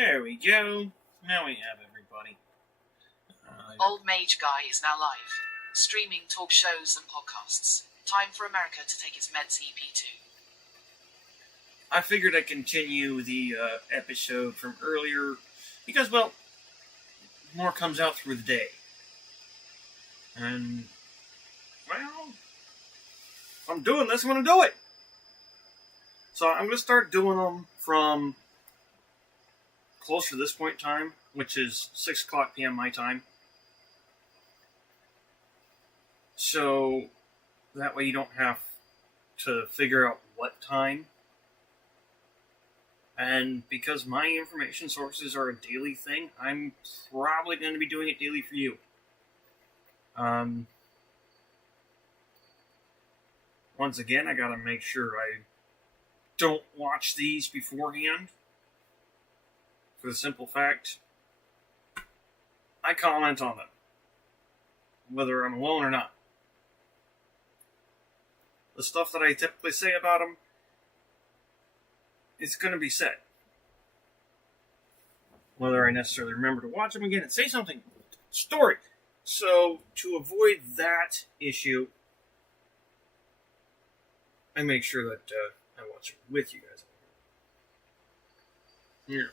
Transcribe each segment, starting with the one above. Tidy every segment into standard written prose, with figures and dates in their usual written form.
There we go. Now we have everybody. Old Mage Guy is now live, streaming talk shows and podcasts. Time for America to take its meds EP2. I figured I'd continue the episode from earlier because, well, more comes out through the day. And, well, if I'm doing this, I'm going to do it. So I'm going to start doing them from closer to this point in time, which is 6 o'clock p.m. my time. So that way you don't have to figure out what time. And because my information sources are a daily thing, I'm probably going to be doing it daily for you. Once again, I gotta make sure I don't watch these beforehand. For the simple fact, I comment on them, whether I'm alone or not. The stuff that I typically say about them, it's going to be said. Whether I necessarily remember to watch them again and say something, story. So, to avoid that issue, I make sure that I watch it with you guys. Here.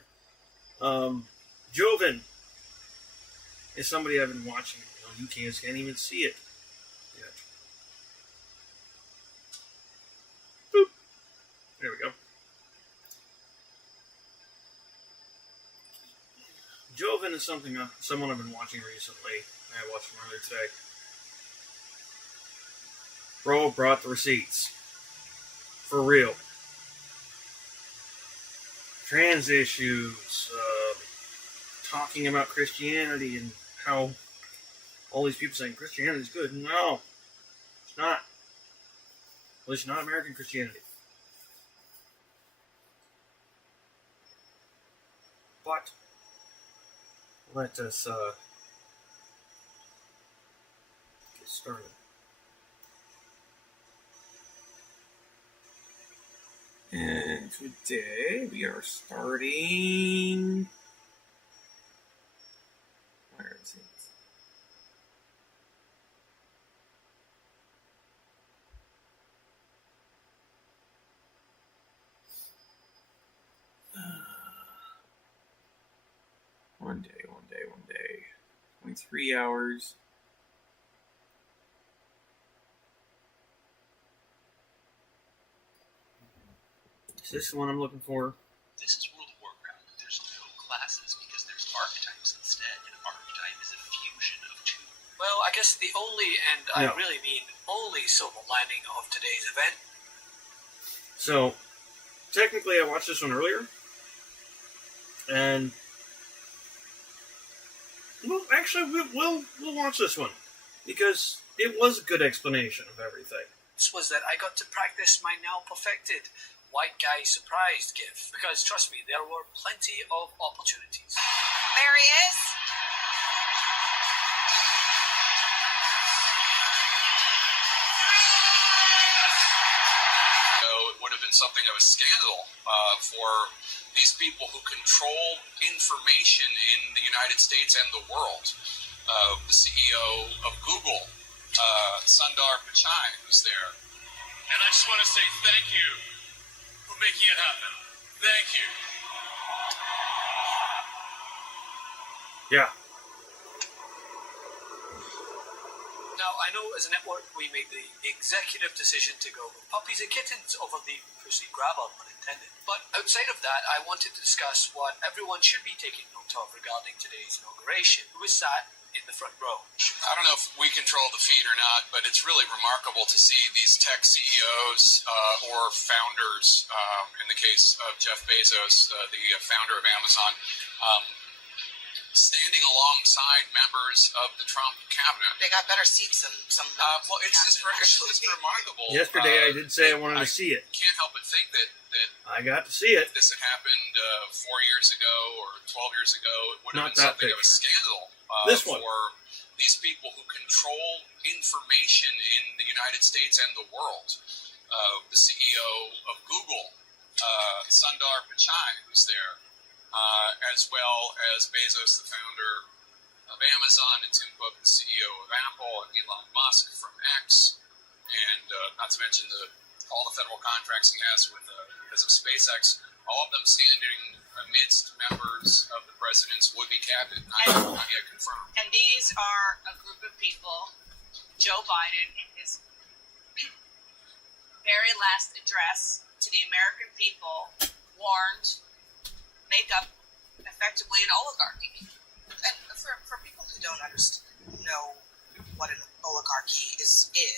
Joven is somebody I've been watching. You can't even see it yet. Boop. There we go. Joven is someone I've been watching recently. I watched him earlier today. Bro brought the receipts. For real. Trans issues, talking about Christianity and how all these people saying Christianity is good. No, it's not. At least not American Christianity. But let us get started. And today we are starting. Where is it? One day. 23 hours. Is this the one I'm looking for? This is World of Warcraft. There's no classes because there's archetypes instead. An archetype is a fusion of two. Well, I guess the only, and I really mean only, silver lining of today's event. So, technically I watched this one earlier. And, well, actually, we'll watch this one. Because it was a good explanation of everything. This was that I got to practice my now perfected white guy surprised gif. Because, trust me, there were plenty of opportunities. There he is. It would have been something of a scandal for these people who control information in the United States and the world. The CEO of Google, Sundar Pichai, was there. And I just want to say thank you for making it happen. Thank you. Yeah. Now, I know as a network we made the executive decision to go with puppies and kittens over the pussy grabber, unintended. But outside of that, I wanted to discuss what everyone should be taking note of regarding today's inauguration, who was sat in the front row. I don't know if we control the feed or not, but it's really remarkable to see these tech CEOs or founders, in the case of Jeff Bezos, the founder of Amazon, standing alongside members of the Trump cabinet. They got better seats than some. Well, it's just remarkable. Yesterday I did say I wanted to see it. Can't help but think that I got to see it. this had happened 4 years ago or 12 years ago. It would have Not been that something of a picture. scandal This one. for these people who control information in the United States and the world. The CEO of Google, Sundar Pichai, was there. as well as Bezos, the founder of Amazon, and Tim Cook, the CEO of Apple, and Elon Musk from X, and not to mention all the federal contracts he has with because of SpaceX, all of them standing amidst members of the president's would-be cabinet, not yet confirmed. And these are a group of people. Joe Biden, in his very last address to the American people, warned make up effectively an oligarchy. And for people who don't know what an oligarchy is it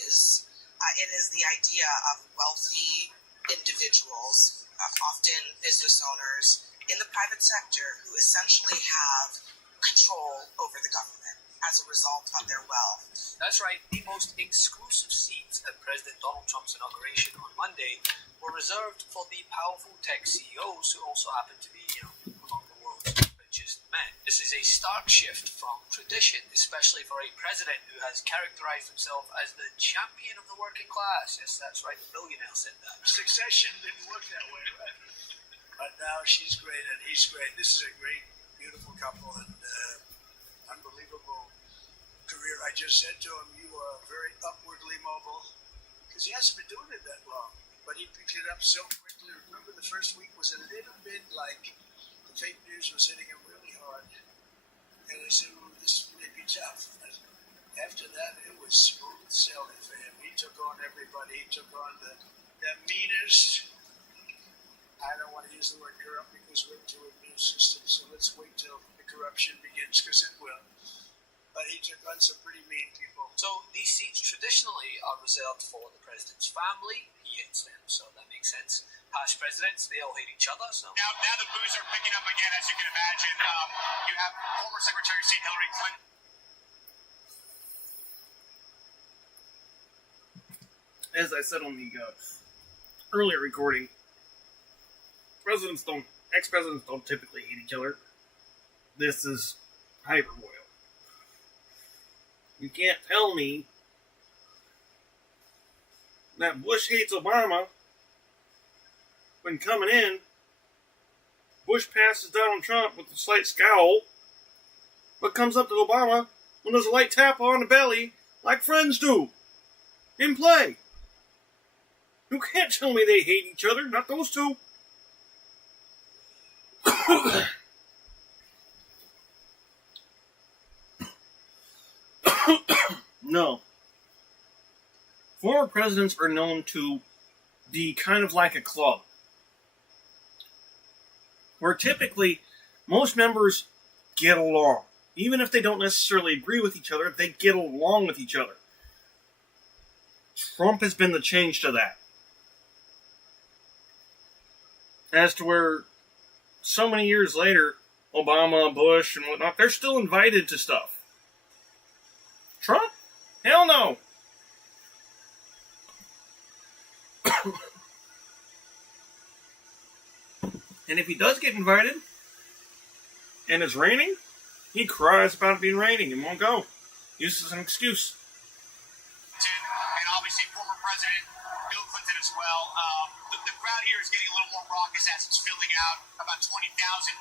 is the idea of wealthy individuals, often business owners in the private sector, who essentially have control over the government as a result of their wealth. That's right. The most exclusive seats at President Donald Trump's inauguration on Monday were reserved for the powerful tech CEOs who also happen to be, among the world's richest men. This is a stark shift from tradition, especially for a president who has characterized himself as the champion of the working class. Yes, that's right. The billionaire said that. Succession didn't work that way, right? But now she's great and he's great. This is a great, beautiful couple and unbelievable career. I just said to him, you are very upwardly mobile, because he hasn't been doing it that long, but he picked it up so quickly. Remember, the first week was a little bit like the fake news was hitting him really hard, and I said, well, this may be tough. But after that, it was smooth sailing for him. He took on everybody. He took on the meanest. I don't want to use the word corrupt because we're into a new system, so let's wait till the corruption begins, because it will. But he took on some pretty mean people. So these seats traditionally are reserved for the president's family. He hates them, so that makes sense. Past presidents, they all hate each other, so... Now the boos are picking up again, as you can imagine. You have former Secretary of State Hillary Clinton. As I said on the earlier recording, ex-presidents don't typically hate each other. This is hyperbole. You can't tell me that Bush hates Obama when coming in, Bush passes Donald Trump with a slight scowl, but comes up to Obama when there's a light tap on the belly, like friends do, in play. You can't tell me they hate each other, not those two. No. Former presidents are known to be kind of like a club, where typically most members get along. Even if they don't necessarily agree with each other, they get along with each other. Trump has been the change to that. As to where so many years later, Obama, Bush, and whatnot, they're still invited to stuff. Trump? Hell no. And if he does get invited, and it's raining, he cries about it being raining and won't go. Uses an excuse. And obviously former President Bill Clinton as well. The crowd here is getting a little more raucous as it's filling out. About 20,000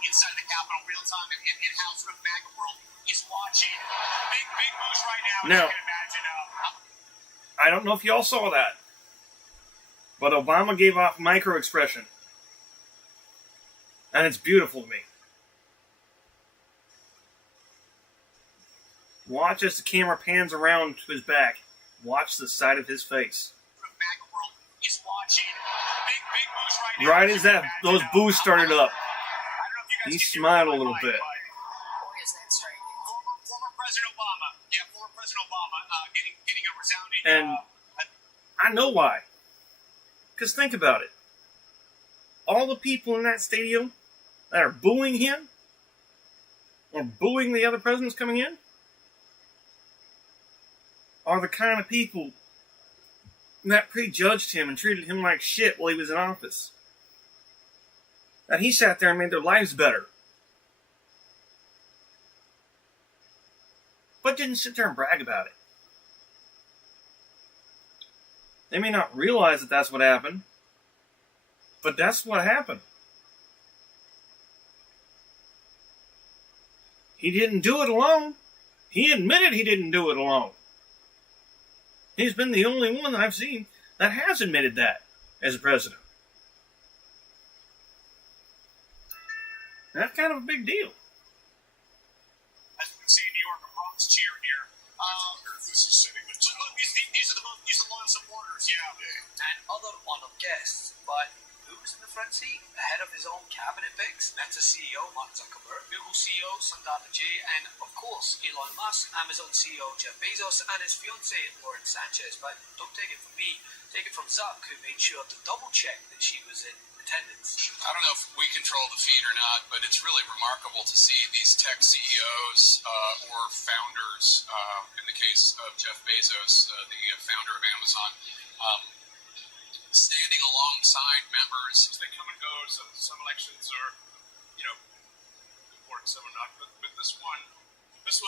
inside the Capitol real time, and how sort of MAGA world is watching. Big moves right now, as you can imagine. I don't know if y'all saw that, but Obama gave off micro expression. And it's beautiful to me. Watch as the camera pans around to his back. Watch the side of his face. Is watching. Big moves right now. Right as that those boos started up, he smiled a little bit. Former President Obama. Yeah, former President Obama getting a resounding... And I know why. Because think about it. All the people in that stadium that are booing him, or booing the other presidents coming in, are the kind of people that prejudged him and treated him like shit while he was in office. That he sat there and made their lives better. But didn't sit there and brag about it. They may not realize that that's what happened, but that's what happened. He didn't do it alone. He admitted he didn't do it alone. He's been the only one that I've seen that has admitted that as a president. That's kind of a big deal. As we can see in New York, a Bronx cheer here. This is sitting the top. Look, these are the loyal supporters, yeah. And other honored guests, but who's in the front seat? Ahead of his own cabinet picks, Meta CEO Mark Zuckerberg, Google CEO Sundar Pichai, and of course Elon Musk, Amazon CEO Jeff Bezos, and his fiancée Lauren Sanchez. But don't take it from me, take it from Zuck, who made sure to double check that she was in attendance. I don't know if we control the feed or not, but it's really remarkable to see these tech CEOs or founders, in the case of Jeff Bezos, the founder of Amazon, standing alongside members. They come and go. Some elections are, important, some are not. But this one, this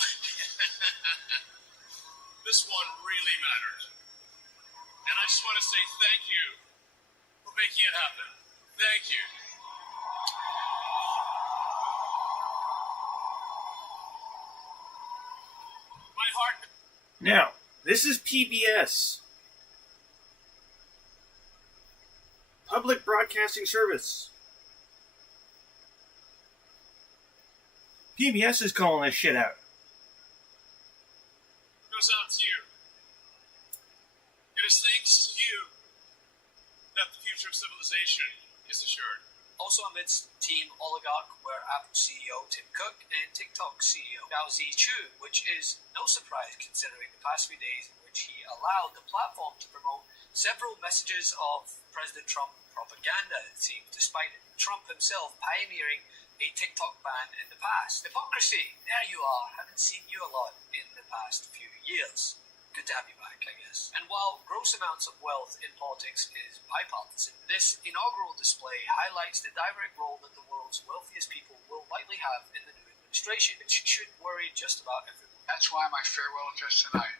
one really mattered. And I just want to say thank you for making it happen. Thank you. My heart. Now, this is PBS. Public Broadcasting Service. PBS is calling this shit out. Goes out to you. It is thanks to you that the future of civilization is assured. Also amidst Team Oligarch were Apple CEO Tim Cook and TikTok CEO Gao Zichu, which is no surprise considering the past few days in which he allowed the platform to promote several messages of President Trump propaganda, it seems, despite Trump himself pioneering a TikTok ban in the past. Hypocrisy, there you are. Haven't seen you a lot in the past few years. Good to have you back, I guess. And while gross amounts of wealth in politics is bipartisan, this inaugural display highlights the direct role that the world's wealthiest people will likely have in the new administration, which should worry just about everyone. That's why my farewell address tonight.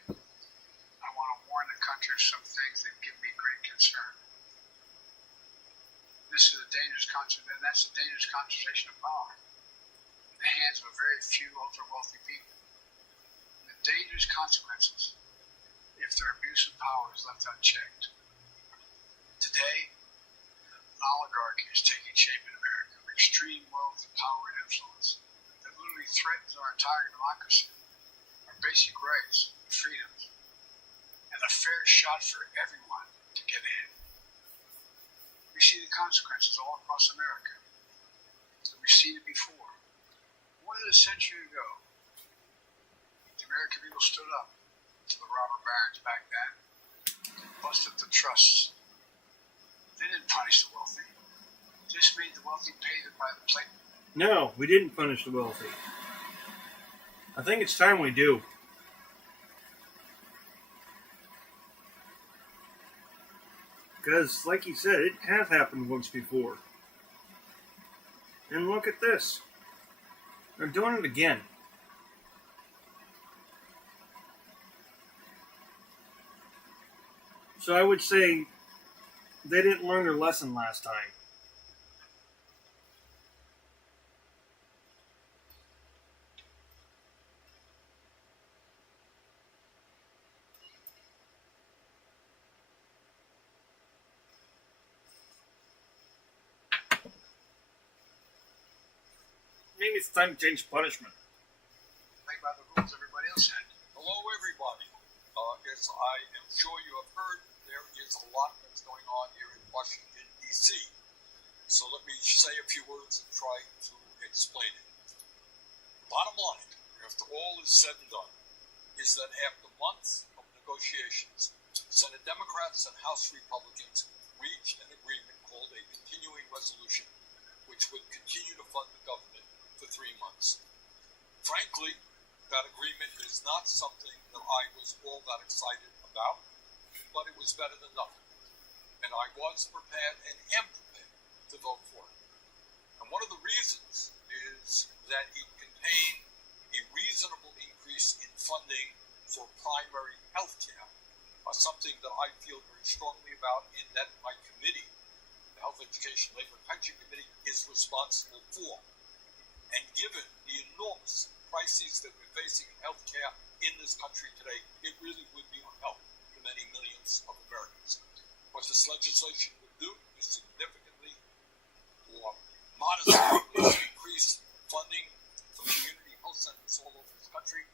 I want to warn the country of some things that give me great concern. This is a dangerous concentration, and that's a dangerous concentration of power in the hands of a very few ultra-wealthy people. And the dangerous consequences if their abuse of power is left unchecked. Today, an oligarchy is taking shape in America of extreme wealth, power, and influence that literally threatens our entire democracy, our basic rights, freedoms, and a fair shot for everyone to get in. We see the consequences all across America. We've seen it before. More than a century ago, the American people stood up to the robber barons back then, busted the trusts. They didn't punish the wealthy. They just made the wealthy pay by the plate. No, we didn't punish the wealthy. I think it's time we do. Because, like you said, it has happened once before. And look at this. They're doing it again. So I would say they didn't learn their lesson last time. Maybe it's time to change punishment. Play by the rules everybody else had. Hello, everybody. As I am sure you have heard, there is a lot that's going on here in Washington, D.C. So let me say a few words and try to explain it. Bottom line, after all is said and done, is that after months of negotiations, Senate Democrats and House Republicans reached an agreement called a continuing resolution, which would continue to fund the government for 3 months. Frankly, that agreement is not something that I was all that excited about, but it was better than nothing. And I was prepared and am prepared to vote for it. And one of the reasons is that it contained a reasonable increase in funding for primary health care, something that I feel very strongly about in that my committee, the Health, Education, Labor, and Pension Committee, is responsible for. And given the enormous crises that we're facing in healthcare in this country today, it really would be a help to many millions of Americans. What this legislation would do is significantly or modestly increase funding for community health centers all over this country,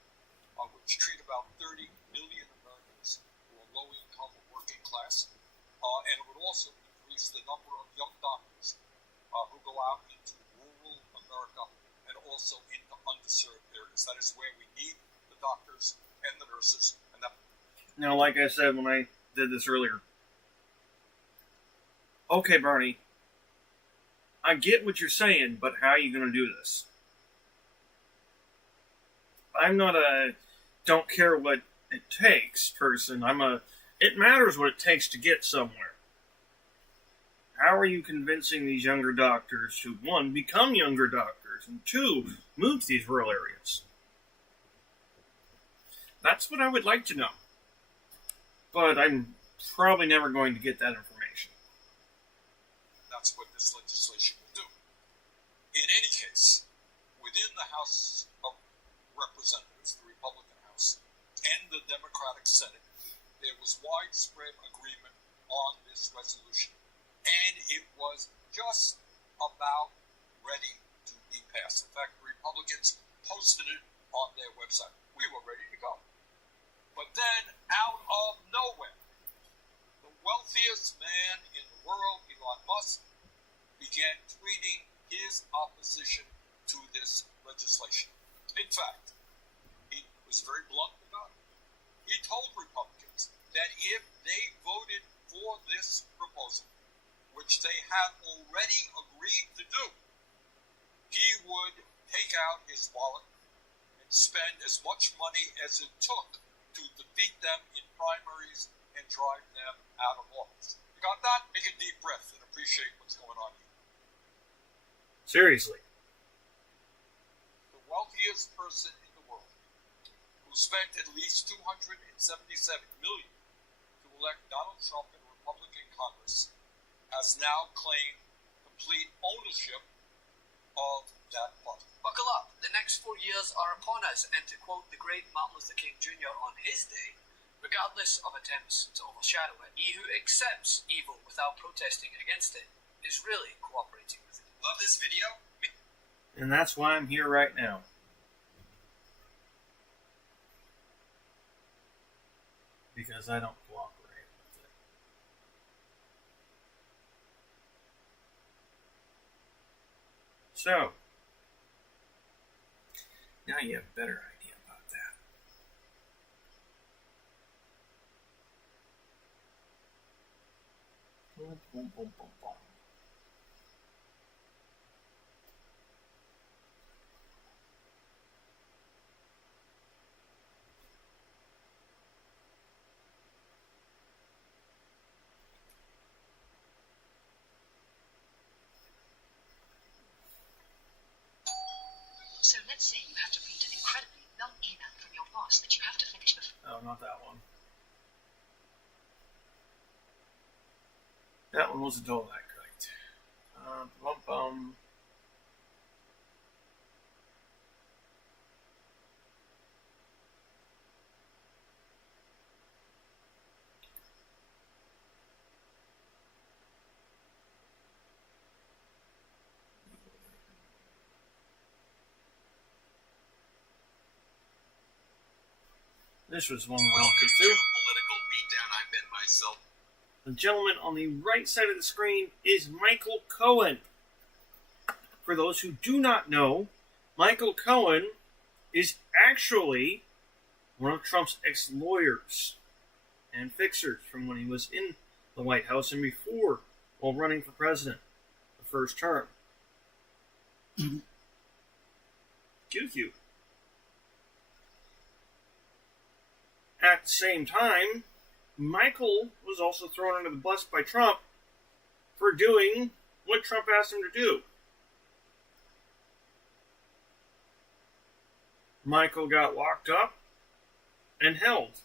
which treat about 30 million Americans who are low income or working class. And it would also increase the number of young doctors who go out into rural America and also into underserved areas. That is where we need the doctors and the nurses. And that. Now, like I said when I did this earlier, okay, Bernie, I get what you're saying, but how are you going to do this? I'm not a don't care what it takes person. It matters what it takes to get somewhere. How are you convincing these younger doctors to, one, become younger doctors, and two, move to these rural areas? That's what I would like to know. But I'm probably never going to get that information. That's what this legislation will do. In any case, within the House of Representatives, the Republican House, and the Democratic Senate, there was widespread agreement on this resolution. And it was just about ready to be passed. In fact, the Republicans posted it on their website. We were ready to go. But then, out of nowhere, the wealthiest man in the world, Elon Musk, began tweeting his opposition to this legislation. In fact, he was very blunt about it. He told Republicans that if they voted for this proposal, which they had already agreed to do, he would take out his wallet and spend as much money as it took to defeat them in primaries and drive them out of office. You got that? Take a deep breath and appreciate what's going on here. Seriously. The wealthiest person in the world, who spent at least $277 million to elect Donald Trump in a Republican Congress, has now claimed complete ownership of that party. Buckle up. The next 4 years are upon us, and to quote the great Martin Luther King Jr. on his day, regardless of attempts to overshadow it, he who accepts evil without protesting against it is really cooperating with it. Love this video? And that's why I'm here right now. Because I don't cooperate with it. So, now you have a better idea about that. Boom, boom, boom, boom, boom. So let's say you have to read an incredibly long email from your boss that you have to finish before... Oh, not that one. That one wasn't all that great. Bum. This was one well Welcome too. to Political Beatdown. I've been myself. The gentleman on the right side of the screen is Michael Cohen. For those who do not know, Michael Cohen is actually one of Trump's ex-lawyers and fixers from when he was in the White House and before, while running for president, the first term. QQ. At the same time, Michael was also thrown under the bus by Trump for doing what Trump asked him to do. Michael got locked up and held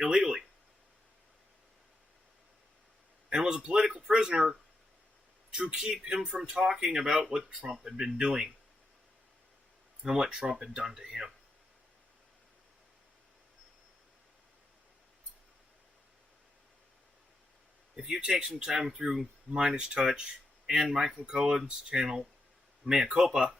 illegally and was a political prisoner to keep him from talking about what Trump had been doing and what Trump had done to him. If you take some time through Midas Touch and Michael Cohen's channel, Mea Culpa,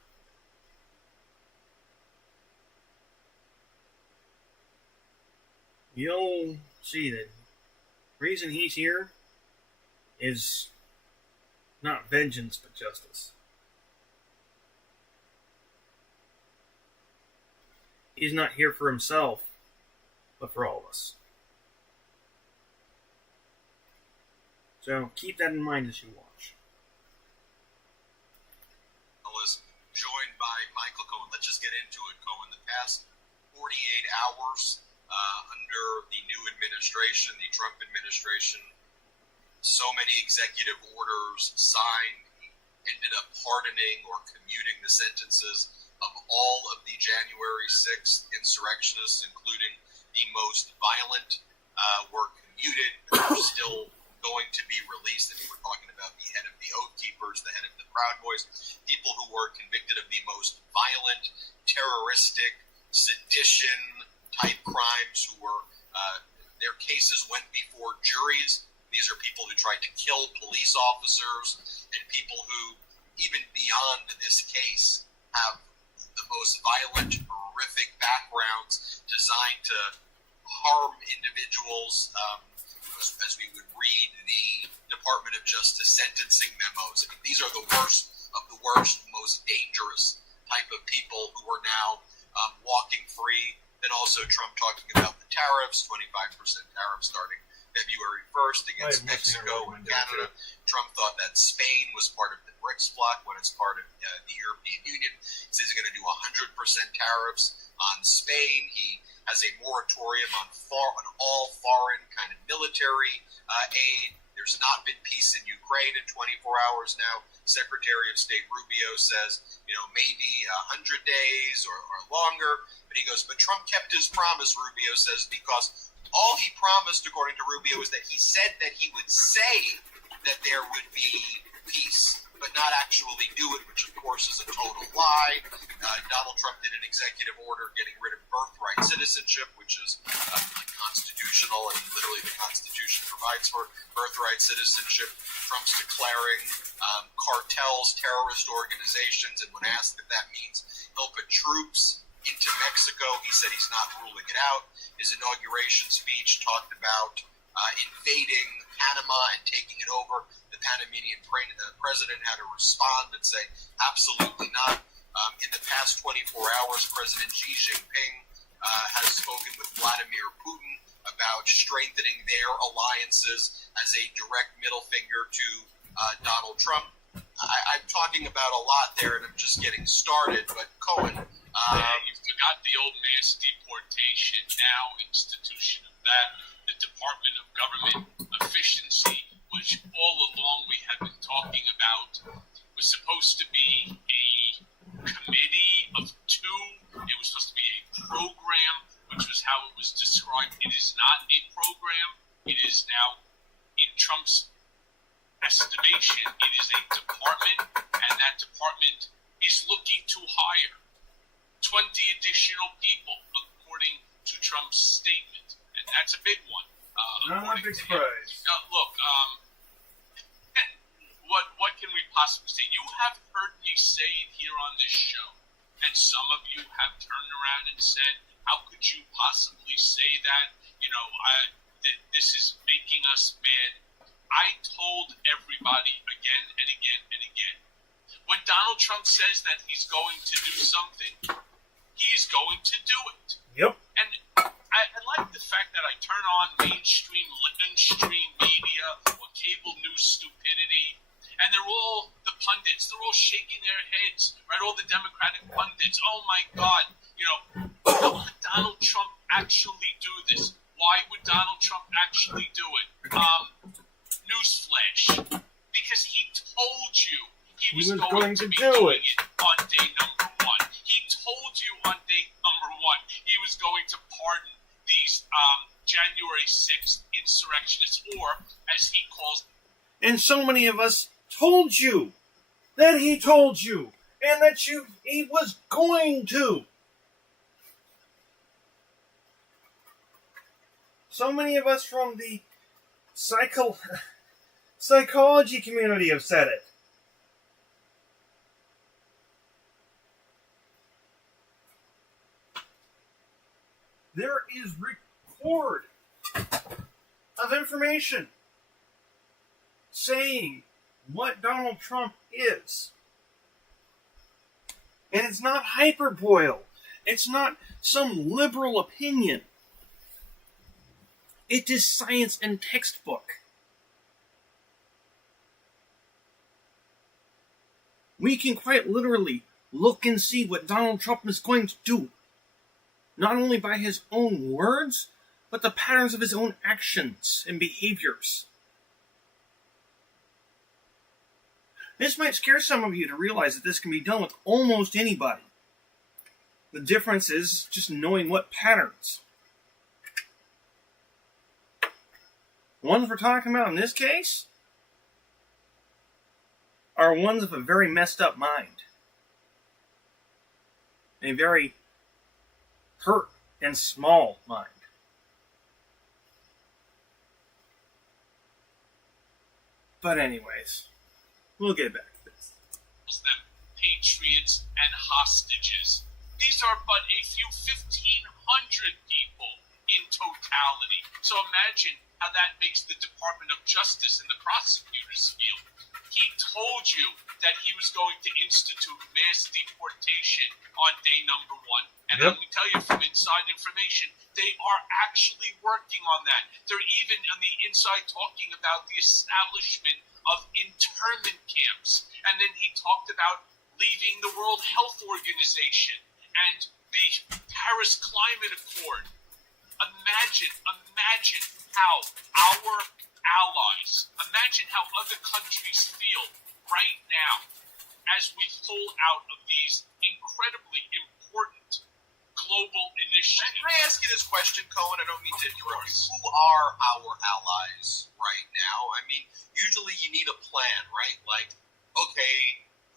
you'll see that the reason he's here is not vengeance, but justice. He's not here for himself, but for all of us. So keep that in mind as you watch. I was joined by Michael Cohen. Let's just get into it, Cohen. The past 48 hours under the new administration, the Trump administration, so many executive orders signed. He ended up pardoning or commuting the sentences of all of the January 6th insurrectionists, including the most violent, were commuted. They're still going to be released. And we're talking about the head of the Oath Keepers, the head of the Proud Boys, people who were convicted of the most violent, terroristic, sedition-type crimes, who were, their cases went before juries. These are people who tried to kill police officers and people who, even beyond this case, have the most violent, horrific backgrounds designed to harm individuals. As we would read the Department of Justice sentencing memos, I mean, these are the worst of the worst, most dangerous type of people who are now walking free. Then also Trump talking about the tariffs, 25% tariffs starting February 1st against Mexico and Canada. Trump thought that Spain was part of the BRICS bloc when it's part of the European Union. He says he's going to do 100% tariffs on Spain. He has a moratorium on all foreign kind of military aid. There's not been peace in Ukraine in 24 hours now. Secretary of State Rubio says, maybe 100 days or longer. But he goes, but Trump kept his promise, Rubio says, because all he promised, according to Rubio, is that he said that he would say that there would be peace, but not actually do it, which of course is a total lie. Donald Trump did an executive order getting rid of birthright citizenship, which is unconstitutional, and literally the Constitution provides for birthright citizenship. Trump's declaring cartels terrorist organizations, and when asked if that means he'll put troops into Mexico, he said he's not ruling it out. His inauguration speech talked about invading Panama and taking it over. The Panamanian president had to respond and say, absolutely not. In the past 24 hours, President Xi Jinping has spoken with Vladimir Putin about strengthening their alliances as a direct middle finger to Donald Trump. I'm talking about a lot there, and I'm just getting started, but Cohen... you forgot the old mass deportation, now institution of that, the Department of Government Efficiency, which all along we have been talking about, was supposed to be a committee of two. It was supposed to be a program, which was how it was described. It is not a program. It is now, in Trump's estimation, it is a department, and that department is looking to hire 20 additional people, according to Trump's statement. And that's a big one. Not a big surprise. Look, what can we possibly say? You have heard me say it here on this show, and some of you have turned around and said, how could you possibly say that? This is making us mad. I told everybody again and again and again, when Donald Trump says that he's going to do something, he is going to do it. Yep. And I like the fact that I turn on mainstream media or cable news stupidity, and they're all, the pundits, they're all shaking their heads, right? All the Democratic pundits. Oh my God, how would Donald Trump actually do this? Why would Donald Trump actually do it? Newsflash. Because he told you he was going to be doing it on day number one. He told you on day number one he was going to pardon these January 6th insurrectionists, or as he calls them. And so many of us told you that he told you, and that he was going to. So many of us from the psychology community have said it. There is record of information saying what Donald Trump is. And it's not hyperboil. It's not some liberal opinion. It is science and textbook. We can quite literally look and see what Donald Trump is going to do. Not only by his own words, but the patterns of his own actions and behaviors. This might scare some of you to realize that this can be done with almost anybody. The difference is just knowing what patterns. The ones we're talking about in this case are ones of a very messed up mind. A very hurt and small mind. But anyways, we'll get back to this. Them patriots and hostages. These are but a few 1,500 people in totality. So imagine how that makes the Department of Justice and the prosecutors feel. He told you that he was going to institute mass deportation on day number 1. And Yep. let me tell you from inside information, they are actually working on that. They're even on the inside talking about the establishment of internment camps. And then he talked about leaving the World Health Organization and the Paris Climate Accord. Imagine how our allies, imagine how other countries feel right now as we pull out of these incredibly important global initiatives. Can I ask you this question, Cohen? I don't mean to interrupt you. Who are our allies right now? I mean, usually you need a plan, right? Like, okay,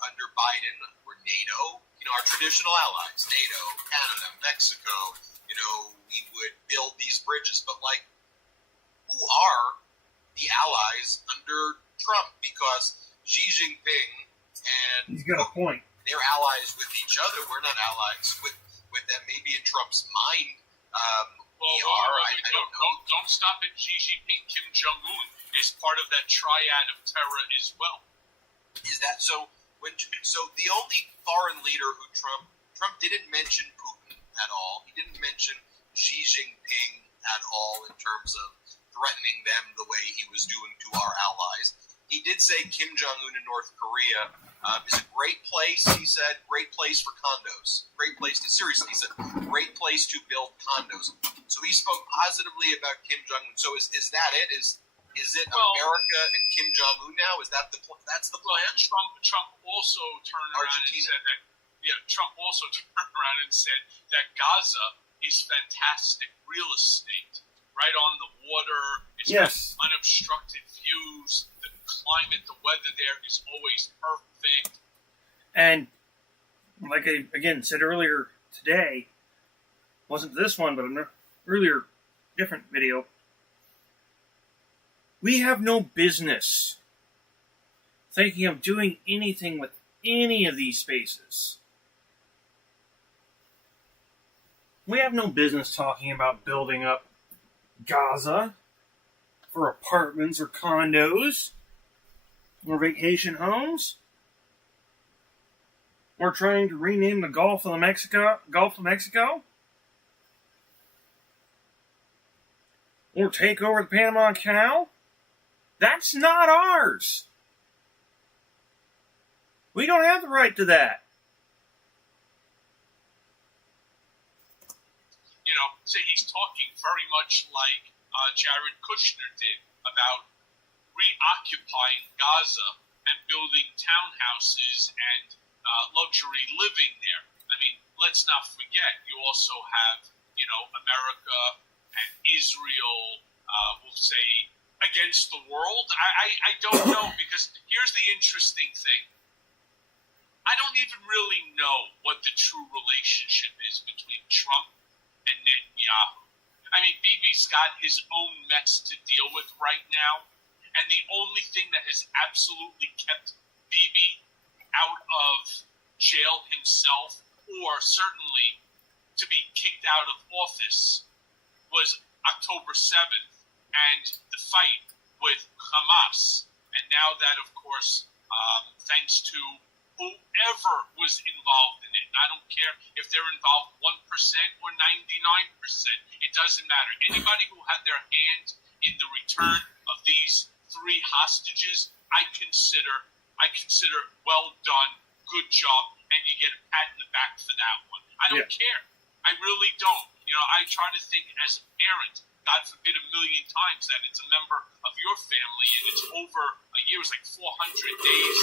under Biden, we're NATO, our traditional allies, NATO, Canada, Mexico, we would build these bridges. But, who are the allies under Trump? Because Xi Jinping and He's got a point. they're allies with each other. We're not allies with them. Maybe in Trump's mind, we are. I don't know. Don't stop at Xi Jinping. Kim Jong-un is part of that triad of terror as well. Is that so? So the only foreign leader who Trump didn't mention Putin at all. He didn't mention Xi Jinping at all in terms of threatening them the way he was doing to our allies. He did say Kim Jong-un in North Korea is a great place. He said, great place for condos. Great place to, seriously, he said, great place to build condos. So he spoke positively about Kim Jong-un. So is that it? Is it America and Kim Jong-un now? Is that that's the plan? Trump also turned around and said that. Yeah, Trump also turned around and said that Gaza is fantastic real estate, right on the water. It's Yes. got unobstructed views. The climate, the weather there is always perfect. And like I again said earlier today, wasn't this one, but an earlier different video. We have no business thinking of doing anything with any of these spaces. We have no business talking about building up Gaza for apartments or condos or vacation homes. We're trying to rename the Gulf of Mexico. Or take over the Panama Canal. That's not ours. We don't have the right to that. So he's talking very much like Jared Kushner did about reoccupying Gaza and building townhouses and luxury living there. I mean, let's not forget, you also have, America and Israel, we'll say against the world? I don't know, because here's the interesting thing. I don't even really know what the true relationship is between Trump and Netanyahu. I mean, Bibi's got his own mess to deal with right now, and the only thing that has absolutely kept Bibi out of jail himself, or certainly to be kicked out of office, was October 7th and the fight with Hamas. And now that, of course, thanks to whoever was involved in it, and I don't care if they're involved 1% or 99%, it doesn't matter. Anybody who had their hand in the return of these 3 hostages, I consider well done, good job, and you get a pat in the back for that one. I don't care. I really don't. You know, I try to think as a parent, God forbid a million times, that it's a member of your family and it's over a year, it's like 400 days.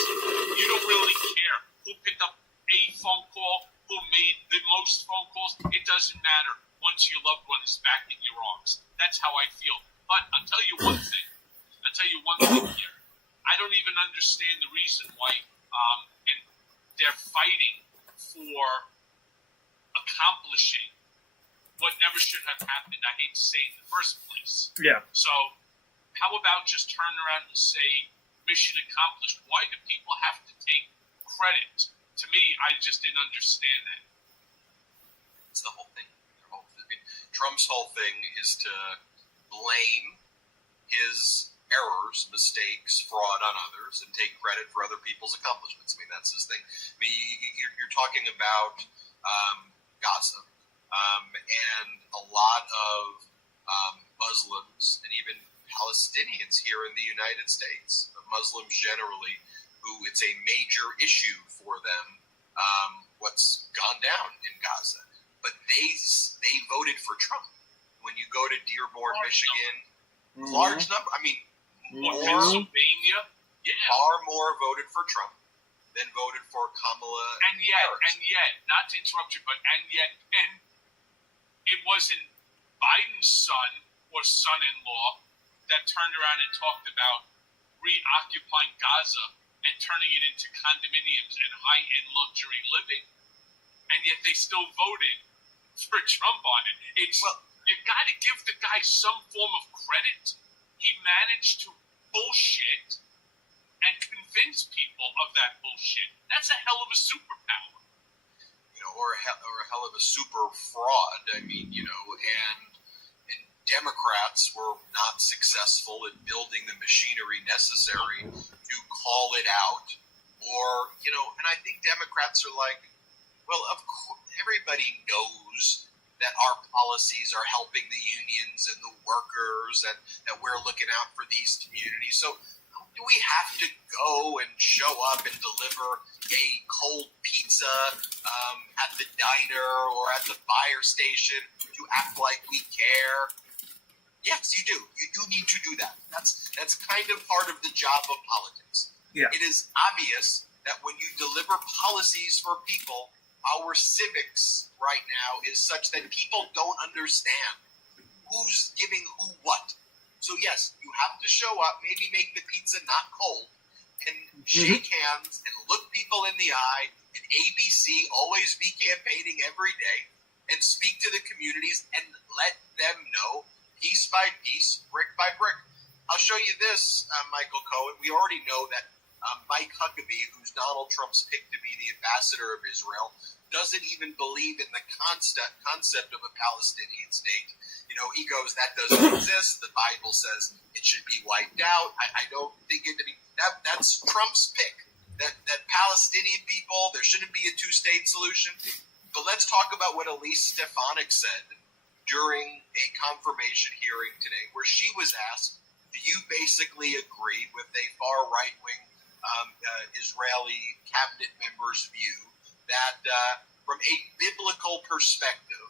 You don't really care who picked up a phone call, who made the most phone calls. It doesn't matter once your loved one is back in your arms. That's how I feel. But I'll tell you one thing. Here. I don't even understand the reason why and they're fighting for accomplishing what never should have happened, I hate to say, in the first place. Yeah. So how about just turn around and say, mission accomplished? Why do people have to take credit? To me, I just didn't understand that. It's the whole thing. Trump's whole thing is to blame his errors, mistakes, fraud on others, and take credit for other people's accomplishments. I mean, that's his thing. I mean, you're talking about Gaza, and a lot of Muslims and even Palestinians here in the United States, Muslims generally, who it's a major issue for them, what's gone down in Gaza. But they voted for Trump. When you go to Dearborn, Michigan, large number, I mean, Pennsylvania, far more voted for Trump than voted for Kamala Harris. And yet, not to interrupt you, but it wasn't Biden's son or son-in-law that turned around and talked about reoccupying Gaza and turning it into condominiums and high-end luxury living, and yet they still voted for Trump on it. You've got to give the guy some form of credit. He managed to bullshit and convince people of that bullshit. That's a hell of a superpower. You know, or a hell of a super fraud. I mean, you know, and Democrats were not successful in building the machinery necessary to call it out. Or, you know, and I think Democrats are like, well, of course, everybody knows that our policies are helping the unions and the workers, and that we're looking out for these communities. So do we have to go and show up and deliver a cold pizza at the diner or at the fire station to act like we care? Yes, you do. You do need to do that. That's kind of part of the job of politics. Yeah. It is obvious that when you deliver policies for people, our civics right now is such that people don't understand who's giving who what. So yes, you have to show up, maybe make the pizza not cold, and shake hands and look people in the eye, and ABC, always be campaigning every day, and speak to the communities and let them know piece by piece, brick by brick. I'll show you this, Michael Cohen. We already know that Mike Huckabee, who's Donald Trump's pick to be the ambassador of Israel, doesn't even believe in the concept of a Palestinian state. You know, he goes, that doesn't exist. The Bible says it should be wiped out. I don't think it to be that's Trump's pick. That Palestinian people, there shouldn't be a two-state solution. But let's talk about what Elise Stefanik said during a confirmation hearing today, where she was asked, do you basically agree with a far right-wing Israeli cabinet member's view that from a biblical perspective,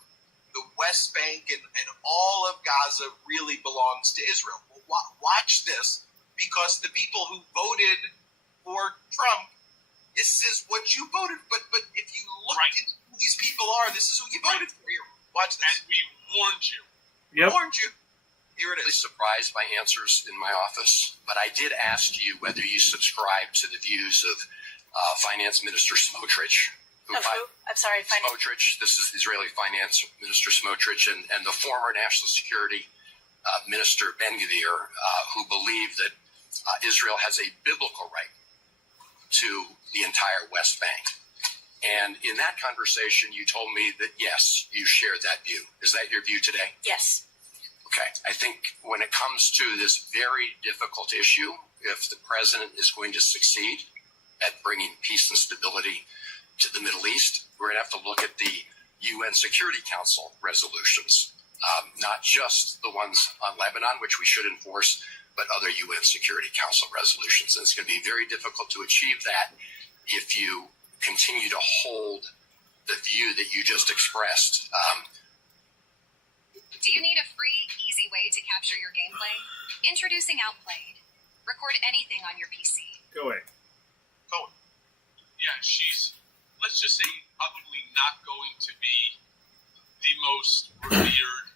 the West Bank and all of Gaza really belongs to Israel? Well, watch this, because the people who voted for Trump, this is what you voted. But if you look into who these people are, this is who you voted for. Here, watch this. And we warned you. Yep. Warned you. Here it is. Surprised by answers in my office, but I did ask you whether you subscribe to the views of Finance Minister Smotrich. I'm sorry, Smotrich. This is Israeli Finance Minister Smotrich and the former National Security Minister Ben-Gvir, who believe that Israel has a biblical right to the entire West Bank. And in that conversation, you told me that, yes, you shared that view. Is that your view today? Yes. Okay. I think when it comes to this very difficult issue, if the president is going to succeed at bringing peace and stability to the Middle East, we're going to have to look at the UN Security Council resolutions, not just the ones on Lebanon, which we should enforce, but other UN Security Council resolutions. And it's going to be very difficult to achieve that if you continue to hold the view that you just expressed. Do you need a free, easy way to capture your gameplay? Introducing Outplayed. Record anything on your PC. Go away. Yeah, she's, let's just say, probably not going to be the most revered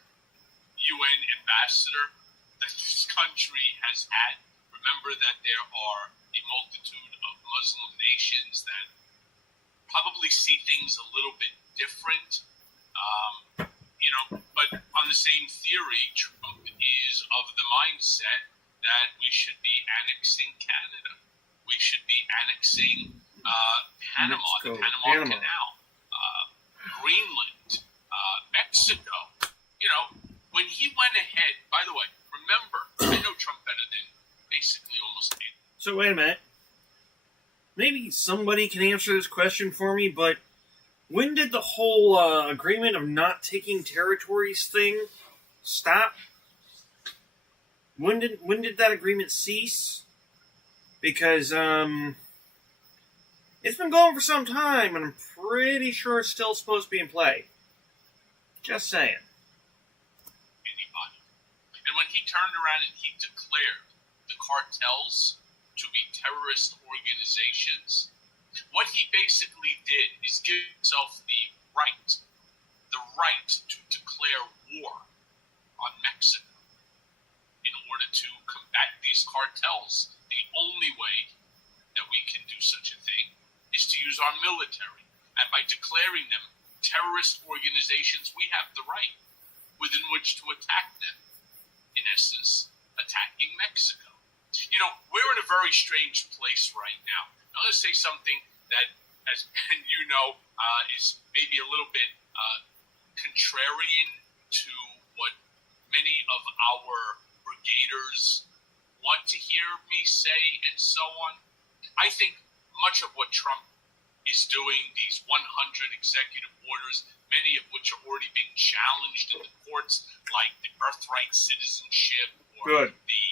UN ambassador that this country has had. Remember that there are a multitude of Muslim nations that probably see things a little bit different. But on the same theory, Trump is of the mindset that we should be annexing Canada. We should be annexing Panama, Mexico, the Panama Canal, Greenland, Mexico. When he went ahead, by the way, remember, I know Trump better than basically almost anyone. So wait a minute. Maybe somebody can answer this question for me, but when did the whole agreement of not taking territories thing stop? When did that agreement cease? Because it's been going for some time, and I'm pretty sure it's still supposed to be in play. Just saying. Anybody. And when he turned around and he declared the cartels to be terrorist organizations, what he basically did is give himself the right to declare war on Mexico in order to combat these cartels. The only way that we can do such a thing is to use our military. And by declaring them terrorist organizations, we have the right within which to attack them. In essence, attacking Mexico. We're in a very strange place right now. I'm going to say something that, as Ben, is maybe a little bit contrarian to what many of our brigaders want to hear me say and so on. I think much of what Trump is doing, these 100 executive orders, many of which are already being challenged in the courts, like the birthright citizenship or the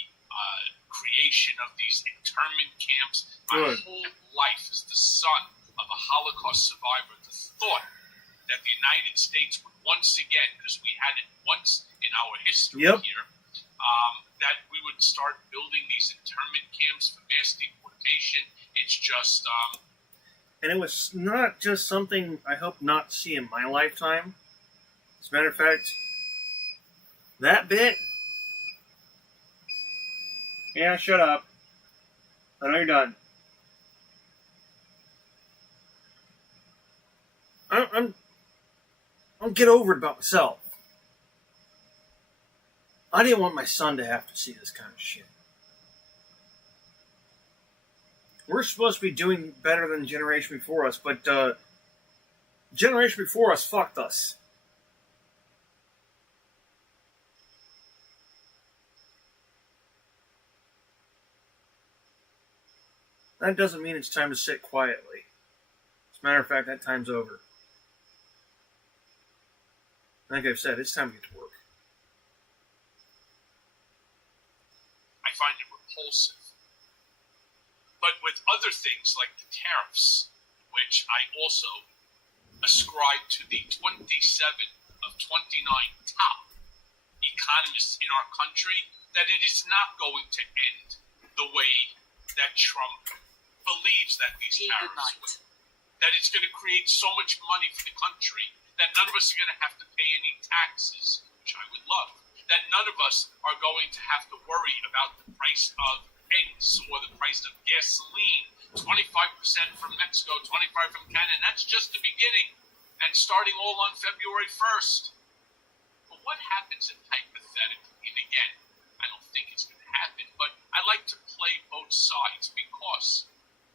creation of these internment camps. My whole life as the son of a Holocaust survivor, the thought that the United States would once again, because we had it once in our history here, that we would start building these internment camps for mass deportation. It's just... and it was not just something I hope not to see in my lifetime. As a matter of fact, that bit... Yeah, shut up. I know you're done. I'll get over it about myself. I didn't want my son to have to see this kind of shit. We're supposed to be doing better than the generation before us, but generation before us fucked us. That doesn't mean it's time to sit quietly. As a matter of fact, that time's over. Like I've said, it's time to get to work. I find it repulsive. But with other things like the tariffs, which I also ascribe to the 27 of 29 top economists in our country, that it is not going to end the way that Trump believes that these tariffs will. That it's going to create so much money for the country that none of us are going to have to pay any taxes, which I would love. that none of us are going to have to worry about the price of eggs or the price of gasoline. 25% from Mexico, 25% from Canada, and that's just the beginning. And starting all on February 1st. But what happens if hypothetically, and again, I don't think it's going to happen, but I like to play both sides because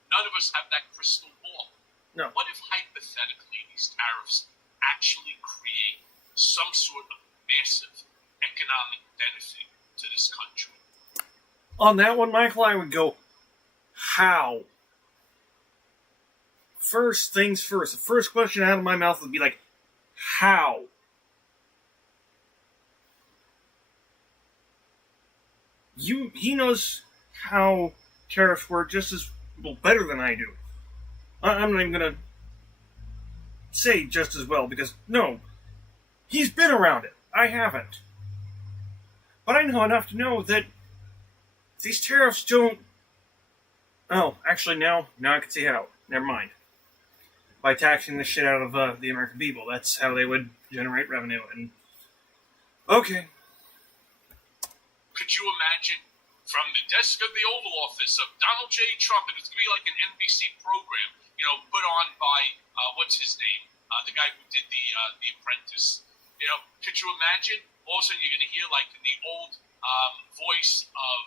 none of us have that crystal ball. No. What if hypothetically these tariffs actually create some sort of massive economic benefit to this country? On that one, Michael, I would go, how? First things first. The first question out of my mouth would be like, how? He knows how tariffs work just as well, better than I do. I'm not even going to say just as well, because, no, he's been around it. I haven't. But I know enough to know that these tariffs don't... Oh, actually, now I can see how. Never mind. By taxing the shit out of the American people. That's how they would generate revenue. And okay. Could you imagine from the desk of the Oval Office of Donald J. Trump, and it's going to be like an NBC program, put on by, what's his name? The guy who did the Apprentice. Could you imagine? All of a sudden you're going to hear like the old voice of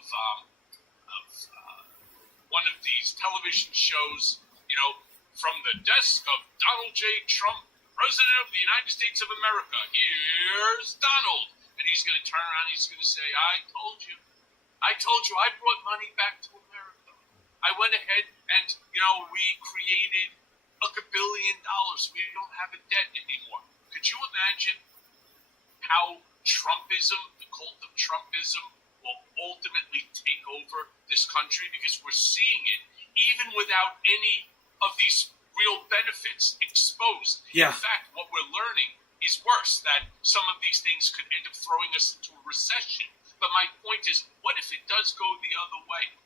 one of these television shows, from the desk of Donald J. Trump, President of the United States of America. Here's Donald. And he's going to turn around and he's going to say, I told you, I brought money back to America. I went ahead and, we created $1 billion. We don't have a debt anymore. Could you imagine how Trumpism, the cult of Trumpism, will ultimately take over this country? Because we're seeing it even without any of these real benefits exposed. Yeah. In fact, what we're learning is worse, that some of these things could end up throwing us into a recession. But my point is, what if it does go the other way?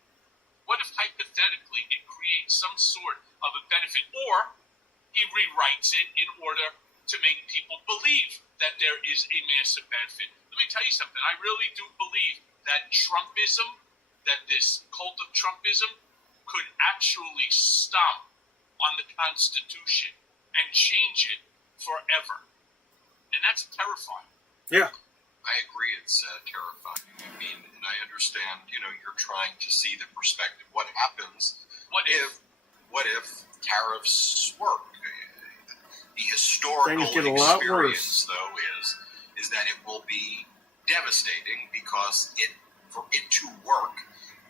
What if hypothetically it creates some sort of a benefit, or he rewrites it in order to make people believe that there is a massive benefit? Let me tell you something. I really do believe that Trumpism, that this cult of Trumpism, could actually stomp on the Constitution and change it forever. And that's terrifying. Yeah. I agree, it's terrifying. I mean, and I understand, you're trying to see the perspective. What happens? What if tariffs work? The historical experience, though, is that it will be devastating because for it to work,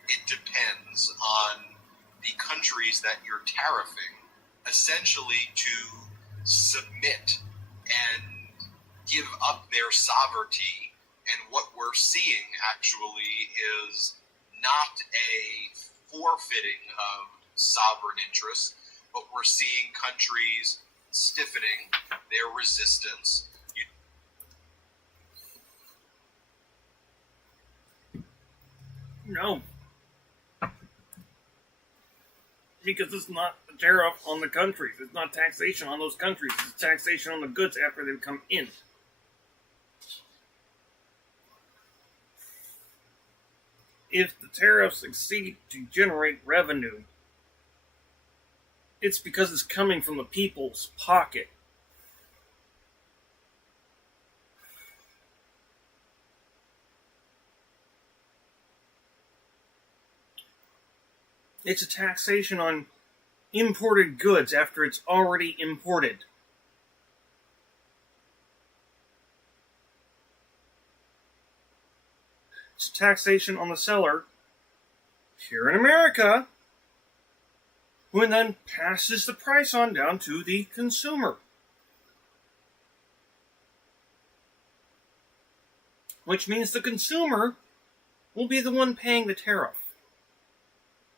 it depends on the countries that you're tariffing essentially to submit and give up their sovereignty. And what we're seeing actually is not a forfeiting of sovereign interests, but we're seeing countries stiffening their resistance. No. Because it's not a tariff on the countries. It's not taxation on those countries. It's taxation on the goods after they've come in. If the tariffs succeed to generate revenue, it's because it's coming from the people's pocket. It's a taxation on imported goods after it's already imported. It's a taxation on the seller here in America, who then passes the price on down to the consumer. Which means the consumer will be the one paying the tariff.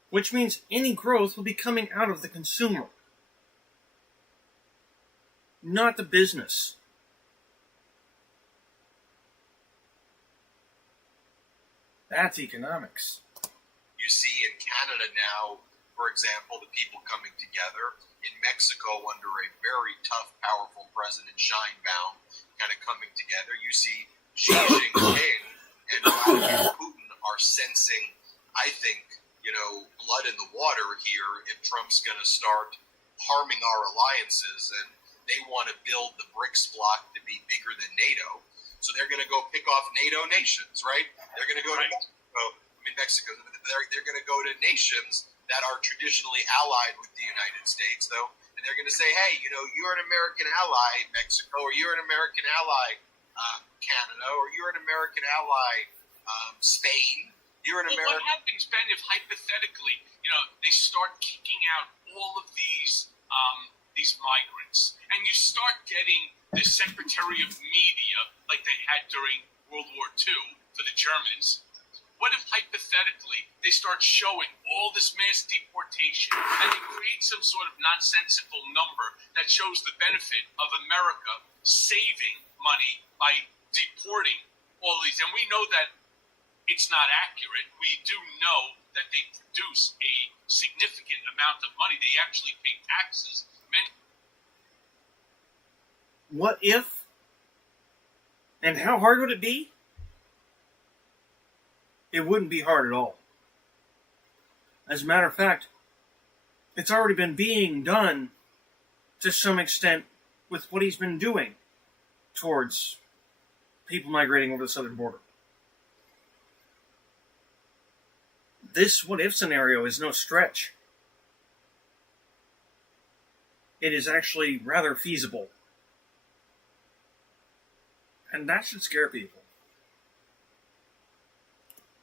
Which means any growth will be coming out of the consumer, not the business. That's economics. You see in Canada now, for example, the people coming together. In Mexico, under a very tough, powerful president, Scheinbaum, kind of coming together. You see Xi Jinping and Vladimir Putin are sensing, I think, blood in the water here if Trump's going to start harming our alliances, and they want to build the BRICS bloc to be bigger than NATO. So they're going to go pick off NATO nations, right? They're going to go to Mexico. They're going to go to nations that are traditionally allied with the United States, though, and they're going to say, hey, you're an American ally, Mexico, or you're an American ally, Canada, or you're an American ally, Spain. You're an American. What happens, Ben, if hypothetically, they start kicking out all of these migrants, and you start getting the Secretary of Media like they had during World War II for the Germans? What if hypothetically they start showing all this mass deportation and they create some sort of nonsensical number that shows the benefit of America saving money by deporting all these? And we know that it's not accurate. We do know that they produce a significant amount of money. They actually pay taxes. What if? And how hard would it be? It wouldn't be hard at all. As a matter of fact, it's already been being done to some extent with what he's been doing towards people migrating over the southern border. This what-if scenario is no stretch. It is actually rather feasible. And that should scare people.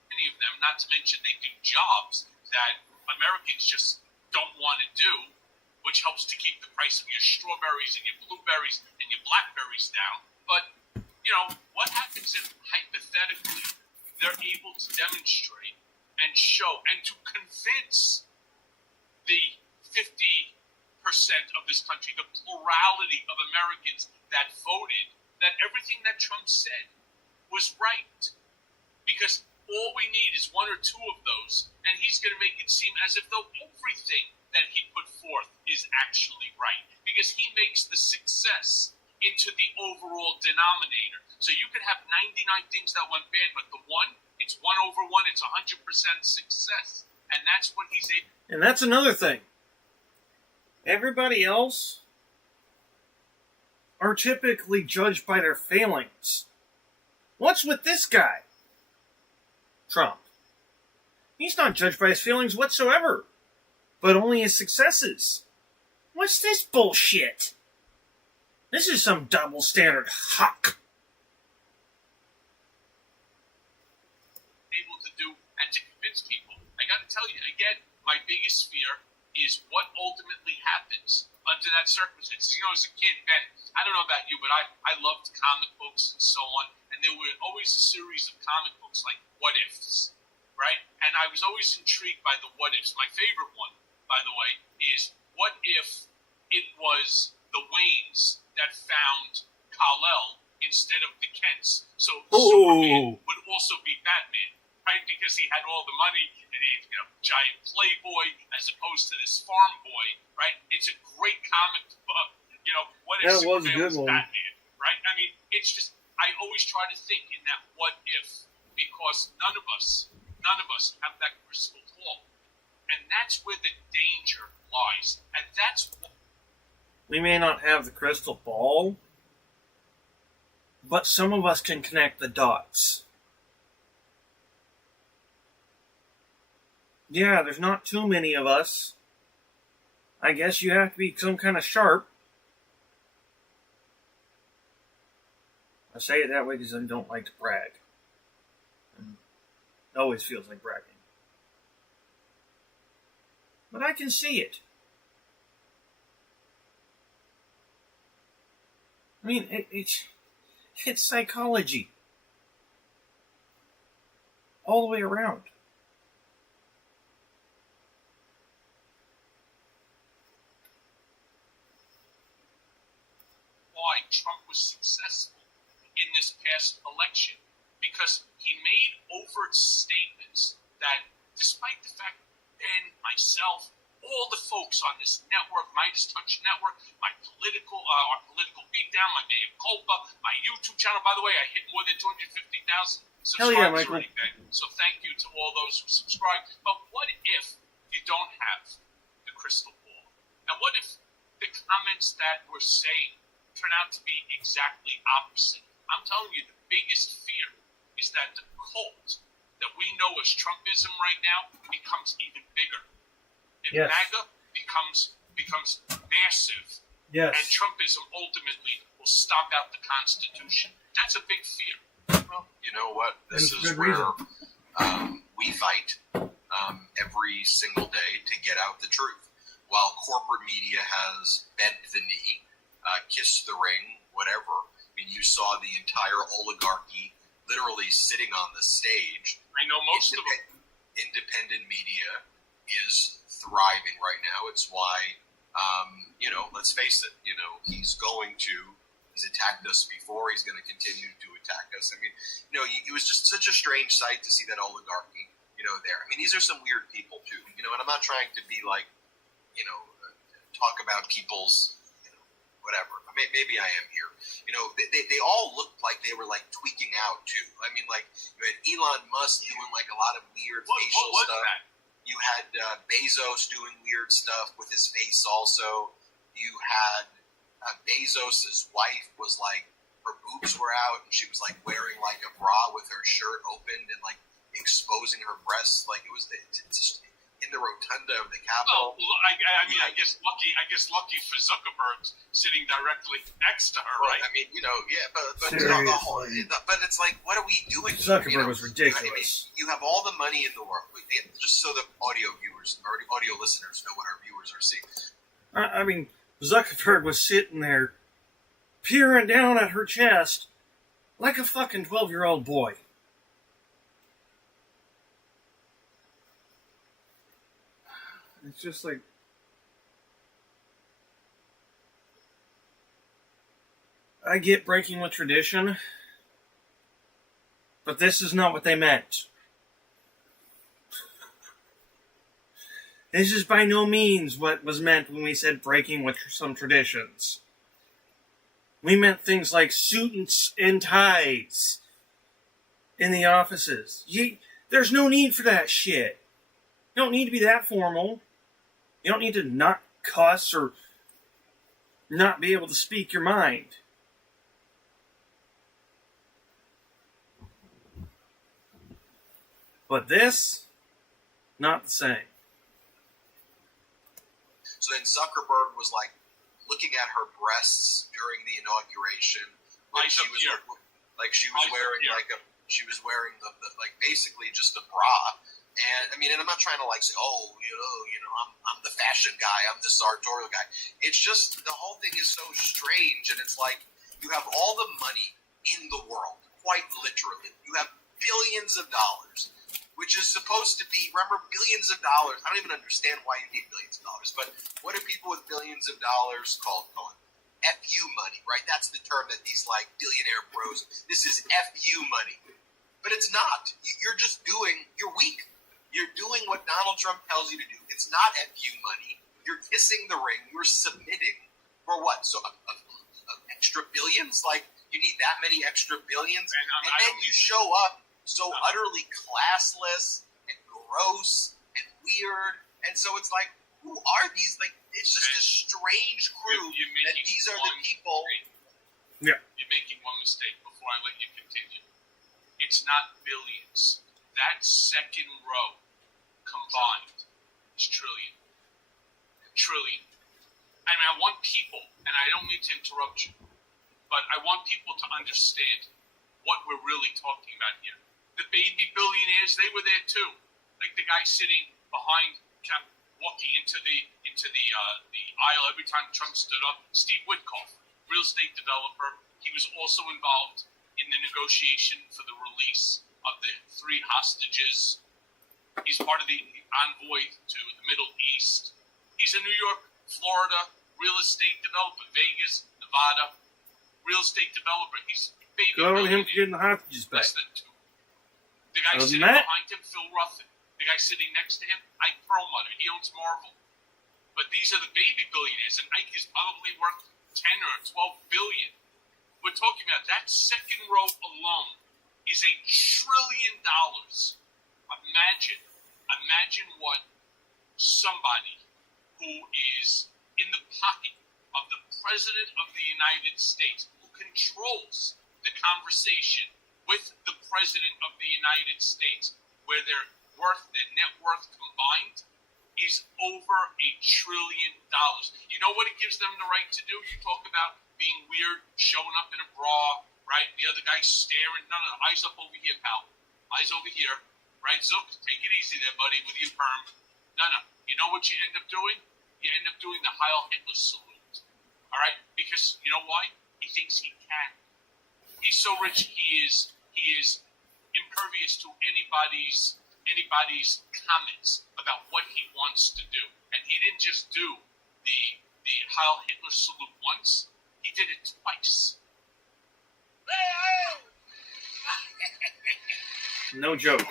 Many of them, not to mention they do jobs that Americans just don't want to do, which helps to keep the price of your strawberries and your blueberries and your blackberries down. But, what happens if, hypothetically, they're able to demonstrate and show and to convince the 50% of this country, the plurality of Americans that voted, that everything that Trump said was right? Because all we need is one or two of those, and he's going to make it seem as if though everything that he put forth is actually right, because he makes the success into the overall denominator. So you could have 99 things that went bad, but the one, it's 1 over 1, it's 100% success. And that's what he's able. And that's another thing. Everybody else are typically judged by their failings. What's with this guy? Trump. He's not judged by his failings whatsoever, but only his successes. What's this bullshit? This is some double standard huck. Able to do and to convince people. I got to tell you again, my biggest fear is what ultimately happens under that circumstance. As a kid, Ben, I don't know about you, but I loved comic books and so on, and there were always a series of comic books like What Ifs, right? And I was always intrigued by the what ifs. My favorite one, by the way, is what if it was the Waynes that found Kal-El instead of the Kents? So Superman would also be Batman, right? Because he had all the money and he's giant playboy as opposed to this farm boy, right? It's a great comic book. What if Superman was Batman, right? I mean, it's just, I always try to think in that what if, because none of us have that crystal ball. And that's where the danger lies. And that's what... We may not have the crystal ball, but some of us can connect the dots. Yeah, there's not too many of us. I guess you have to be some kind of sharp. I say it that way because I don't like to brag. It always feels like bragging. But I can see it. I mean, it's psychology. All the way around. Why Trump was successful in this past election, because he made overt statements that, despite the fact Ben, myself, all the folks on this network, Midas Touch Network, our political beatdown, my Mea Culpa, my YouTube channel. By the way, I hit more than 250,000 Hell yeah, subscribers Michael. already, Ben. So thank you to all those who subscribe. But what if you don't have the crystal ball? And what if the comments that we're saying turn out to be exactly opposite? I'm telling you, the biggest fear is that the cult that we know as Trumpism right now becomes even bigger. And Yes. MAGA becomes massive. Yes. And Trumpism ultimately will stomp out the Constitution. That's a big fear. Well, you know what? This And is good where reason. we fight every single day to get out the truth. While corporate media has bent the knee, kissed the ring, whatever. I mean, you saw the entire oligarchy literally sitting on the stage. I know most of them. Independent media is thriving right now. It's why, let's face it, he's attacked us before. He's going to continue to attack us. I mean, it was just such a strange sight to see that oligarchy, there. I mean, these are some weird people too, and I'm not trying to be like, talk about people's, whatever. Maybe I am here. They all looked like they were like tweaking out too. I mean, like you had Elon Musk doing like a lot of weird facial stuff. That? You had Bezos doing weird stuff with his face also. You had Bezos' wife was like, her boobs were out and she was like wearing like a bra with her shirt opened and like exposing her breasts. Like it's just in the rotunda of the Capitol. Well, I guess lucky for Zuckerberg sitting directly next to her, right? I mean, but it's like, what are we doing? Zuckerberg was ridiculous. I mean, you have all the money in the world. Just so the audio listeners know what our viewers are seeing. I mean, Zuckerberg was sitting there peering down at her chest like a fucking 12-year-old boy. It's just like... I get breaking with tradition, but this is not what they meant. This is by no means what was meant when we said breaking with some traditions. We meant things like suits and ties in the offices. There's no need for that shit. You don't need to be that formal. You don't need to not cuss or not be able to speak your mind. But this, not the same. So then Zuckerberg was like looking at her breasts during the inauguration. She was wearing basically just a bra. And I mean, and I'm not trying to like say, I'm the fashion guy, I'm the sartorial guy. It's just the whole thing is so strange, and it's like you have all the money in the world, quite literally. You have billions of dollars, which is supposed to be, remember, billions of dollars. I don't even understand why you need billions of dollars, but what are people with billions of dollars called? FU money, right? That's the term that these like billionaire bros. This is FU money, but it's not. You're weak. You're doing what Donald Trump tells you to do. It's not FU money. You're kissing the ring. You're submitting for what? So extra billions? Like you need that many extra billions, and then you show up so utterly classless and gross and weird. And so it's like, who are these? Like, it's just a strange crew that these are the people. Yeah. You're making one mistake before I let you continue. It's not billions. That second row combined is trillion. I mean, I want people, and I don't mean to interrupt you, but I want people to understand what we're really talking about here. The baby billionaires, they were there too. Like the guy sitting behind, kept walking into the aisle every time Trump stood up. Steve Witkoff, real estate developer. He was also involved in the negotiation for the release of the 3 hostages. He's part of the envoy to the Middle East. He's a New York, Florida real estate developer, Vegas, Nevada real estate developer. He's a baby Go to him billionaire. for getting the hostages back. Less than 2. The guy Other than sitting that? behind him, Phil Ruffin. The guy sitting next to him, Ike Perlmutter. He owns Marvel. But these are the baby billionaires, and Ike is probably worth 10 or 12 billion. We're talking about that second row alone is $1 trillion. Imagine what somebody who is in the pocket of the President of the United States, who controls the conversation with the President of the United States, where their net worth combined is over $1 trillion. You know what it gives them the right to do? You talk about being weird, showing up in a bra, right? The other guy's staring. No, eyes up over here, pal. Eyes over here. Right, Zook? Take it easy there, buddy, with your perm. No. You know what you end up doing? You end up doing the Heil Hitler salute. All right? Because, you know why? He thinks he can. He's so rich, he is impervious to anybody's comments about what he wants to do. And he didn't just do the Heil Hitler salute once, he did it twice. No joke.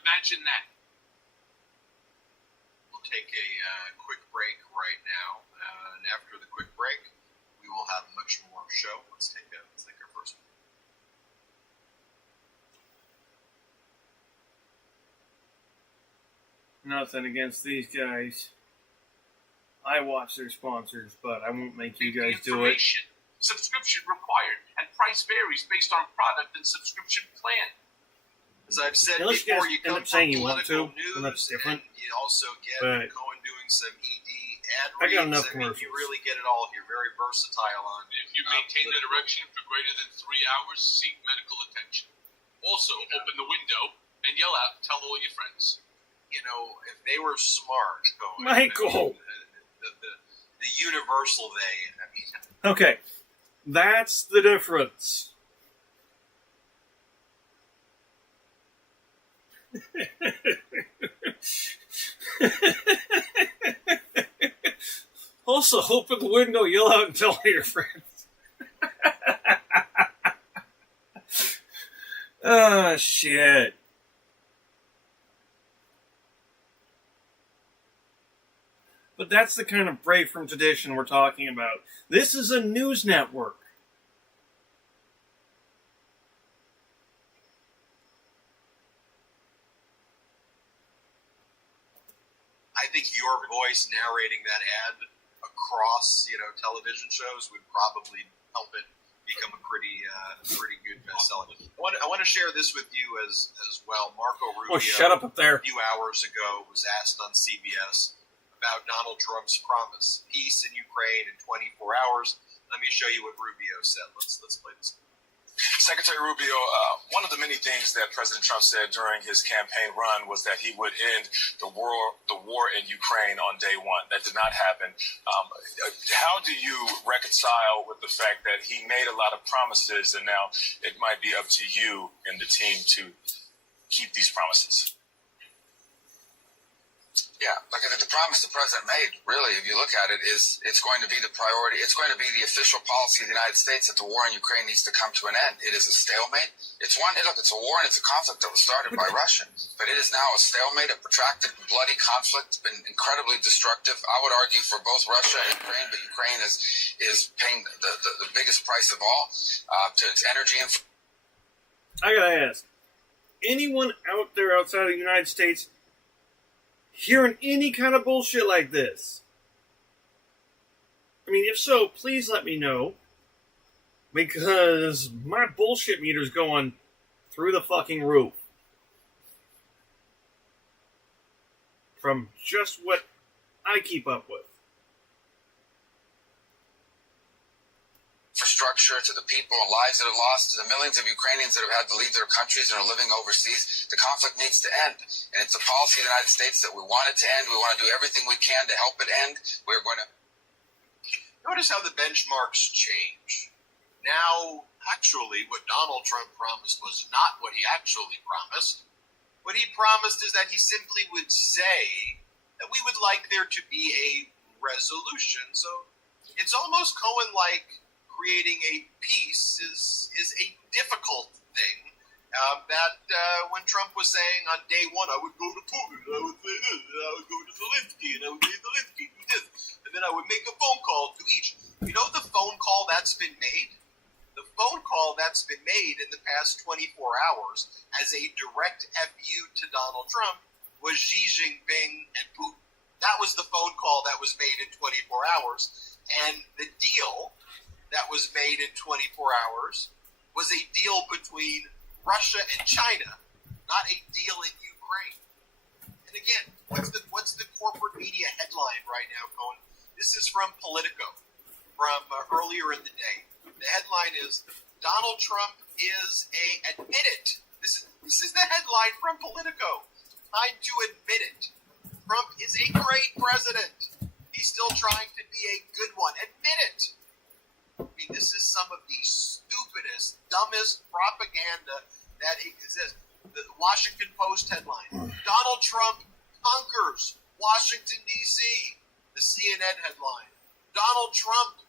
Imagine that. We'll take a quick break right now, and after the quick break, we will have much more show. Let's take our first one. Nothing against these guys. I watch their sponsors, but I won't make you guys do it. Subscription required, and price varies based on product and subscription plan. As I've said Unless before, you you end come up saying from you want political to, news, then that's different. and you also get But Cohen doing some ED ad I got reads. enough I mean, commercials. you really get it all here. Very versatile on. If you maintain that erection for greater than 3 hours, seek medical attention. Also, open the window and yell out, tell all your friends. You know, if they were smart, Cohen, Michael! the universal they. I mean, Okay, that's the difference. Also, open the window, yell out, and tell all your friends. Oh, shit. But that's the kind of break from tradition we're talking about. This is a news network. I think your voice narrating that ad across, television shows would probably help it become a pretty good bestseller. I want to share this with you as well. Marco Rubio, shut up there. A few hours ago, was asked on CBS about Donald Trump's promise, peace in Ukraine in 24 hours. Let me show you what Rubio said. Let's play this. Secretary Rubio, one of the many things that President Trump said during his campaign run was that he would end the war in Ukraine on day one. That did not happen. How do you reconcile with the fact that he made a lot of promises and now it might be up to you and the team to keep these promises? Yeah, like I think the promise the president made, really, if you look at it, is it's going to be the priority. It's going to be the official policy of the United States that the war in Ukraine needs to come to an end. It is a stalemate. It's a war and it's a conflict that was started by Russia, but it is now a stalemate, a protracted, bloody conflict. It's been incredibly destructive. I would argue for both Russia and Ukraine, but Ukraine is paying the biggest price of all to its energy. I gotta ask, anyone out there outside of the United States hearing any kind of bullshit like this? I mean, if so, please let me know. Because my bullshit meter's going through the fucking roof. From just what I keep up with. Infrastructure, to the people and lives that are lost, to the millions of Ukrainians that have had to leave their countries and are living overseas. The conflict needs to end. And it's a policy of the United States that we want it to end. We want to do everything we can to help it end. We're going to... Notice how the benchmarks change. Now, actually, what Donald Trump promised was not what he actually promised. What he promised is that he simply would say that we would like there to be a resolution. So it's almost Cohen-like. Creating a peace is a difficult thing. When Trump was saying on day one, I would go to Putin, I would say this, I would go to Zelensky, and I would say Zelensky, do this, and then I would make a phone call to each. You know the phone call that's been made? The phone call that's been made in the past 24 hours as a direct FU to Donald Trump was Xi Jinping and Putin. That was the phone call that was made in 24 hours, and the deal that was made in 24 hours was a deal between Russia and China, not a deal in Ukraine. And again, what's the corporate media headline right now, Cohen? This is from Politico, from earlier in the day. The headline is, Donald Trump is admit it. This is the headline from Politico. Time to admit it. Trump is a great president. He's still trying to be a good one. Admit it. I mean, this is some of the stupidest, dumbest propaganda that exists. The Washington Post headline, Donald Trump conquers Washington, D.C. The CNN headline, Donald Trump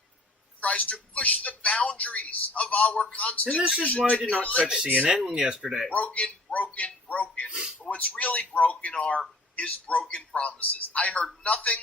tries to push the boundaries of our Constitution. And this is why I did not touch CNN yesterday. Broken. But what's really broken are his broken promises. I heard nothing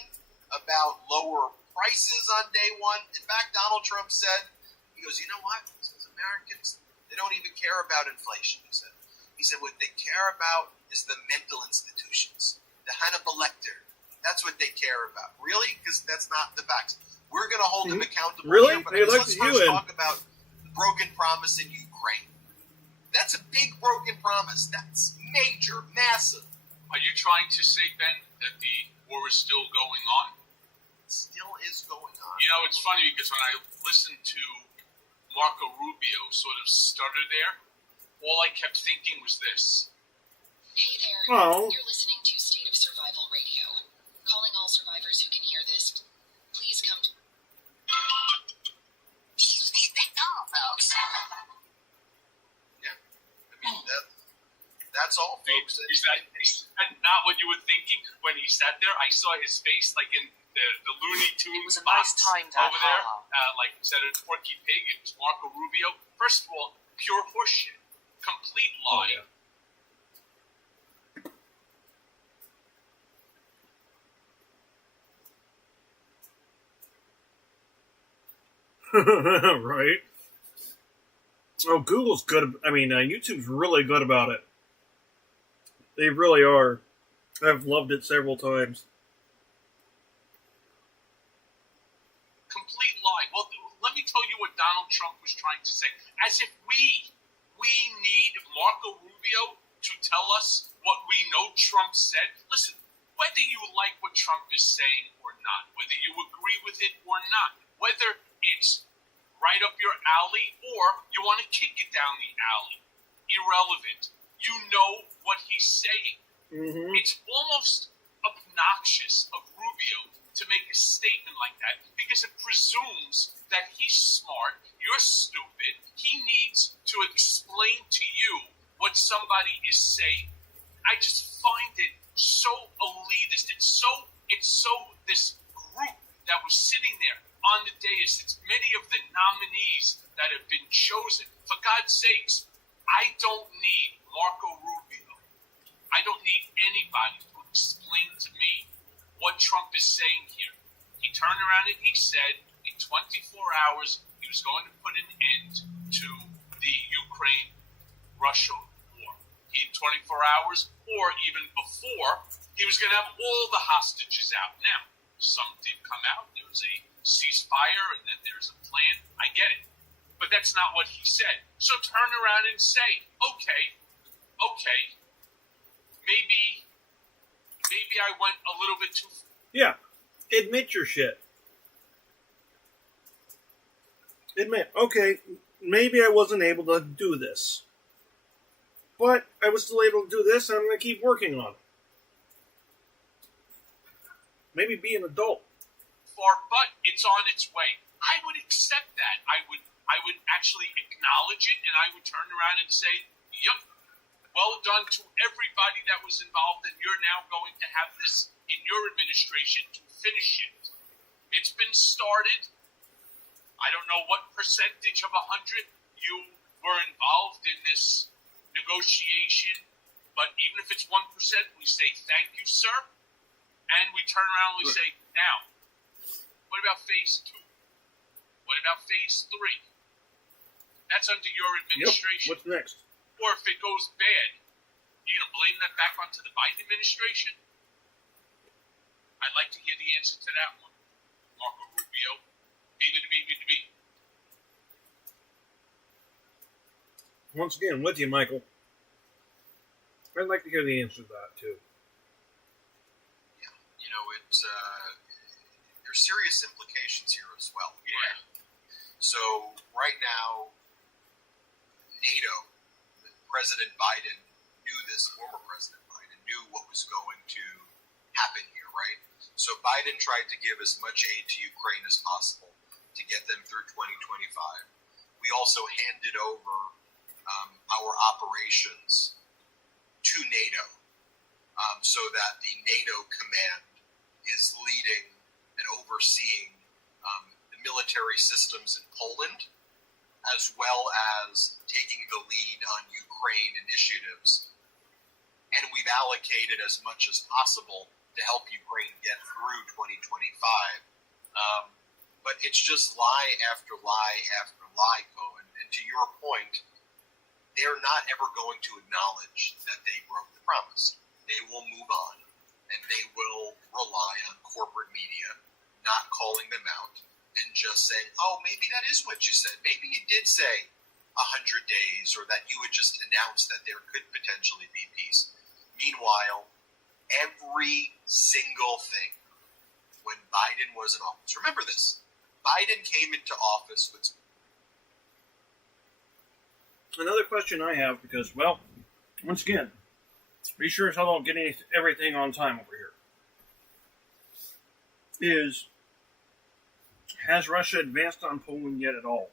about lower prices on day one. In fact, Donald Trump said, he goes, you know what? He says, Americans, they don't even care about inflation, he said. He said, what they care about is the mental institutions, the Hannibal Lecter. That's what they care about. Really? Because that's not the facts. We're going to hold him accountable. Really? Here, but let's first talk about the broken promise in Ukraine. That's a big broken promise. That's major, massive. Are you trying to say, Ben, that the war is still going on? Still is going on. You know, it's funny because when I listened to Marco Rubio sort of stutter there, all I kept thinking was this. Hey there. Oh. You're listening to State of Survival Radio. Calling all survivors who can hear this, please come to... folks. Yeah. I mean, that's all, folks. Is that not what you were thinking when he sat there? I saw his face like in the Looney Tunes. It was a nice time to over there, have. like Senator Porky Pig. It was Marco Rubio. First of all, pure horseshit, complete lie. Right. Oh, Google's good. I mean, YouTube's really good about it. They really are. I've loved it several times. Complete lie. Well, let me tell you what Donald Trump was trying to say. As if we need Marco Rubio to tell us what we know Trump said. Listen, whether you like what Trump is saying or not, whether you agree with it or not, whether it's right up your alley or you want to kick it down the alley, irrelevant. You know what he's saying. Mm-hmm. It's almost obnoxious of Rubio to make a statement like that because it presumes that he's smart, you're stupid, he needs to explain to you what somebody is saying. I just find it so elitist. It's so this group that was sitting there on the dais. It's many of the nominees that have been chosen. For God's sakes, I don't need Marco Rubio. I don't need anybody to explain to me what Trump is saying here. He turned around and he said in 24 hours he was going to put an end to the Ukraine-Russia war. In 24 hours, or even before, he was going to have all the hostages out. Now, some did come out. There was a ceasefire and then there's a plan. I get it. But that's not what he said. So turn around and say, okay, maybe I went a little bit too far. Yeah. Admit your shit. Admit, okay, maybe I wasn't able to do this. But I was still able to do this, and I'm going to keep working on it. Maybe be an adult. But it's on its way. I would accept that. I would actually acknowledge it, and I would turn around and say, yep, well done to everybody that was involved, and you're now going to have this in your administration to finish it. It's been started. I don't know what percentage of 100 you were involved in this negotiation, but even if it's 1%, we say thank you, sir, and we turn around and we say, now, what about phase 2? What about phase 3? That's under your administration. Yep. What's next? Or if it goes bad, you're going to blame that back onto the Biden administration? I'd like to hear the answer to that one. Marco Rubio. B. Once again, with you, Michael. I'd like to hear the answer to that, too. Yeah. You know, there's serious implications here as well. Yeah. Right? So, right now, NATO, President Biden knew this, former President Biden knew what was going to happen here, right? So Biden tried to give as much aid to Ukraine as possible to get them through 2025. We also handed over our operations to NATO so that the NATO command is leading and overseeing the military systems in Poland, as well as taking the lead on Ukraine initiatives. And we've allocated as much as possible to help Ukraine get through 2025. But it's just lie after lie after lie, Cohen. And to your point, they're not ever going to acknowledge that they broke the promise. They will move on, and they will rely on corporate media not calling them out and just saying, oh, maybe that is what you said. Maybe you did say 100 days, or that you would just announce that there could potentially be peace. Meanwhile, every single thing when Biden was in office, remember this, Biden came into office with... Another question I have, because, well, once again, be sure as hell don't get everything on time over here, is, has Russia advanced on Poland yet at all?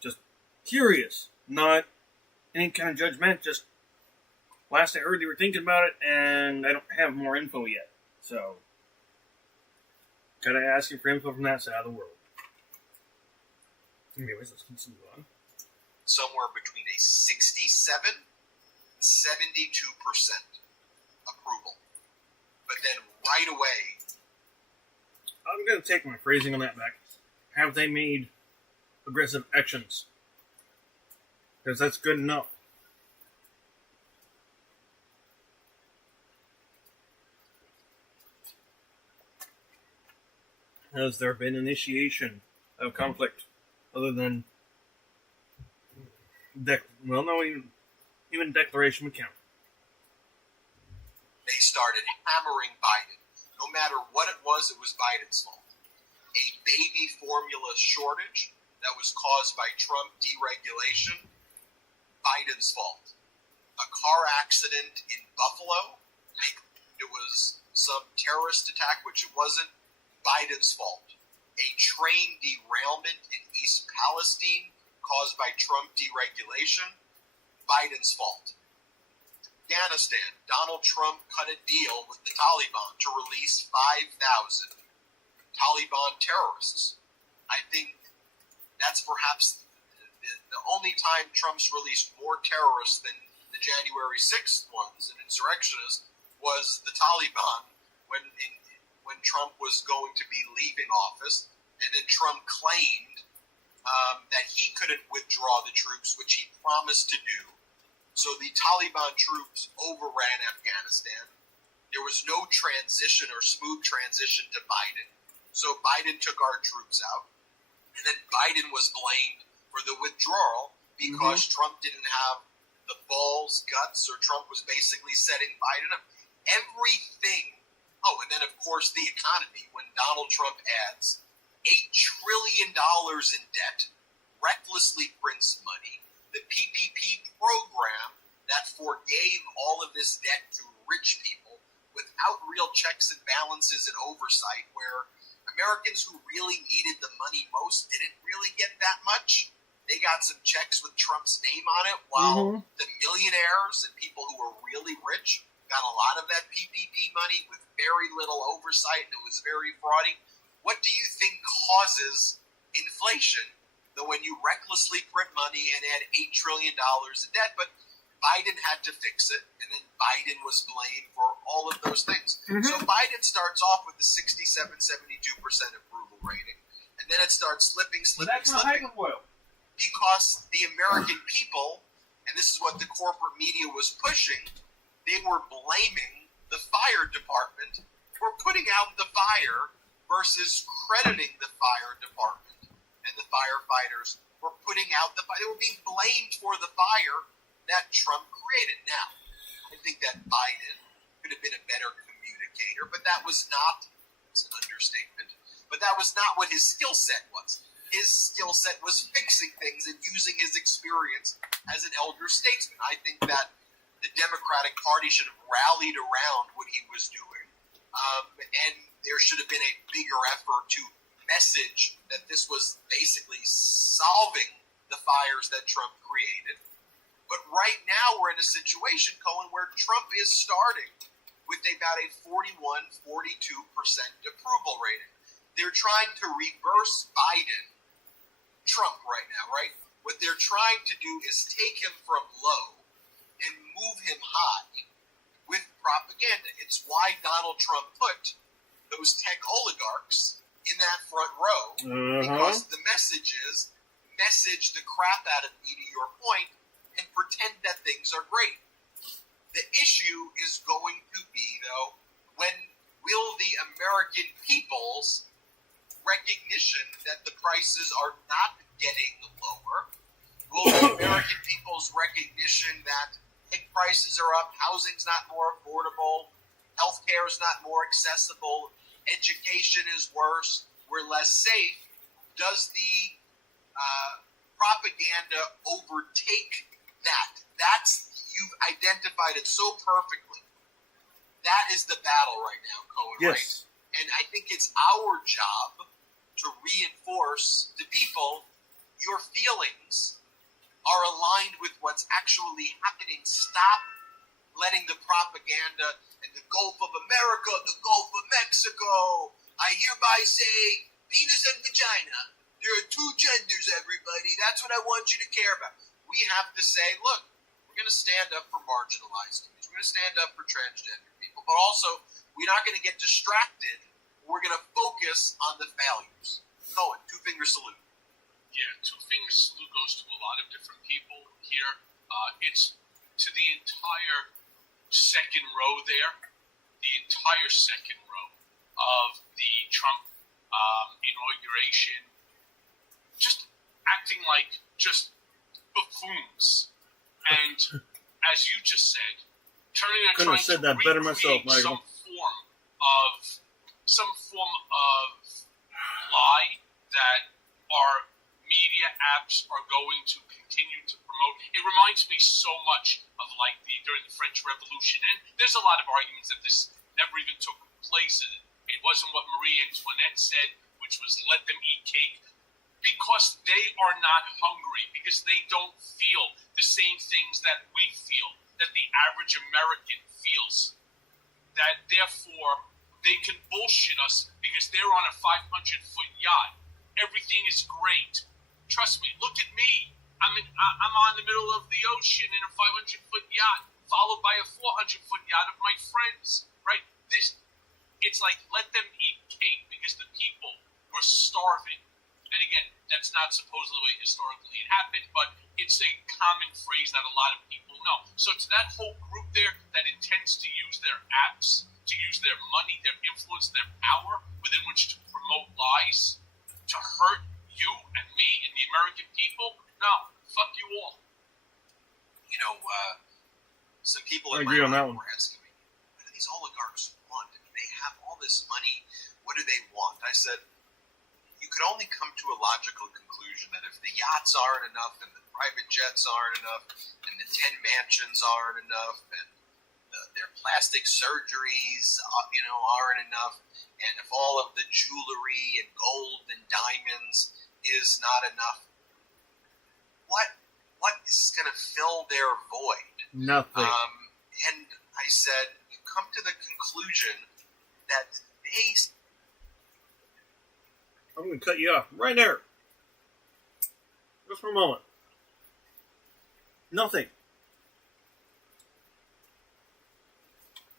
Just curious, not any kind of judgment, just last I heard they were thinking about it, and I don't have more info yet. So, gotta ask you for info from that side of the world. Anyways, let's continue on. Somewhere between a 67 and 72% approval. But then right away... I'm gonna take my phrasing on that back. Have they made aggressive actions? Because that's good enough. Has there been initiation of conflict other than even declaration would count? They started hammering Biden. No matter what it was Biden's fault. A baby formula shortage that was caused by Trump deregulation, Biden's fault. A car accident in Buffalo, it was some terrorist attack, which it wasn't, Biden's fault. A train derailment in East Palestine caused by Trump deregulation, Biden's fault. Afghanistan, Donald Trump cut a deal with the Taliban to release 5,000 Taliban terrorists. I think that's perhaps the only time Trump's released more terrorists than the January 6th ones and insurrectionists was the Taliban when Trump was going to be leaving office, and then Trump claimed that he couldn't withdraw the troops, which he promised to do. So the Taliban troops overran Afghanistan. There was no transition or smooth transition to Biden. So Biden took our troops out. And then Biden was blamed for the withdrawal because Trump didn't have the balls, guts, or Trump was basically setting Biden up. Everything. Oh, and then, of course, the economy, when Donald Trump adds $8 trillion in debt, recklessly prints money, the PPP program that forgave all of this debt to rich people without real checks and balances and oversight, where Americans who really needed the money most didn't really get that much. They got some checks with Trump's name on it, while the millionaires and people who were really rich got a lot of that PPP money with very little oversight, and it was very fraudy. what do you think causes inflation? When you recklessly print money and add $8 trillion in debt, but Biden had to fix it, and then Biden was blamed for all of those things. Mm-hmm. So Biden starts off with a 67, 72% approval rating, and then it starts slipping, because the American people, and this is what the corporate media was pushing, they were blaming the fire department for putting out the fire versus crediting the fire department. And the firefighters were putting out the fire. They were being blamed for the fire that Trump created. Now, I think that Biden could have been a better communicator, but that was not, it's an understatement, but that was not what his skill set was. His skill set was fixing things and using his experience as an elder statesman. I think that the Democratic Party should have rallied around what he was doing, and there should have been a bigger effort to message that this was basically solving the fires that Trump created. But right now we're in a situation, Cohen, where Trump is starting with about a 41-42% approval rating. They're trying to reverse Trump right now, right? What they're trying to do is take him from low and move him high with propaganda. It's why Donald Trump put those tech oligarchs in that front row, because the message is, message the crap out of me, to your point, and pretend that things are great. The issue is going to be, though, when will the American people's recognition that the prices are not getting lower, will the American people's recognition that egg prices are up, housing's not more affordable, healthcare is not more accessible, education is worse, we're less safe, does the propaganda overtake that? You've identified it so perfectly. That is the battle right now, Cohen. Yes. Right? And I think it's our job to reinforce to people your feelings are aligned with what's actually happening. Stop letting the propaganda and the Gulf of America, the Gulf of Mexico, I hereby say penis and vagina. There are two genders, everybody. That's what I want you to care about. We have to say, look, we're going to stand up for marginalized communities. We're going to stand up for transgender people. But also, we're not going to get distracted. We're going to focus on the failures. Cohen, two-finger salute. Yeah, two-finger salute goes to a lot of different people here. It's to the entire second row there, the entire second row of the Trump inauguration, just acting like just buffoons. And as you just said, turning and Couldn't have said that better myself, Michael. Some form of lie that our media apps are going to continue to promote. It reminds me so much of like during the French Revolution, and there's a lot of arguments that this never even took place. It wasn't what Marie Antoinette said, which was let them eat cake, because they are not hungry, because they don't feel the same things that we feel, that the average American feels, that therefore they can bullshit us because they're on a 500-foot yacht. Everything is great. Trust me, look at me. I'm on the middle of the ocean in a 500-foot yacht, followed by a 400-foot yacht of my friends, right? It's like, let them eat cake, because the people were starving. And again, that's not supposedly historically it happened, but it's a common phrase that a lot of people know. So to that whole group there that intends to use their apps, to use their money, their influence, their power within which to promote lies, to hurt you and me and the American people, no, fuck you all. You know, some people I agree on that one. were asking me, what do these oligarchs want? I mean, they have all this money. What do they want? I said, you could only come to a logical conclusion that if the yachts aren't enough, and the private jets aren't enough, and the 10 mansions aren't enough, and their plastic surgeries, aren't enough, and if all of the jewelry and gold and diamonds is not enough, what is going to fill their void? Nothing. And I said, you come to the conclusion that I'm going to cut you off right there. Just for a moment. Nothing.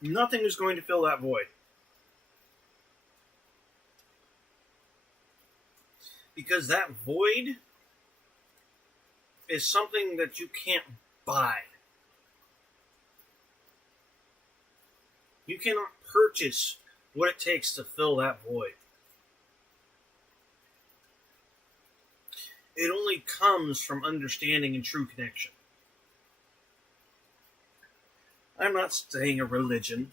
Nothing is going to fill that void. Because that void is something that you can't buy. You cannot purchase what it takes to fill that void. It only comes from understanding and true connection. I'm not saying a religion.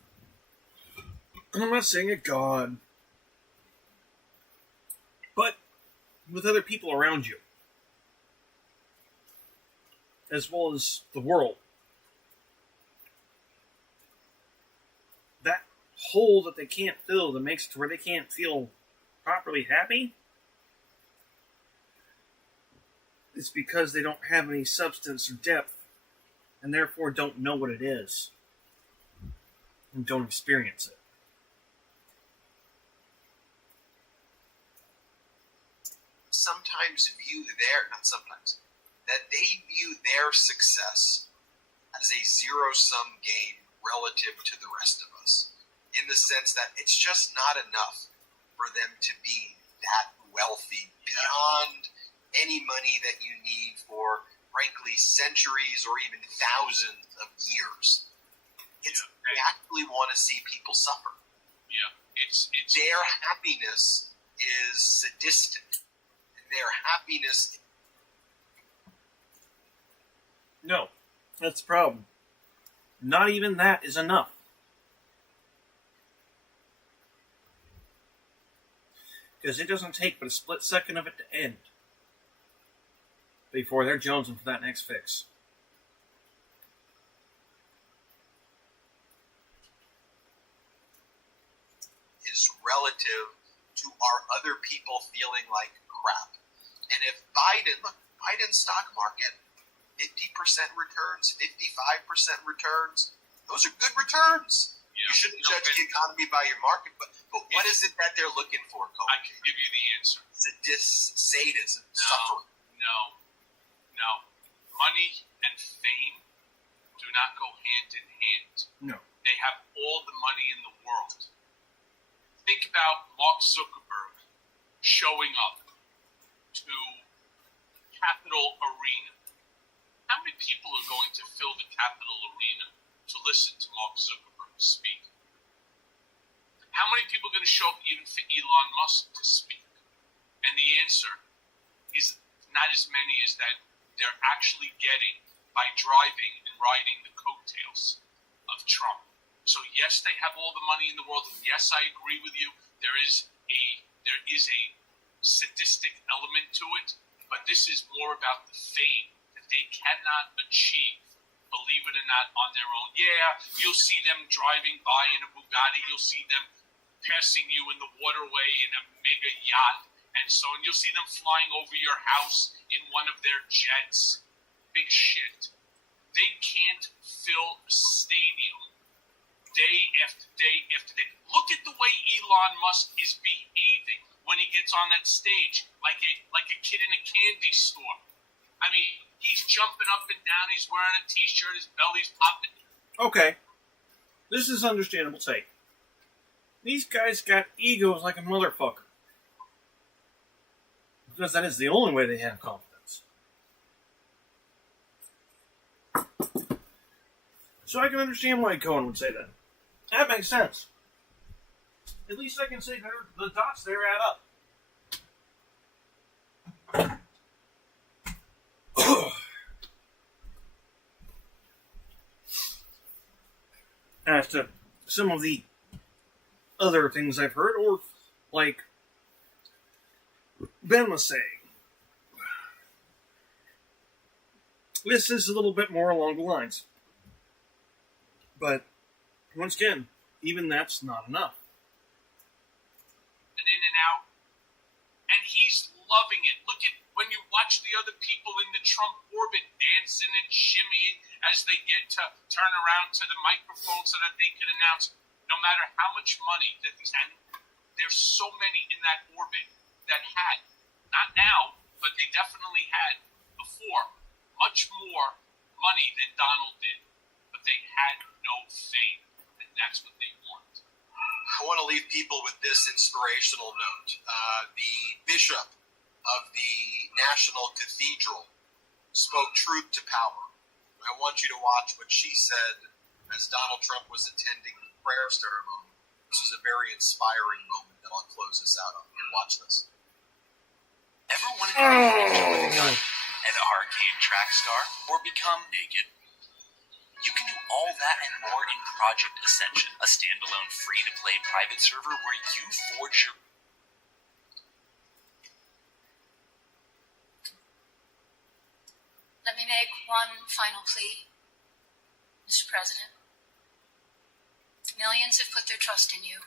I'm not saying a God. But with other people around you. As well as the world. That hole that they can't fill that makes it to where they can't feel properly happy is because they don't have any substance or depth and therefore don't know what it is and don't experience it. Sometimes that they view their success as a zero-sum game relative to the rest of us, in the sense that it's just not enough for them to be that wealthy beyond any money that you need for, frankly, centuries or even thousands of years. They actually want to see people suffer. Yeah, it's their happiness is sadistic. Their happiness. No, that's the problem. Not even that is enough. Because it doesn't take but a split second of it to end before they're jonesing for that next fix. Is relative to our other people feeling like crap. And if Biden's stock market, 50% returns, 55% returns, those are good returns. Yeah. You shouldn't judge the economy by your market, but what is it that they're looking for, Cole? I can give you the answer. Sadism, suffering. No. Money and fame do not go hand in hand. No. They have all the money in the world. Think about Mark Zuckerberg showing up to Capitol Arena. How many people are going to fill the Capitol Arena to listen to Mark Zuckerberg speak? How many people are going to show up even for Elon Musk to speak? And the answer is not as many as that they're actually getting by driving and riding the coattails of Trump. So yes, they have all the money in the world. Yes, I agree with you. There is a sadistic element to it, but this is more about the fame that they cannot achieve, believe it or not, on their own. Yeah, you'll see them driving by in a Bugatti. You'll see them passing you in the waterway in a mega yacht, and so on. You'll see them flying over your house in one of their jets. Big shit. They can't fill a stadium day after day after day. Look at the way Elon Musk is behaving when he gets on that stage, like a kid in a candy store. I mean, he's jumping up and down. He's wearing a T-shirt. His belly's popping. Okay, this is understandable take. These guys got egos like a motherfucker. Because that is the only way they have confidence. So I can understand why Cohen would say that. That makes sense. At least I can say the dots there add up. As to some of the other things I've heard, or like Ben was saying, this is a little bit more along the lines. But once again, even that's not enough. In and out, and he's loving it. Look at when you watch the other people in the Trump orbit dancing and shimmying as they get to turn around to the microphone so that they can announce, no matter how much money that these, and there's so many in that orbit that had, not now, but they definitely had before, much more money than Donald did, but they had no fame, and that's what they want. I want to leave people with this inspirational note. The bishop of the National Cathedral spoke truth to power. I want you to watch what she said as Donald Trump was attending the prayer ceremony. This was a very inspiring moment that I'll close this out on. Here, watch this. Ever wanted to be a ninja with a gun, an arcade track star, or become naked? You can do all that and more in Project Ascension, a standalone free-to-play private server where you forge your... Let me make one final plea, Mr. President. Millions have put their trust in you.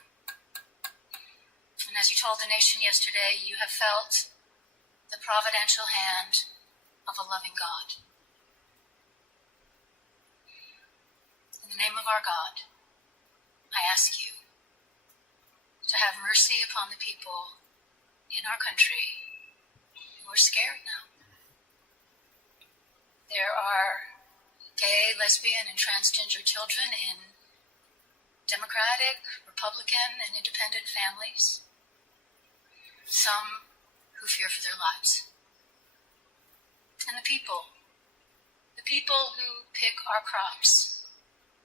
And as you told the nation yesterday, you have felt the providential hand of a loving God. In the name of our God, I ask you to have mercy upon the people in our country who are scared now. There are gay, lesbian, and transgender children in Democratic, Republican, and independent families. Some who fear for their lives. And the people who pick our crops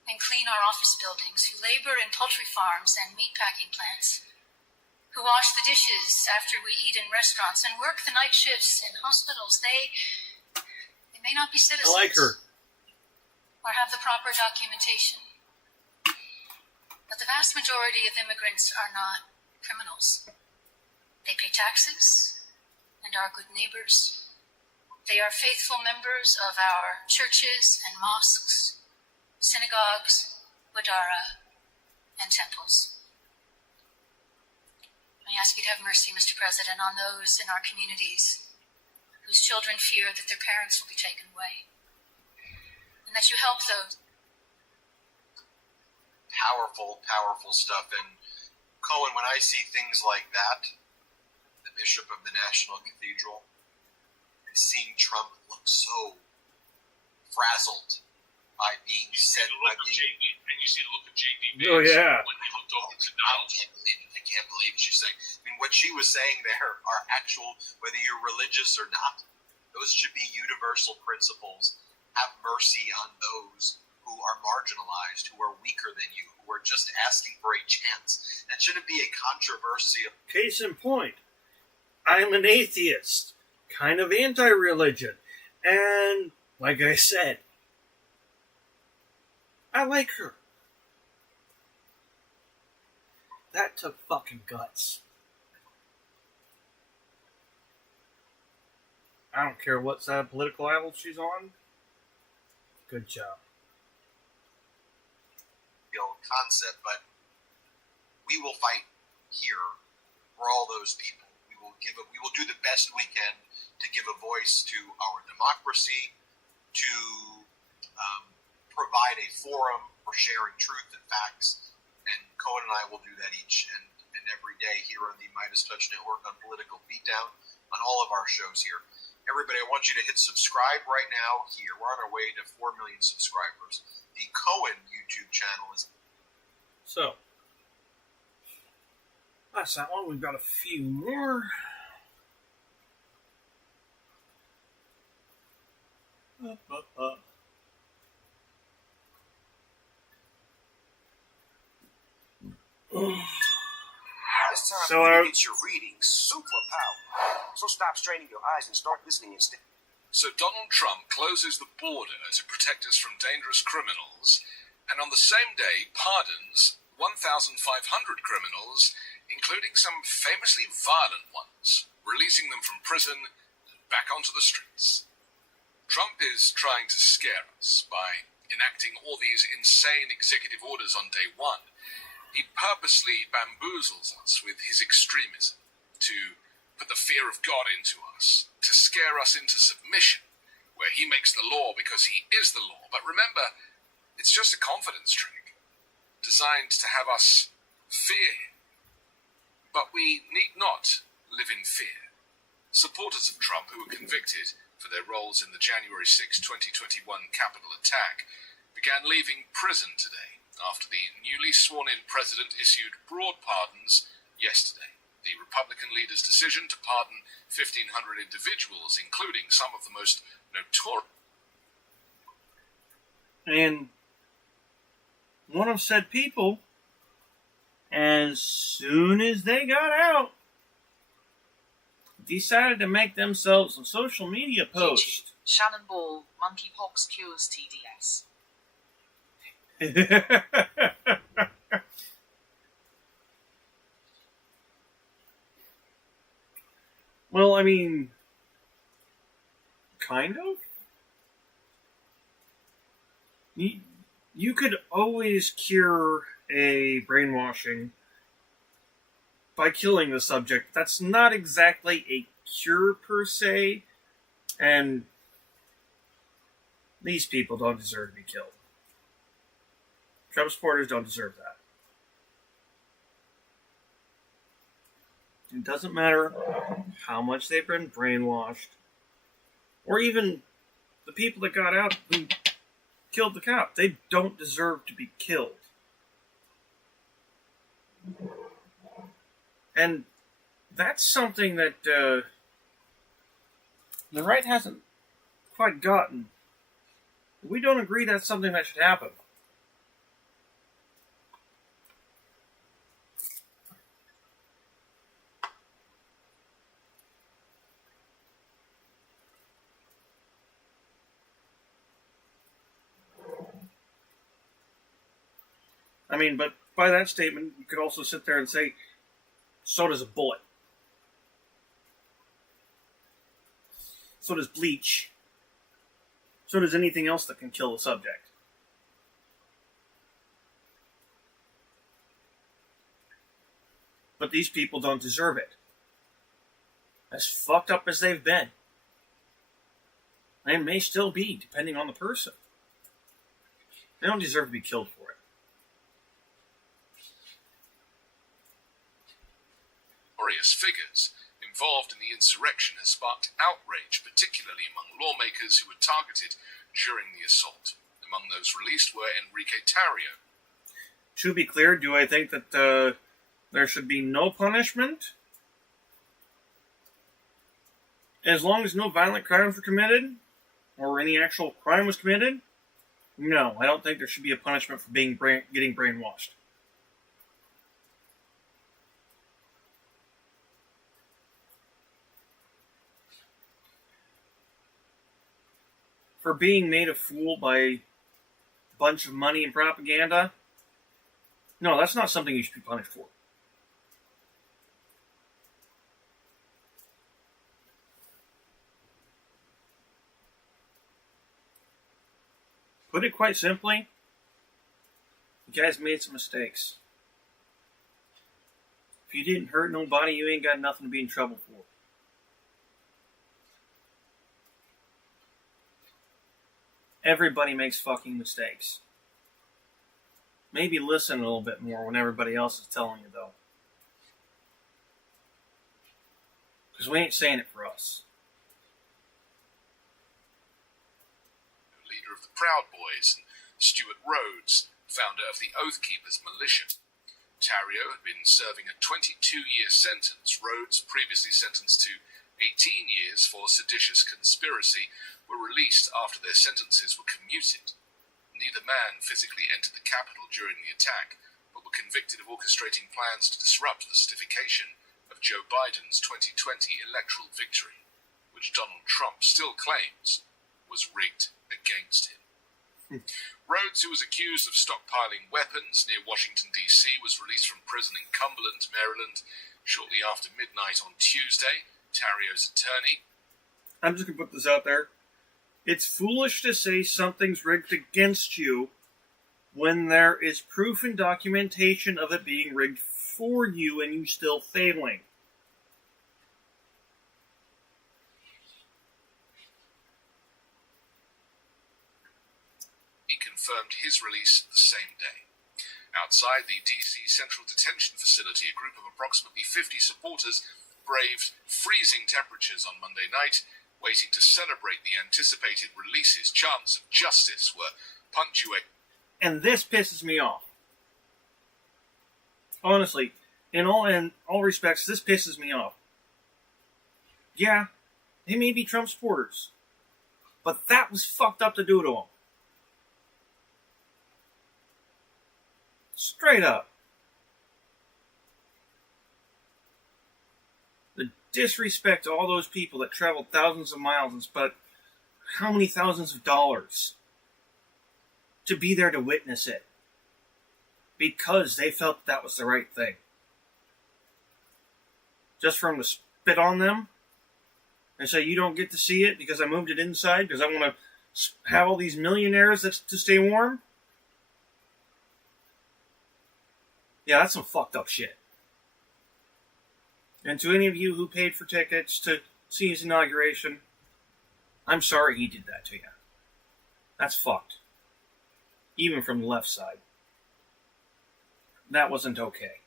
and clean our office buildings, who labor in poultry farms and meatpacking plants, who wash the dishes after we eat in restaurants and work the night shifts in hospitals, they may not be citizens. I like her. Or have the proper documentation. But the vast majority of immigrants are not criminals. They pay taxes and are good neighbors. They are faithful members of our churches and mosques, synagogues, wadara, and temples. I ask you to have mercy, Mr. President, on those in our communities whose children fear that their parents will be taken away, and that you help those. Powerful, powerful stuff. And Cohen, when I see things like that, the bishop of the National Cathedral, and seeing Trump look so frazzled by being said by being... And you see the look of J.D. Vance Oh, yeah. when he looked over to Donald. I can't believe it. She's saying, I mean, what she was saying there are actual, whether you're religious or not, those should be universal principles. Have mercy on those who are marginalized, who are weaker than you, who are just asking for a chance. That shouldn't be a controversy. Case in point, I'm an atheist, kind of anti-religion, and like I said, I like her. That took fucking guts. I don't care what side of political aisle she's on. Good job. Concept, but we will fight here for all those people. We will do the best we can to give a voice to our democracy, to provide a forum for sharing truth and facts. And Cohen and I will do that each and every day here on the Midas Touch Network on Political Beatdown, on all of our shows here. Everybody, I want you to hit subscribe right now here. We're on our way to 4 million subscribers. The Cohen YouTube channel is... So, that's that one. We've got a few more. It's time So, for you to get your reading superpower. So stop straining your eyes and start listening instead. So Donald Trump closes the border to protect us from dangerous criminals, and on the same day pardons 1,500 criminals, including some famously violent ones, releasing them from prison and back onto the streets. Trump is trying to scare us by enacting all these insane executive orders on day one. He purposely bamboozles us with his extremism to put the fear of God into us, to scare us into submission, where he makes the law because he is the law. But remember, it's just a confidence trick, designed to have us fear him. But we need not live in fear. Supporters of Trump who were convicted for their roles in the January 6, 2021 Capitol attack began leaving prison today after the newly sworn-in president issued broad pardons yesterday. The Republican leader's decision to pardon 1,500 individuals, including some of the most notorious. And one of said people, as soon as they got out, decided to make themselves a social media post. Shannon Ball, monkeypox cures TDS. Well, I mean, kind of. You could always cure a brainwashing by killing the subject. That's not exactly a cure per se, and these people don't deserve to be killed. Trump supporters don't deserve that. It doesn't matter how much they've been brainwashed, or even the people that got out who killed the cop. They don't deserve to be killed. And that's something that the right hasn't quite gotten. We don't agree that's something that should happen. I mean, but by that statement, you could also sit there and say, so does a bullet. So does bleach. So does anything else that can kill the subject. But these people don't deserve it. As fucked up as they've been. They may still be, depending on the person. They don't deserve to be killed for it. Figures involved in the insurrection has sparked outrage, particularly among lawmakers who were targeted during the assault. Among those released were Enrique Tarrio. To be clear, do I think that there should be no punishment? As long as no violent crimes were committed, or any actual crime was committed? No, I don't think there should be a punishment for getting brainwashed. For being made a fool by a bunch of money and propaganda? No, that's not something you should be punished for. Put it quite simply, you guys made some mistakes. If you didn't hurt nobody, you ain't got nothing to be in trouble for. Everybody makes fucking mistakes. Maybe listen a little bit more when everybody else is telling you, though. Because we ain't saying it for us. Leader of the Proud Boys, and Stuart Rhodes, founder of the Oath Keepers militia. Tarrio had been serving a 22-year sentence. Rhodes, previously sentenced to 18 years for seditious conspiracy, were released after their sentences were commuted. Neither man physically entered the Capitol during the attack, but were convicted of orchestrating plans to disrupt the certification of Joe Biden's 2020 electoral victory, which Donald Trump still claims was rigged against him. Rhodes, who was accused of stockpiling weapons near Washington, D.C., was released from prison in Cumberland, Maryland, shortly after midnight on Tuesday. Tarrio's attorney. I'm just going to put this out there. It's foolish to say something's rigged against you when there is proof and documentation of it being rigged for you and you still failing. He confirmed his release the same day. Outside the D.C. Central Detention Facility, a group of approximately 50 supporters braved freezing temperatures on Monday night, waiting to celebrate the anticipated releases. Chants of justice were punctuated. And this pisses me off. Honestly, in all respects, this pisses me off. Yeah, they may be Trump supporters, but that was fucked up to do to them. Straight up. The disrespect to all those people that traveled thousands of miles and spent how many thousands of dollars to be there to witness it. Because they felt that was the right thing. Just for them to spit on them and say, you don't get to see it because I moved it inside because I want to have all these millionaires to stay warm? Yeah, that's some fucked up shit. And to any of you who paid for tickets to see his inauguration, I'm sorry he did that to you. That's fucked. Even from the left side. That wasn't okay.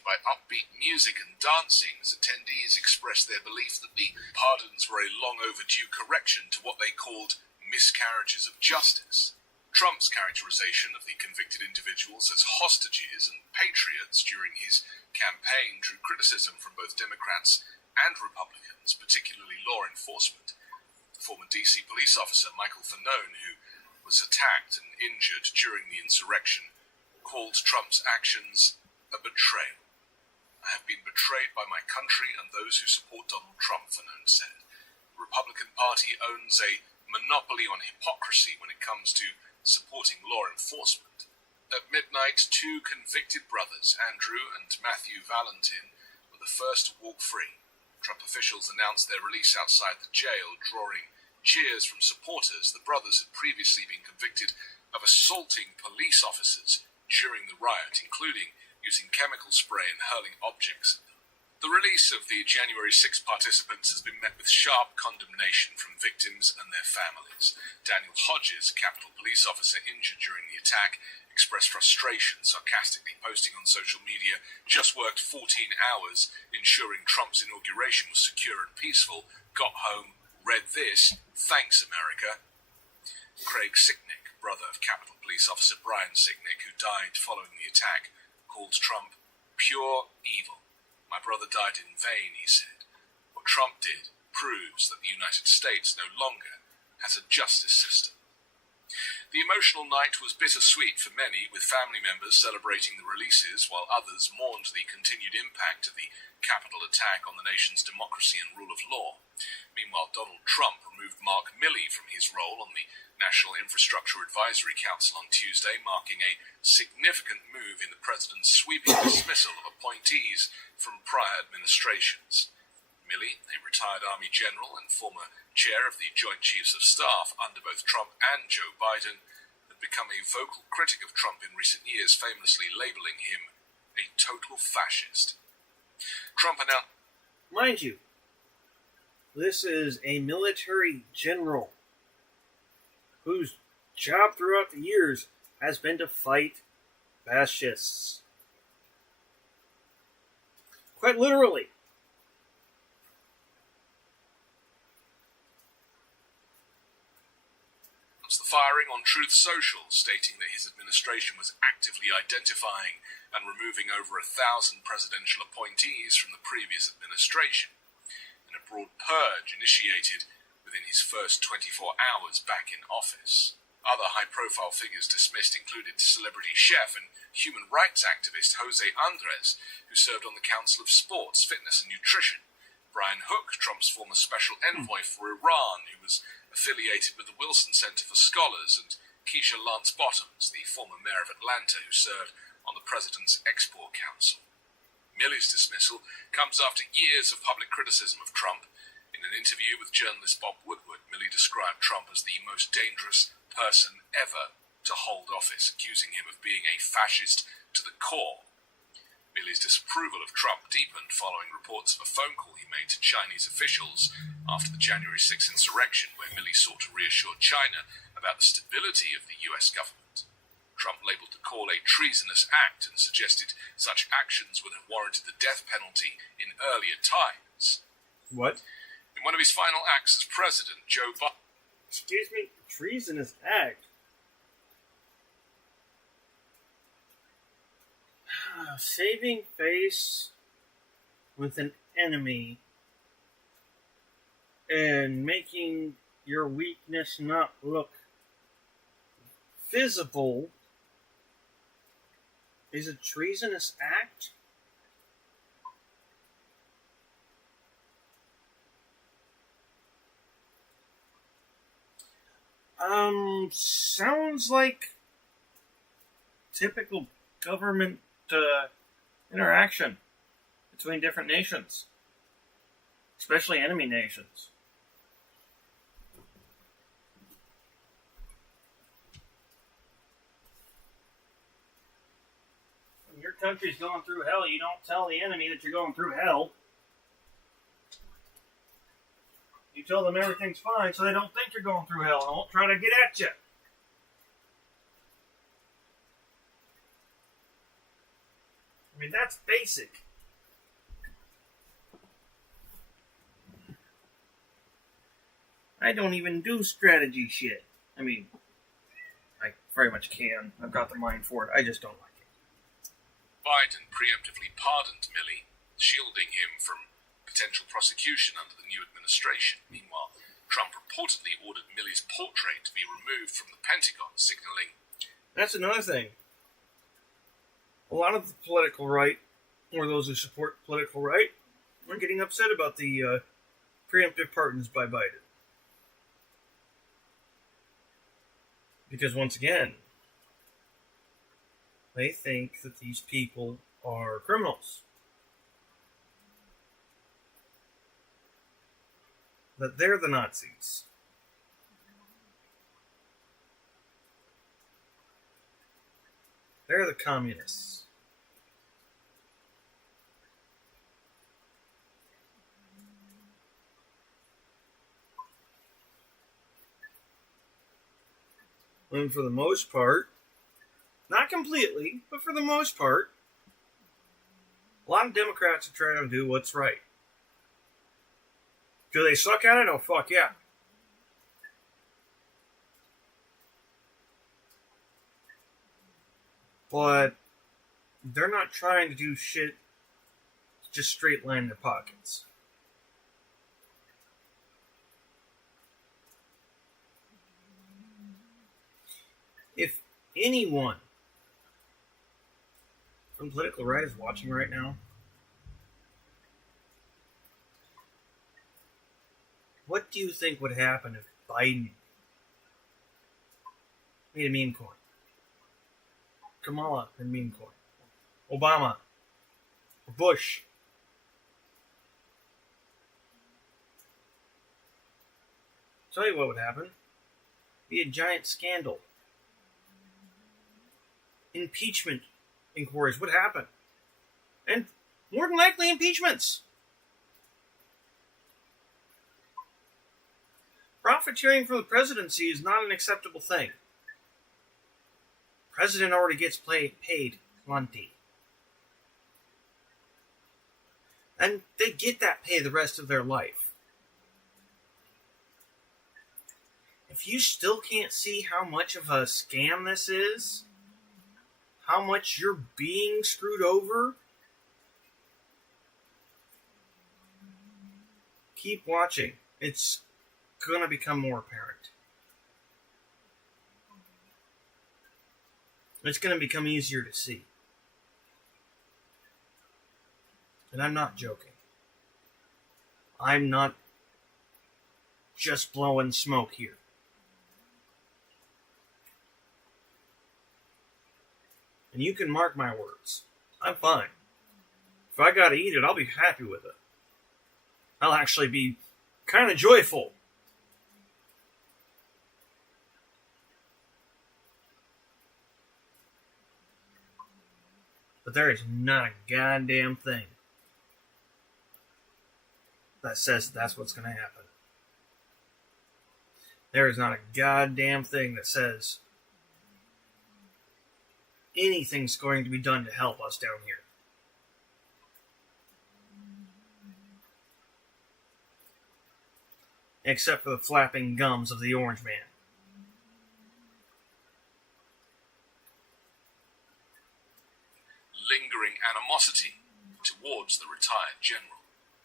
By upbeat music and dancing as attendees expressed their belief that the pardons were a long overdue correction to what they called miscarriages of justice. Trump's characterization of the convicted individuals as hostages and patriots during his campaign drew criticism from both Democrats and Republicans, particularly law enforcement. Former DC police officer Michael Fanone, who was attacked and injured during the insurrection, called Trump's actions a betrayal. I have been betrayed by my country and those who support Donald Trump, Fanone said. The Republican Party owns a monopoly on hypocrisy when it comes to supporting law enforcement. At midnight, two convicted brothers, Andrew and Matthew Valentin, were the first to walk free. Trump officials announced their release outside the jail, drawing cheers from supporters. The brothers had previously been convicted of assaulting police officers during the riot, including using chemical spray and hurling objects at them. The release of the January 6 participants has been met with sharp condemnation from victims and their families. Daniel Hodges, a Capitol police officer injured during the attack, expressed frustration, sarcastically posting on social media, "Just worked 14 hours ensuring Trump's inauguration was secure and peaceful, got home, read this, thanks America." Craig Sicknick, brother of Capitol Police Officer Brian Sicknick, who died following the attack, called Trump pure evil. "My brother died in vain," he said. "What Trump did proves that the United States no longer has a justice system." The emotional night was bittersweet for many, with family members celebrating the releases while others mourned the continued impact of the Capitol attack on the nation's democracy and rule of law. Meanwhile, Donald Trump removed Mark Milley from his role on the National Infrastructure Advisory Council on Tuesday, marking a significant move in the president's sweeping dismissal of appointees from prior administrations. Milley, a retired Army general and former chair of the Joint Chiefs of Staff under both Trump and Joe Biden, had become a vocal critic of Trump in recent years, famously labeling him a total fascist. Trump announced... Mind you, this is a military general whose job throughout the years has been to fight fascists. Quite literally. The firing on Truth Social, stating that his administration was actively identifying and removing over 1,000 presidential appointees from the previous administration, in a broad purge initiated within his first 24 hours back in office. Other high-profile figures dismissed included celebrity chef and human rights activist Jose Andres, who served on the Council of Sports, Fitness and Nutrition, Brian Hook, Trump's former special envoy for Iran, who was affiliated with the Wilson Center for Scholars, and Keisha Lance Bottoms, the former mayor of Atlanta, who served on the President's Export Council. Milley's dismissal comes after years of public criticism of Trump. In an interview with journalist Bob Woodward, Milley described Trump as the most dangerous person ever to hold office, accusing him of being a fascist to the core. Milley's disapproval of Trump deepened following reports of a phone call he made to Chinese officials after the January 6 insurrection, where Milley sought to reassure China about the stability of the US government. Trump labelled the call a treasonous act and suggested such actions would have warranted the death penalty in earlier times. What? In one of his final acts as president, Joe Biden... Excuse me? Treasonous act? Saving face with an enemy and making your weakness not look visible is a treasonous act? Sounds like typical government interaction between different nations, especially enemy nations. When your country's going through hell, you don't tell the enemy that you're going through hell. You tell them everything's fine so they don't think you're going through hell and won't try to get at you. I mean, that's basic. I don't even do strategy shit. I mean, I very much can. I've got the mind for it. I just don't like it. Biden preemptively pardoned Milley, shielding him from potential prosecution under the new administration. Meanwhile, Trump reportedly ordered Milley's portrait to be removed from the Pentagon, signaling... That's another thing. A lot of the political right, or those who support political right, are getting upset about the preemptive pardons by Biden. Because once again, they think that these people are criminals. That they're the Nazis. They're the communists. And for the most part, not completely, but for the most part, a lot of Democrats are trying to do what's right. Do they suck at it? Oh, fuck yeah. But they're not trying to do shit to just straight line their pockets. If anyone from the political right is watching right now, what do you think would happen if Biden made a meme coin? Kamala made a meme coin. Obama. Or Bush. Tell you what would happen. Be a giant scandal. Impeachment inquiries would happen. And more than likely impeachments. Profiteering from the presidency is not an acceptable thing. President already gets paid plenty. And they get that pay the rest of their life. If you still can't see how much of a scam this is, how much you're being screwed over, keep watching. It's going to become more apparent. It's going to become easier to see. And I'm not joking. I'm not just blowing smoke here. And you can mark my words. I'm fine. If I gotta eat it, I'll be happy with it. I'll actually be kind of joyful. But there is not a goddamn thing that says that's what's going to happen. There is not a goddamn thing that says anything's going to be done to help us down here. Except for the flapping gums of the Orange Man. Lingering animosity towards the retired general.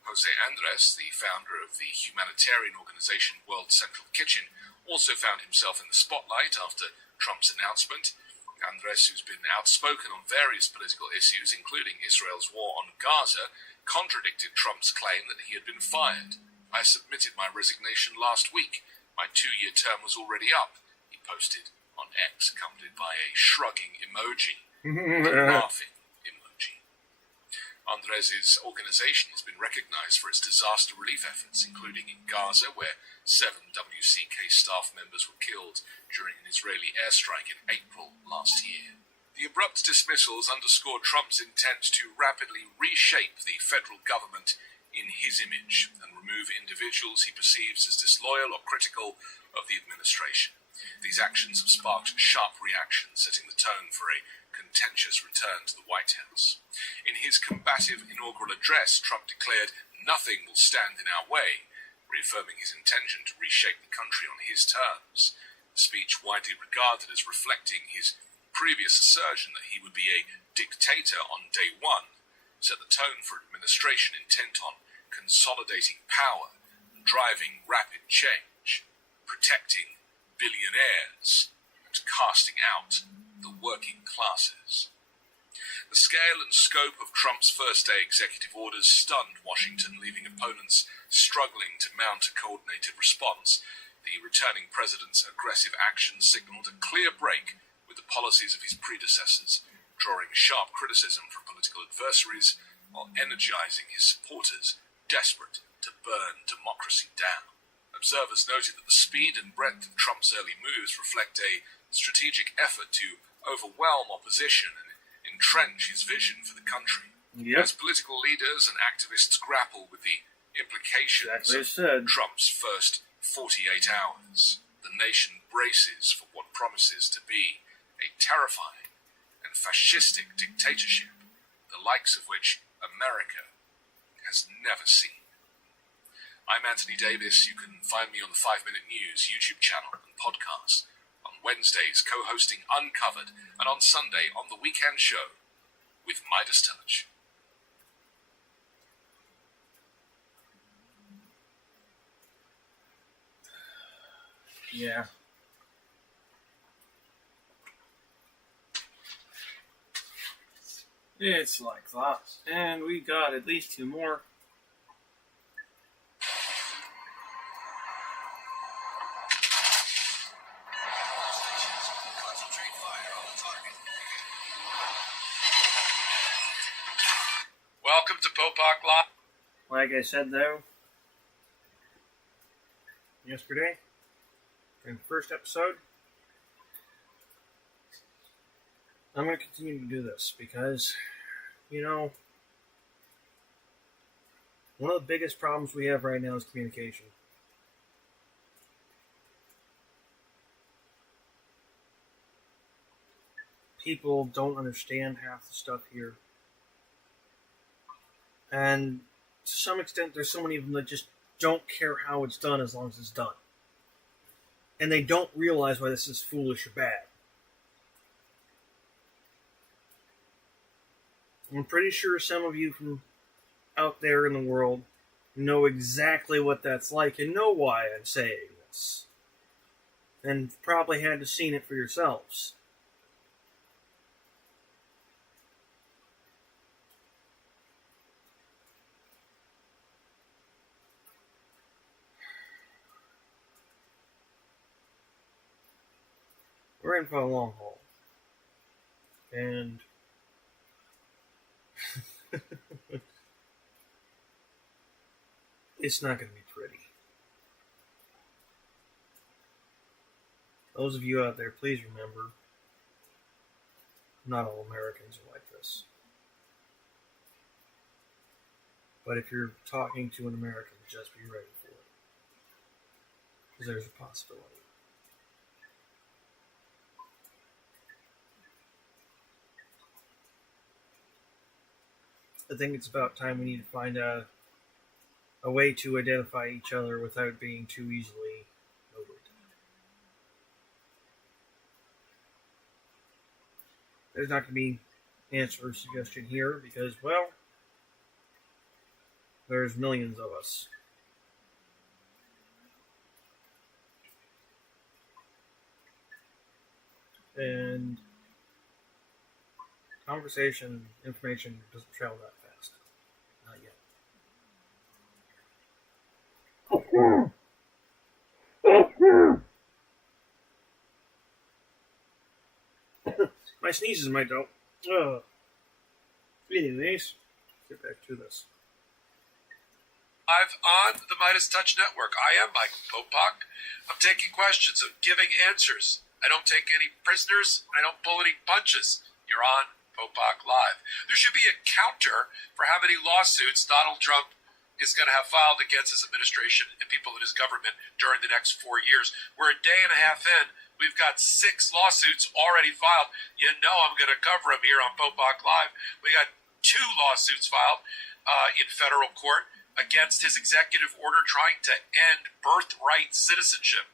Jose Andres, the founder of the humanitarian organization World Central Kitchen, also found himself in the spotlight after Trump's announcement. Andres, who's been outspoken on various political issues, including Israel's war on Gaza, contradicted Trump's claim that he had been fired. "I submitted my resignation last week. My 2-year term was already up," he posted on X, accompanied by a shrugging emoji and a laughing emoji. Andres' organization has been recognized for its disaster relief efforts, including in Gaza, where 7 WCK staff members were killed during an Israeli airstrike in April last year. The abrupt dismissals underscore Trump's intent to rapidly reshape the federal government in his image and remove individuals he perceives as disloyal or critical of the administration. These actions have sparked sharp reactions, setting the tone for a contentious return to the White House. In his combative inaugural address, Trump declared, "Nothing will stand in our way," reaffirming his intention to reshape the country on his terms. The speech, widely regarded as reflecting his previous assertion that he would be a dictator on day one, set the tone for an administration intent on consolidating power and driving rapid change, protecting billionaires and casting out the working classes. The scale and scope of Trump's first-day executive orders stunned Washington, leaving opponents struggling to mount a coordinated response. The returning president's aggressive action signaled a clear break with the policies of his predecessors, drawing sharp criticism from political adversaries while energizing his supporters, desperate to burn democracy down. Observers noted that the speed and breadth of Trump's early moves reflect a strategic effort to overwhelm opposition and entrench his vision for the country. Yep. As political leaders and activists grapple with the implications of Trump's first 48 hours, the nation braces for what promises to be a terrifying and fascistic dictatorship, the likes of which America has never seen. I'm Anthony Davis. You can find me on the 5 Minute News YouTube channel and podcast, on Wednesdays co-hosting Uncovered, and on Sunday on The Weekend Show with Midas Touch. Yeah. It's like that. And we got at least 2 more. Welcome to Popak Live. Like I said, though, yesterday, in the first episode, I'm going to continue to do this because, you know, one of the biggest problems we have right now is communication. People don't understand half the stuff here. And to some extent, there's so many of them that just don't care how it's done as long as it's done. And they don't realize why this is foolish or bad. I'm pretty sure some of you from out there in the world know exactly what that's like and know why I'm saying this. And probably had to seen it for yourselves. We're in for a long haul. And it's not going to be pretty. Those of you out there, please remember, not all Americans are like this. But if you're talking to an American, just be ready for it. Because there's a possibility. I think it's about time we need to find a way to identify each other without being too easily noted. There's not going to be answer or suggestion here because, well, there's millions of us. And conversation, information doesn't travel that fast. Not yet. My sneezes might go. Anyways, get back to this. Live on the Midas Touch Network. I am Michael Popak. I'm taking questions. I'm giving answers. I don't take any prisoners. I don't pull any punches. You're on Popak Live. There should be a counter for how many lawsuits Donald Trump is going to have filed against his administration and people in his government during the next 4 years. We're a day and a half in. We've got 6 lawsuits already filed. You know I'm going to cover them here on Popak Live. We got 2 lawsuits filed in federal court against his executive order trying to end birthright citizenship.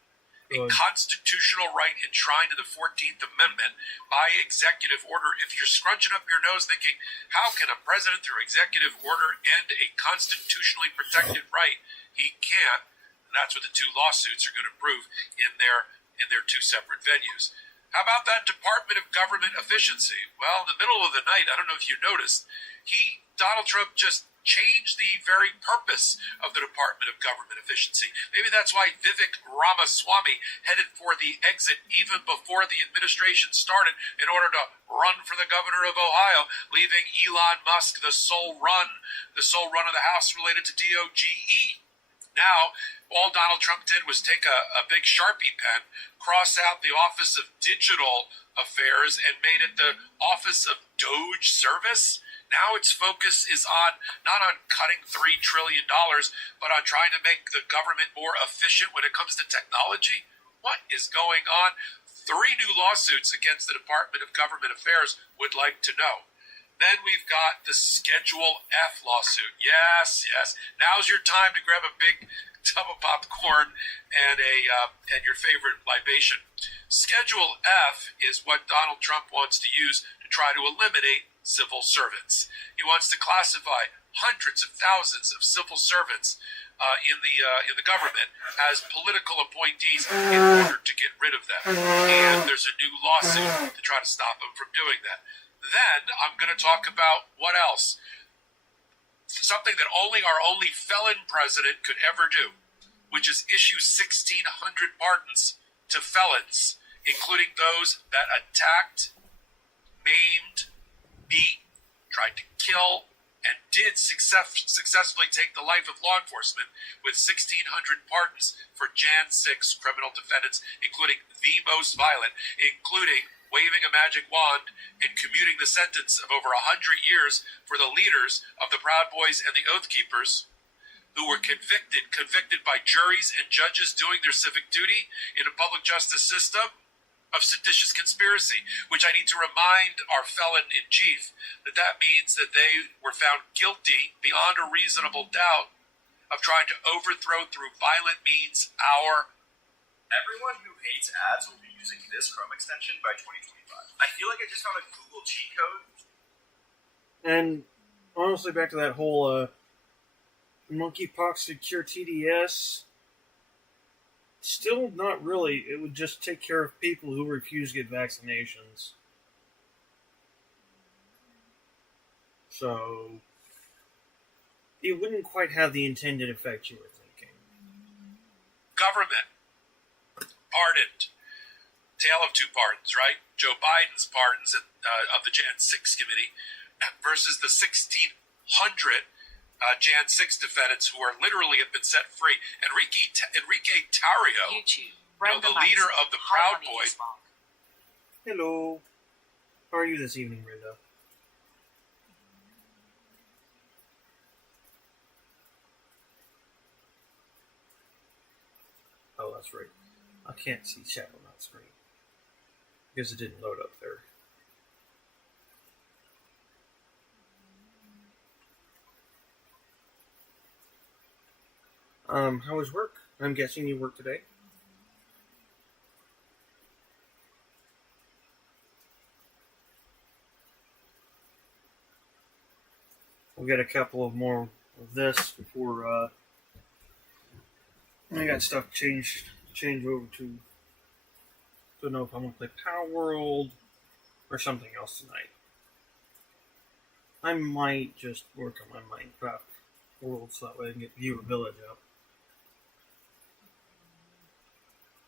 A constitutional right enshrined in the 14th Amendment by executive order. If you're scrunching up your nose thinking, how can a president through executive order end a constitutionally protected right? He can't. And that's what the 2 lawsuits are going to prove in their 2 separate venues. How about that Department of Government Efficiency? Well, in the middle of the night, I don't know if you noticed, Donald Trump just changed the very purpose of the Department of Government Efficiency. Maybe that's why Vivek Ramaswamy headed for the exit even before the administration started in order to run for the governor of Ohio, leaving Elon Musk the sole run of the House related to DOGE. Now, all Donald Trump did was take a big Sharpie pen, cross out the Office of Digital Affairs, and made it the Office of Doge Service. Now its focus is not on cutting $3 trillion, but on trying to make the government more efficient when it comes to technology. What is going on? 3 new lawsuits against the Department of Government Affairs would like to know. Then we've got the Schedule F lawsuit. Yes. Now's your time to grab a big tub of popcorn and your favorite libation. Schedule F is what Donald Trump wants to use to try to eliminate civil servants. He wants to classify hundreds of thousands of civil servants in the government as political appointees in order to get rid of them. And there's a new lawsuit to try to stop him from doing that. Then I'm going to talk about what else. Something that our only felon president could ever do, which is issue 1,600 pardons to felons, including those that attacked, maimed, beat, tried to kill, and did successfully take the life of law enforcement, with 1,600 pardons for Jan 6 criminal defendants, including the most violent, including waving a magic wand and commuting the sentence of over 100 years for the leaders of the Proud Boys and the Oath Keepers, who were convicted by juries and judges doing their civic duty in a public justice system of seditious conspiracy, which I need to remind our felon-in-chief that means that they were found guilty beyond a reasonable doubt of trying to overthrow through violent means our... Everyone who hates ads will be using this Chrome extension by 2025. I feel like I just found a Google cheat code. And honestly, back to that whole monkeypox to cure TDS... Still not really. It would just take care of people who refuse to get vaccinations. So, it wouldn't quite have the intended effect you were thinking. Government. Pardoned. Tale of 2 pardons, right? Joe Biden's pardons of the Jan 6 committee versus the 1,600 Jan 6 defendants who are literally have been set free. Enrique Tarrio, the leader of the Proud Boys. Hello. How are you this evening, Brenda? Oh, that's right. I can't see chat on that screen because it didn't load up there. How was work? I'm guessing you worked today. We'll get a couple of more of this before I got stuff change over to. Don't know if I'm gonna play Power World or something else tonight. I might just work on my Minecraft world so that way I can get Viewer Village up.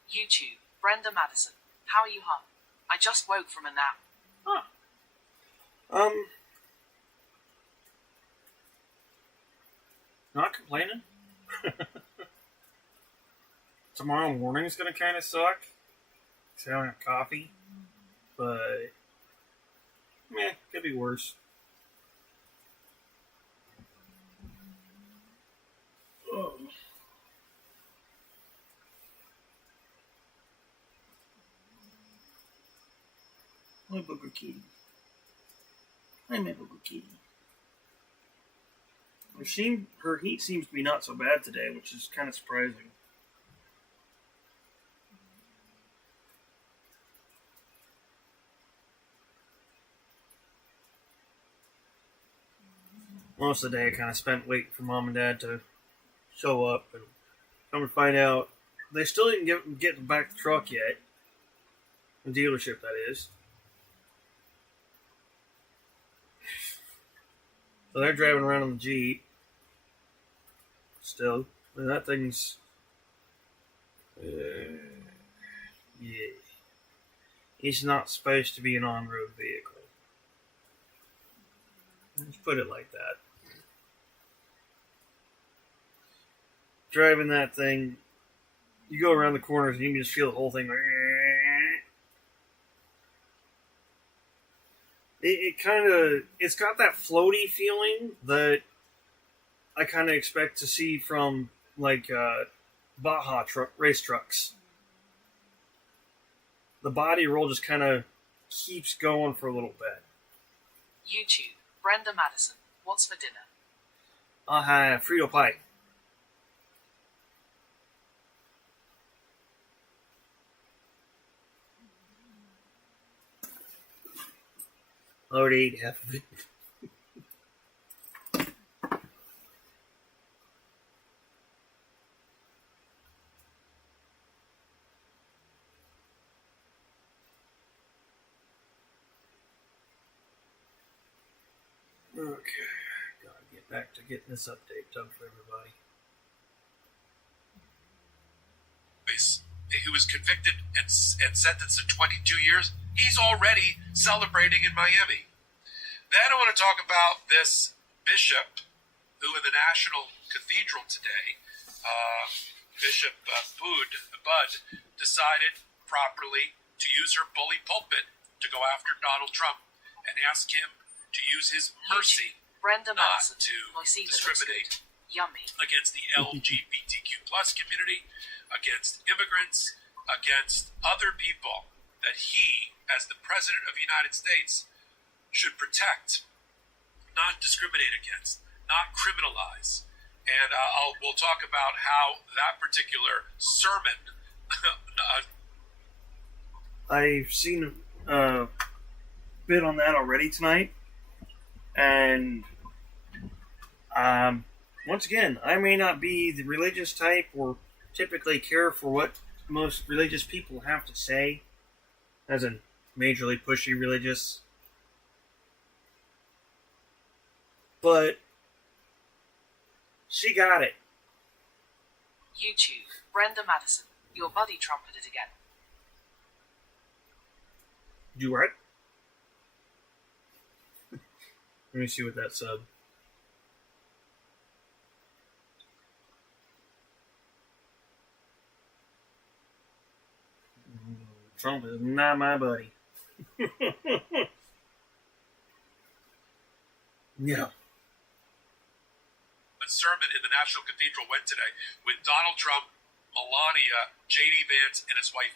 YouTube, Brenda Madison. How are you, hon? I just woke from a nap. Not complaining. Tomorrow morning's gonna kind of suck. Because I don't have coffee. But, could be worse. Oh. My Booger Kitty. Hi, my Booger Kitty. Her heat seems to be not so bad today, which is kind of surprising. Most of the day I kind of spent waiting for Mom and Dad to show up, and come to find out they still didn't get back the truck yet. The dealership, that is. So they're driving around on the Jeep. Still. And that thing's... yeah. It's not supposed to be an on-road vehicle. Let's put it like that. Driving that thing, you go around the corners and you can just feel the whole thing. It's got that floaty feeling that I kind of expect to see from like Baja race trucks. The body roll just kind of keeps going for a little bit. YouTube, Brenda Madison. What's for dinner? I'll have Frito pie. I already ate half of it. Okay, gotta get back to getting this update done for everybody. He was convicted and sentenced to 22 years. He's already celebrating in Miami. Then I want to talk about this bishop who in the National Cathedral today, Bishop Bud, decided properly to use her bully pulpit to go after Donald Trump and ask him to use his mercy Brenda not Madison. to discriminate Yummy. against the LGBTQ plus community, against immigrants, against other people that he, as the President of the United States, should protect, not discriminate against, not criminalize. And we'll talk about how that particular sermon... I've seen a bit on that already tonight. And once again, I may not be the religious type or typically care for what most religious people have to say, as in majorly pushy religious. But she got it. YouTube, Brenda Madison. Your buddy trumpeted again. Do what? Let me see what that said. Trump is not my buddy. No. The sermon in the National Cathedral went today with Donald Trump, Melania, J.D. Vance, and his wife.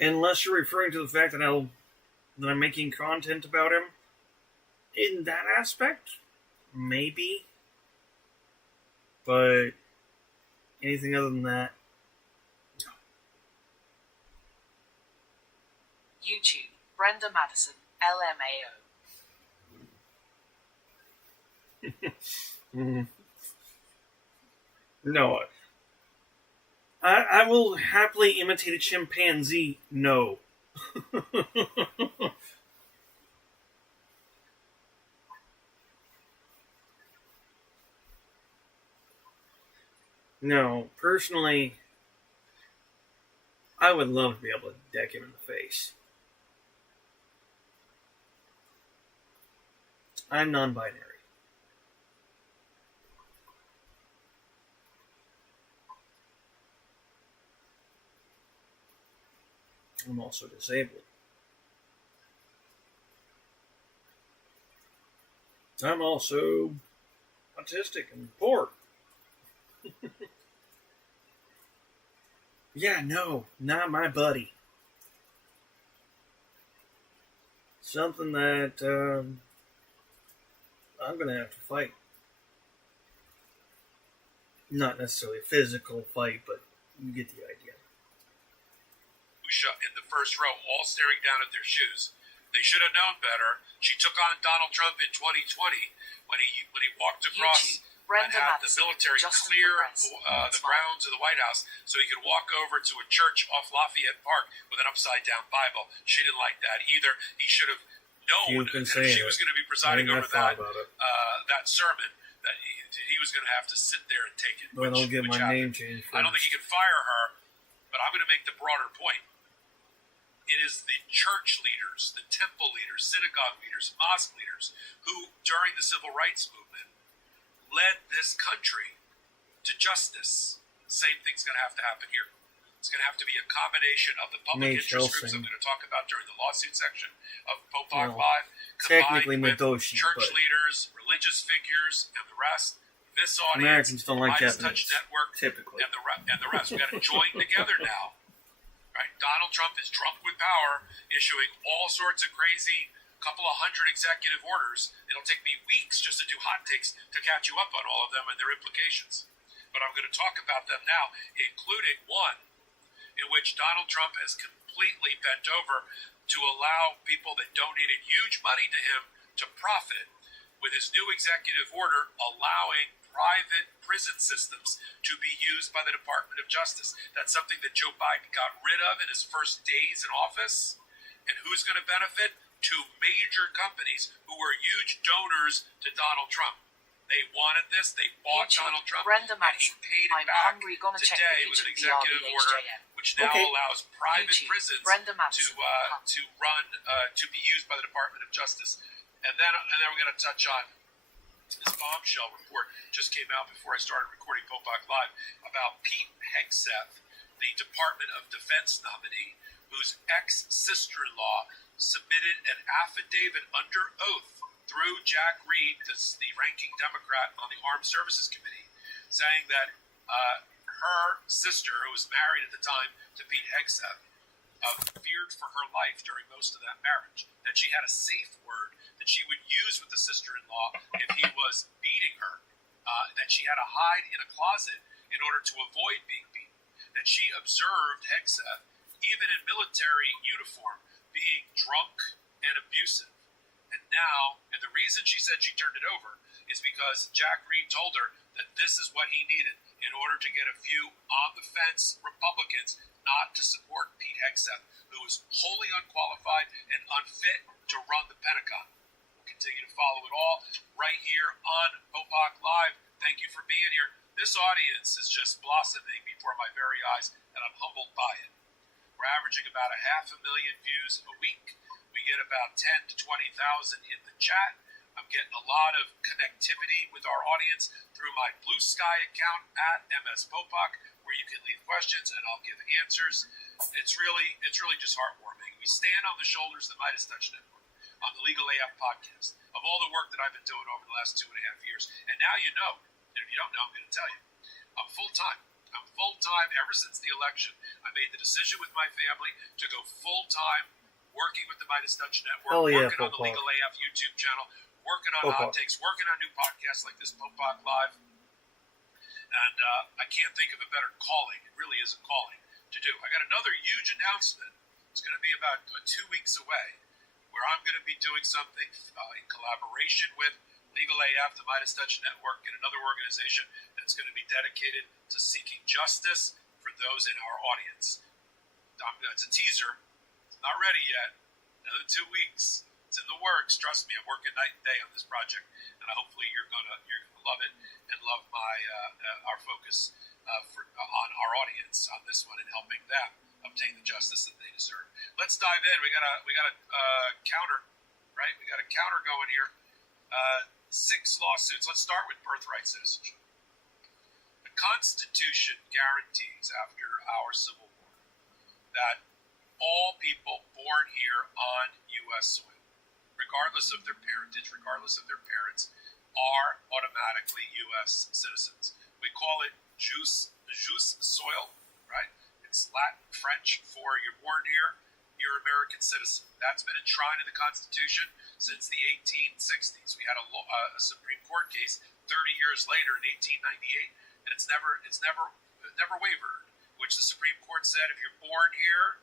Unless you're referring to the fact that I'm making content about him. In that aspect, maybe. But Anything other than that? YouTube, Brenda Madison, LMAO. No. I will happily imitate a chimpanzee. No. No, personally, I would love to be able to deck him in the face. I'm non-binary. I'm also disabled. I'm also autistic and poor. Yeah, no, not my buddy. Something that I'm going to have to fight. Not necessarily a physical fight, but you get the idea. In the first row, all staring down at their shoes. They should have known better. She took on Donald Trump in 2020 when he walked across and had the military clear the grounds of the White House so he could walk over to a church off Lafayette Park with an upside-down Bible. She didn't like that either. He should have known that if she was going to be presiding over that sermon, that he was going to have to sit there and take it. But I'll get my name changed first. I don't think he can fire her, but I'm going to make the broader point. It is the church leaders, the temple leaders, synagogue leaders, mosque leaders, who, during the civil rights movement, led this country to justice. The same thing's going to happen here. It's going to have to be a combination of the public interest groups I'm going to talk about during the lawsuit section of Popok Live, combined with church leaders, religious figures, and the rest. This audience, Americans don't like Midas Japanese, Touch Network, typically. and the rest. We've got to join together now. Right? Donald Trump is drunk with power, issuing all sorts of crazy, couple of hundred executive orders. It'll take me weeks just to do hot takes to catch you up on all of them and their implications. But I'm going to talk about them now, including one in which Donald Trump has completely bent over to allow people that donated huge money to him to profit with his new executive order allowing private prison systems to be used by the Department of Justice. That's something that Joe Biden got rid of in his first days in office. And who's going to benefit? Two major companies who were huge donors to Donald Trump. They wanted this. They bought Donald Trump, and he paid it back today with an executive order, which now allows private prisons to run to be used by the Department of Justice. And then we're going to touch on this bombshell report just came out before I started recording Popok Live about Pete Hegseth, the Department of Defense nominee, whose ex-sister-in-law submitted an affidavit under oath through Jack Reed, the ranking Democrat on the Armed Services Committee, saying that her sister, who was married at the time to Pete Hegseth, feared for her life during most of that marriage, that she had a safe word that she would use with the sister-in-law if he was beating her, that she had to hide in a closet in order to avoid being beaten, that she observed Hegseth, even in military uniform, being drunk and abusive. And now, and the reason she said she turned it over is because Jack Reed told her that this is what he needed in order to get a few on-the-fence Republicans not to support Pete Hegseth, who is wholly unqualified and unfit to run the Pentagon. We'll continue to follow it all right here on Popok Live. Thank you for being here. This audience is just blossoming before my very eyes, and I'm humbled by it. We're averaging about 500,000 views a week. We get about 10 to 20,000 in the chat. I'm getting a lot of connectivity with our audience through my Blue Sky account at MS Popok, where you can leave questions and I'll give answers. It's really just heartwarming. We stand on the shoulders of the Midas Touch Network on the Legal AF podcast of all the work that I've been doing over the last 2.5 years. And now you know. And if you don't know, I'm going to tell you. I'm full-time. I'm full-time ever since the election. I made the decision with my family to go full-time working with the Midas Touch Network, working on the Legal AF YouTube channel, working on hot takes, working on new podcasts like this Popok Live. And I can't think of a better calling. It really is a calling to do. I got another huge announcement. It's going to be about 2 weeks away, where I'm going to be doing something in collaboration with Legal AF, the Midas Touch Network, and another organization that's going to be dedicated to seeking justice for those in our audience. It's a teaser. It's not ready yet. Another 2 weeks. It's in the works. Trust me, I'm working night and day on this project, and hopefully you're gonna love it and love my our focus on our audience on this one and helping them obtain the justice that they deserve. Let's dive in. We got a counter, right? We got a counter going here. 6 lawsuits. Let's start with birthright citizenship. The Constitution guarantees after our Civil War that all people born here on U.S. soil, regardless of their parentage, regardless of their parents, are automatically U.S. citizens. We call it jus soil, right? It's Latin, French for you're born here, you're an American citizen. That's been enshrined in the Constitution since the 1860s. We had a Supreme Court case 30 years later in 1898, and it's never wavered, which the Supreme Court said if you're born here,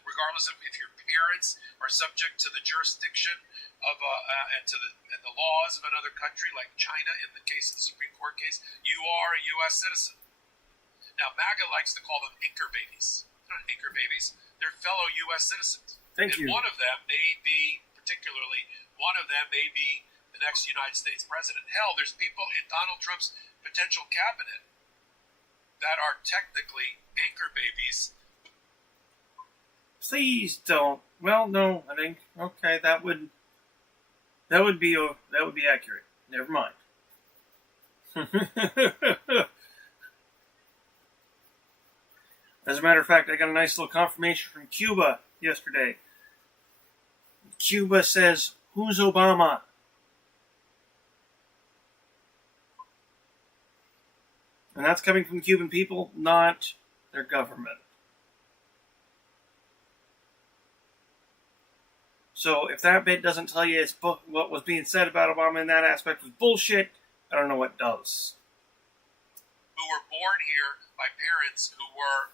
regardless of if your parents are subject to the jurisdiction of and the laws of another country, like China in the case of the Supreme Court case, you are a U.S. citizen. Now, MAGA likes to call them anchor babies. They're not anchor babies; they're fellow U.S. citizens. Thank you. One of them may be the next United States president. Hell, there's people in Donald Trump's potential cabinet that are technically anchor babies. Please don't. Well, no, I think okay. That would be accurate. Never mind. As a matter of fact, I got a nice little confirmation from Cuba yesterday. Cuba says, "Who's Obama?" And that's coming from the Cuban people, not their government. So if that bit doesn't tell you what was being said about Obama in that aspect was bullshit, I don't know what does. Who were born here by parents who were,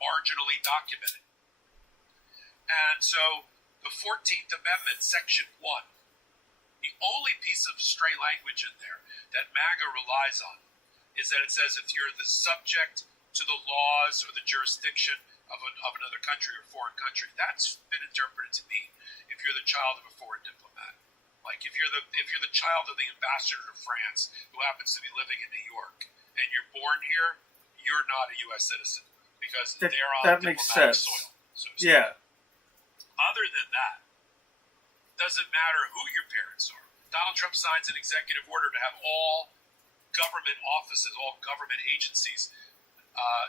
marginally documented. And so the 14th Amendment, Section 1, the only piece of stray language in there that MAGA relies on is that it says if you're the subject to the laws or the jurisdiction of another country or foreign country. That's been interpreted to mean if you're the child of a foreign diplomat. Like if you're the child of the ambassador to France who happens to be living in New York and you're born here, you're not a U.S. citizen because they're on diplomatic soil. So yeah. Other than that, doesn't matter who your parents are. Donald Trump signs an executive order to have all government offices, all government agencies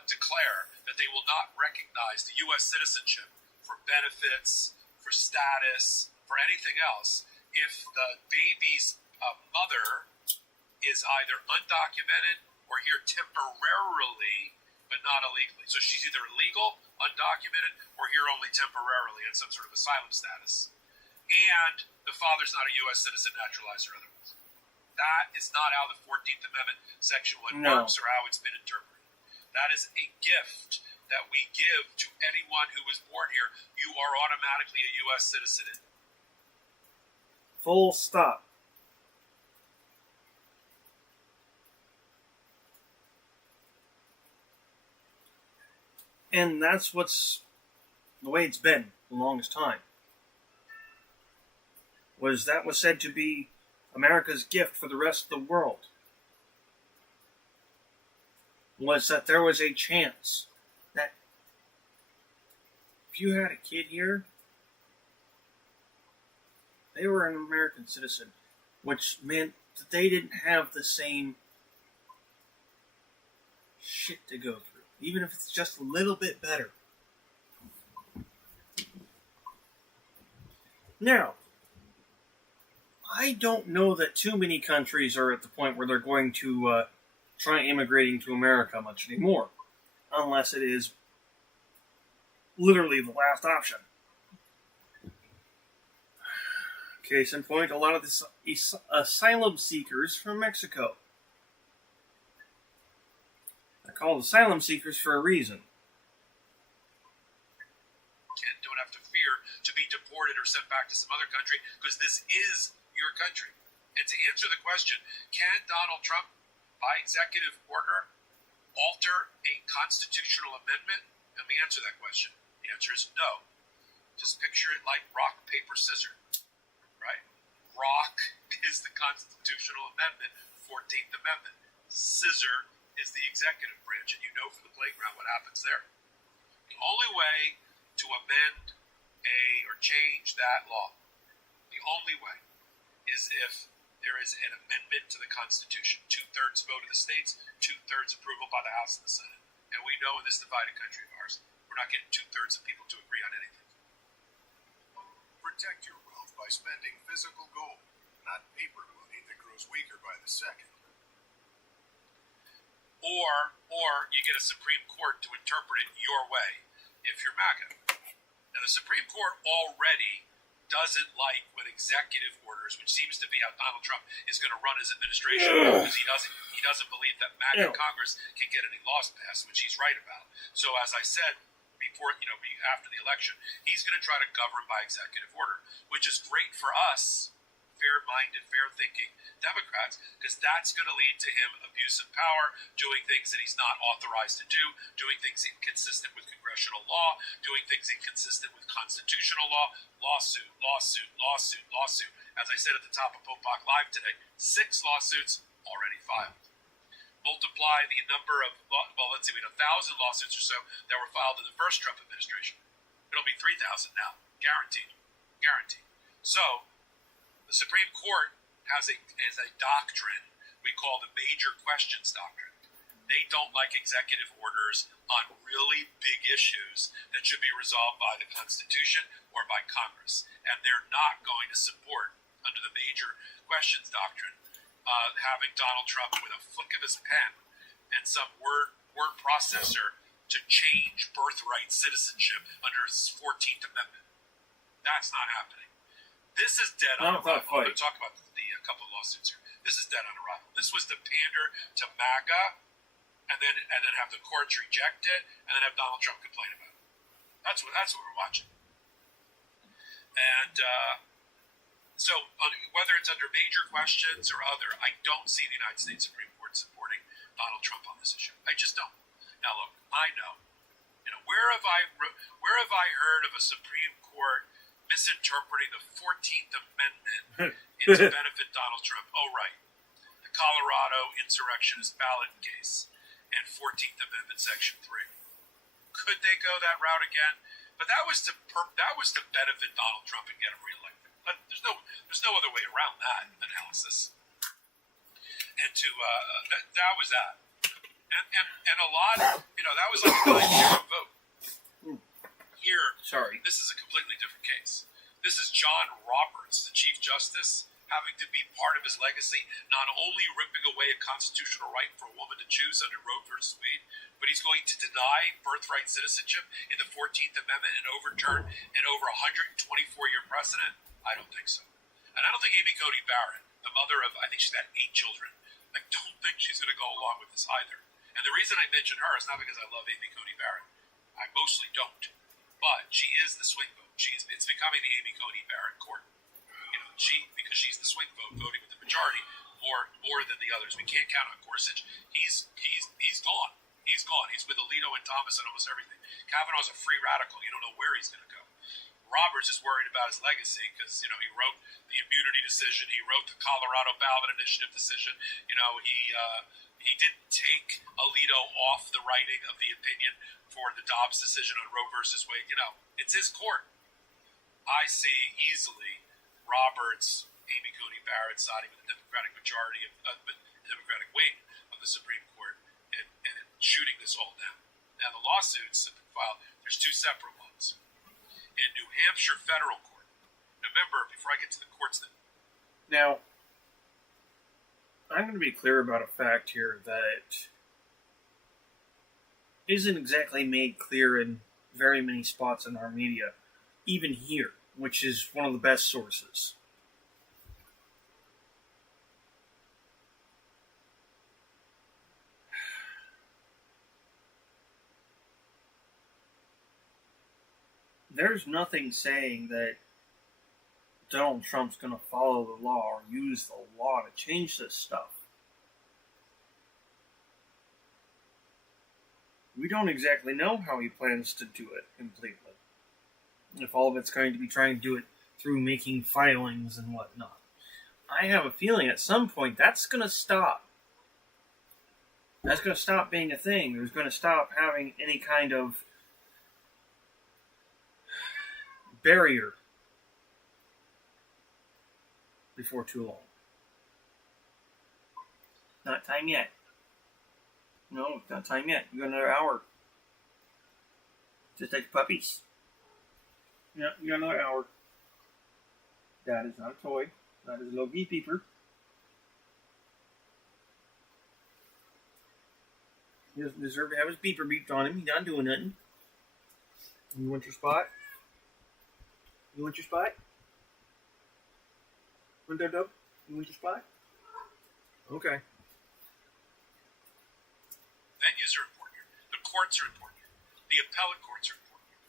declare that they will not recognize the U.S. citizenship for benefits, for status, for anything else if the baby's mother is either undocumented or here temporarily but not illegally. So she's either illegal, undocumented, or here only temporarily in some sort of asylum status. And the father's not a U.S. citizen, naturalized or otherwise. That is not how the 14th Amendment, Section 1 works or how it's been interpreted. That is a gift that we give to anyone who was born here. You are automatically a U.S. citizen. Full stop. And that's what's the way it's been the longest time. Was said to be America's gift for the rest of the world. Was that there was a chance that if you had a kid here, they were an American citizen, which meant that they didn't have the same shit to go through. Even if it's just a little bit better. Now, I don't know that too many countries are at the point where they're going to try immigrating to America much anymore. Unless it is literally the last option. Case in point, a lot of the asylum seekers from Mexico. called asylum seekers for a reason. And don't have to fear to be deported or sent back to some other country because this is your country. And to answer the question, can Donald Trump, by executive order, alter a constitutional amendment? Let me answer that question. The answer is no. Just picture it like rock, paper, scissors, right? Rock is the constitutional amendment, 14th Amendment. Scissor is the executive branch, and you know from the playground what happens there. The only way to amend or change that law, the only way, is if there is an amendment to the Constitution. 2/3 vote of the states, 2/3 approval by the House and the Senate. And we know in this divided country of ours, we're not getting 2/3 of people to agree on anything. Protect your wealth by spending physical gold, not paper money that grows weaker by the second. Or you get a Supreme Court to interpret it your way if you're MAGA. Now, the Supreme Court already doesn't like when executive orders, which seems to be how Donald Trump is going to run his administration, because he doesn't believe that MAGA Congress can get any laws passed, which he's right about. So, as I said before, after the election, he's going to try to govern by executive order, which is great for us, fair-minded, fair-thinking Democrats, because that's going to lead to him abuse of power, doing things that he's not authorized to do, doing things inconsistent with congressional law, doing things inconsistent with constitutional law, lawsuit, lawsuit, lawsuit, lawsuit. As I said at the top of Popok Live today, 6 lawsuits already filed. Multiply the number of, we had 1,000 lawsuits or so that were filed in the first Trump administration. It'll be 3,000 now, guaranteed. Guaranteed. So, the Supreme Court has a doctrine we call the major questions doctrine. They don't like executive orders on really big issues that should be resolved by the Constitution or by Congress. And they're not going to support, under the major questions doctrine, having Donald Trump with a flick of his pen and some word processor to change birthright citizenship under his 14th Amendment. That's not happening. This is dead on arrival. I'm going to talk about a couple of lawsuits here. This is dead on arrival. This was to pander to MAGA and then have the courts reject it and then have Donald Trump complain about it. That's what we're watching. And so whether it's under major questions or other, I don't see the United States Supreme Court supporting Donald Trump on this issue. I just don't. Now look, I know. Where have I heard of a Supreme Court misinterpreting the 14th Amendment to benefit Donald Trump? Oh, right. The Colorado insurrectionist ballot case and 14th Amendment Section 3. Could they go that route again? But that was to benefit Donald Trump and get him reelected. But there's no other way around that analysis. And that was that. And a lot, that was like a 9-0 vote. Here, this is a completely different case. This is John Roberts, the Chief Justice, having to be part of his legacy, not only ripping away a constitutional right for a woman to choose under Roe v. Wade, but he's going to deny birthright citizenship in the 14th Amendment and overturn an over 124-year precedent? I don't think so. And I don't think Amy Coney Barrett, the mother of, I think she's got 8 children, I don't think she's going to go along with this either. And the reason I mention her is not because I love Amy Coney Barrett. I mostly don't. But she is the swing vote. It's becoming the Amy Coney Barrett court. Because she's the swing vote, voting with the majority more than the others. We can't count on Gorsuch. He's gone. He's gone. He's with Alito and Thomas and almost everything. Kavanaugh's a free radical. You don't know where he's going to go. Roberts is worried about his legacy because he wrote the immunity decision. He wrote the Colorado ballot initiative decision. He didn't take Alito off the writing of the opinion for the Dobbs decision on Roe versus Wade. It's his court. I see easily Roberts, Amy Coney Barrett siding with the Democratic majority of the Democratic wing of the Supreme Court and shooting this all down. Now the lawsuits have been filed. There's 2 separate ones in New Hampshire federal court. Remember, before I get to the courts, now I'm going to be clear about a fact here that isn't exactly made clear in very many spots in our media, even here, which is one of the best sources. there's nothing saying that Donald Trump's going to follow the law or use the law to change this stuff. We don't exactly know how he plans to do it completely. If all of it's going to be trying to do it through making filings and whatnot. I have a feeling at some point that's going to stop. That's going to stop being a thing. There's going to stop having any kind of barrier before too long. Not time yet. No, not time yet. You got another hour. Just like puppies. Yeah, you got another hour. That is not a toy. That is a little beep beeper. He doesn't deserve to have his beeper beeped on him. He's not doing nothing. You want your spot? You want your spot? You want your spot? Okay. Venues are important here. The courts are important here. The appellate courts are important here.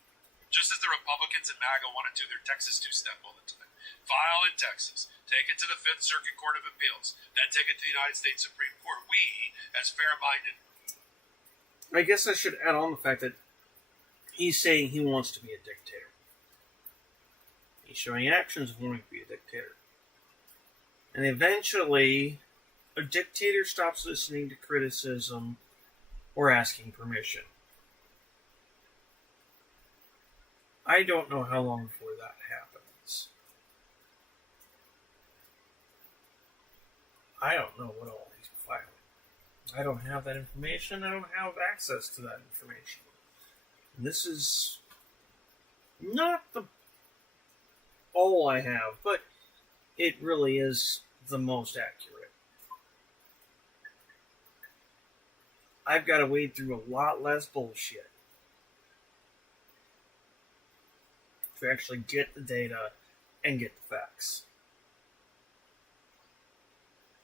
Just as the Republicans and MAGA want to do their Texas two-step all the time. File in Texas. Take it to the Fifth Circuit Court of Appeals. Then take it to the United States Supreme Court. We, as fair-minded... I guess I should add on the fact that he's saying he wants to be a dictator. He's showing actions of wanting to be a dictator. And eventually, a dictator stops listening to criticism or asking permission. I don't know how long before that happens. I don't know what all he's filing. I don't have that information. I don't have access to that information. And this is not the all I have, but it really is the most accurate. I've got to wade through a lot less bullshit to actually get the data and get the facts.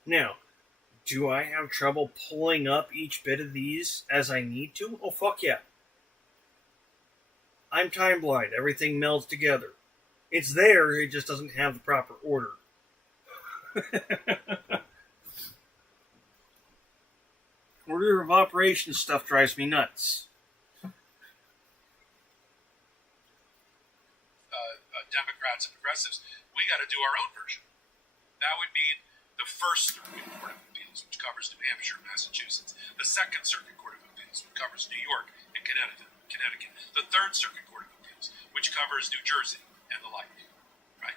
Now, do I have trouble pulling up each bit of these as I need to? Oh, fuck yeah. I'm time blind. Everything melds together. It's there, it just doesn't have the proper order. Order of operations stuff drives me nuts. Democrats and progressives, we got to do our own version. That would mean the First Circuit Court of Appeals, which covers New Hampshire and Massachusetts. The Second Circuit Court of Appeals, which covers New York and Connecticut. The Third Circuit Court of Appeals, which covers New Jersey and the like. Right?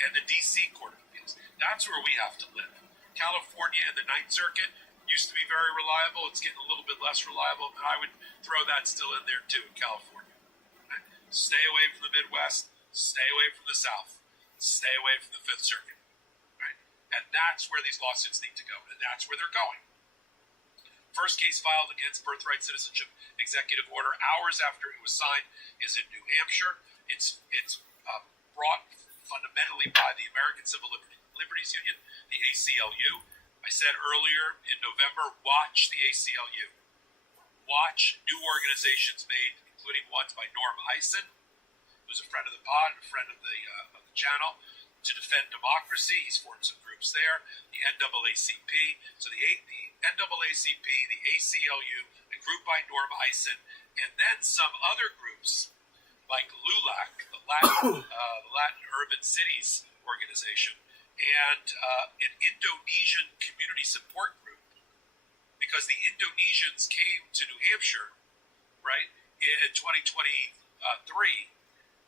And the D.C. Court of Appeals. That's where we have to live. California and the Ninth Circuit used to be very reliable. It's getting a little bit less reliable, but I would throw that still in there too, California. Right? Stay away from the Midwest. Stay away from the South. Stay away from the Fifth Circuit. Right? And that's where these lawsuits need to go, and that's where they're going. First case filed against Birthright Citizenship Executive Order hours after it was signed is in New Hampshire. It's brought fundamentally by the American Civil Liberties Union, the ACLU. I said earlier in November, watch the ACLU. Watch new organizations made, including ones by Norm Eisen, who's a friend of the pod and a friend of the channel, to defend democracy. He's formed some groups there. The NAACP. So the NAACP, the ACLU, a group by Norm Eisen, and then some other groups like LULAC, the Latin Urban Cities Organization, and an Indonesian community support group, because the Indonesians came to New Hampshire, right, in 2023,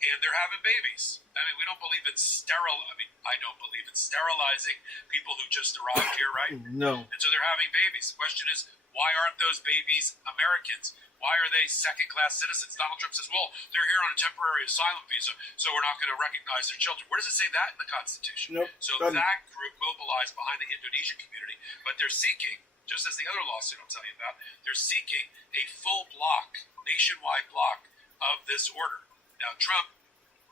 and they're having babies. I mean, we don't believe in I don't believe in sterilizing people who just arrived here, right? No. And so they're having babies. The question is, why aren't those babies Americans? Why are they second-class citizens? Donald Trump says, well, they're here on a temporary asylum visa, so we're not going to recognize their children. Where does it say that in the Constitution? Nope. So that group mobilized behind the Indonesian community, but they're seeking, just as the other lawsuit I'll tell you about, they're seeking a full block, nationwide block of this order. Now, Trump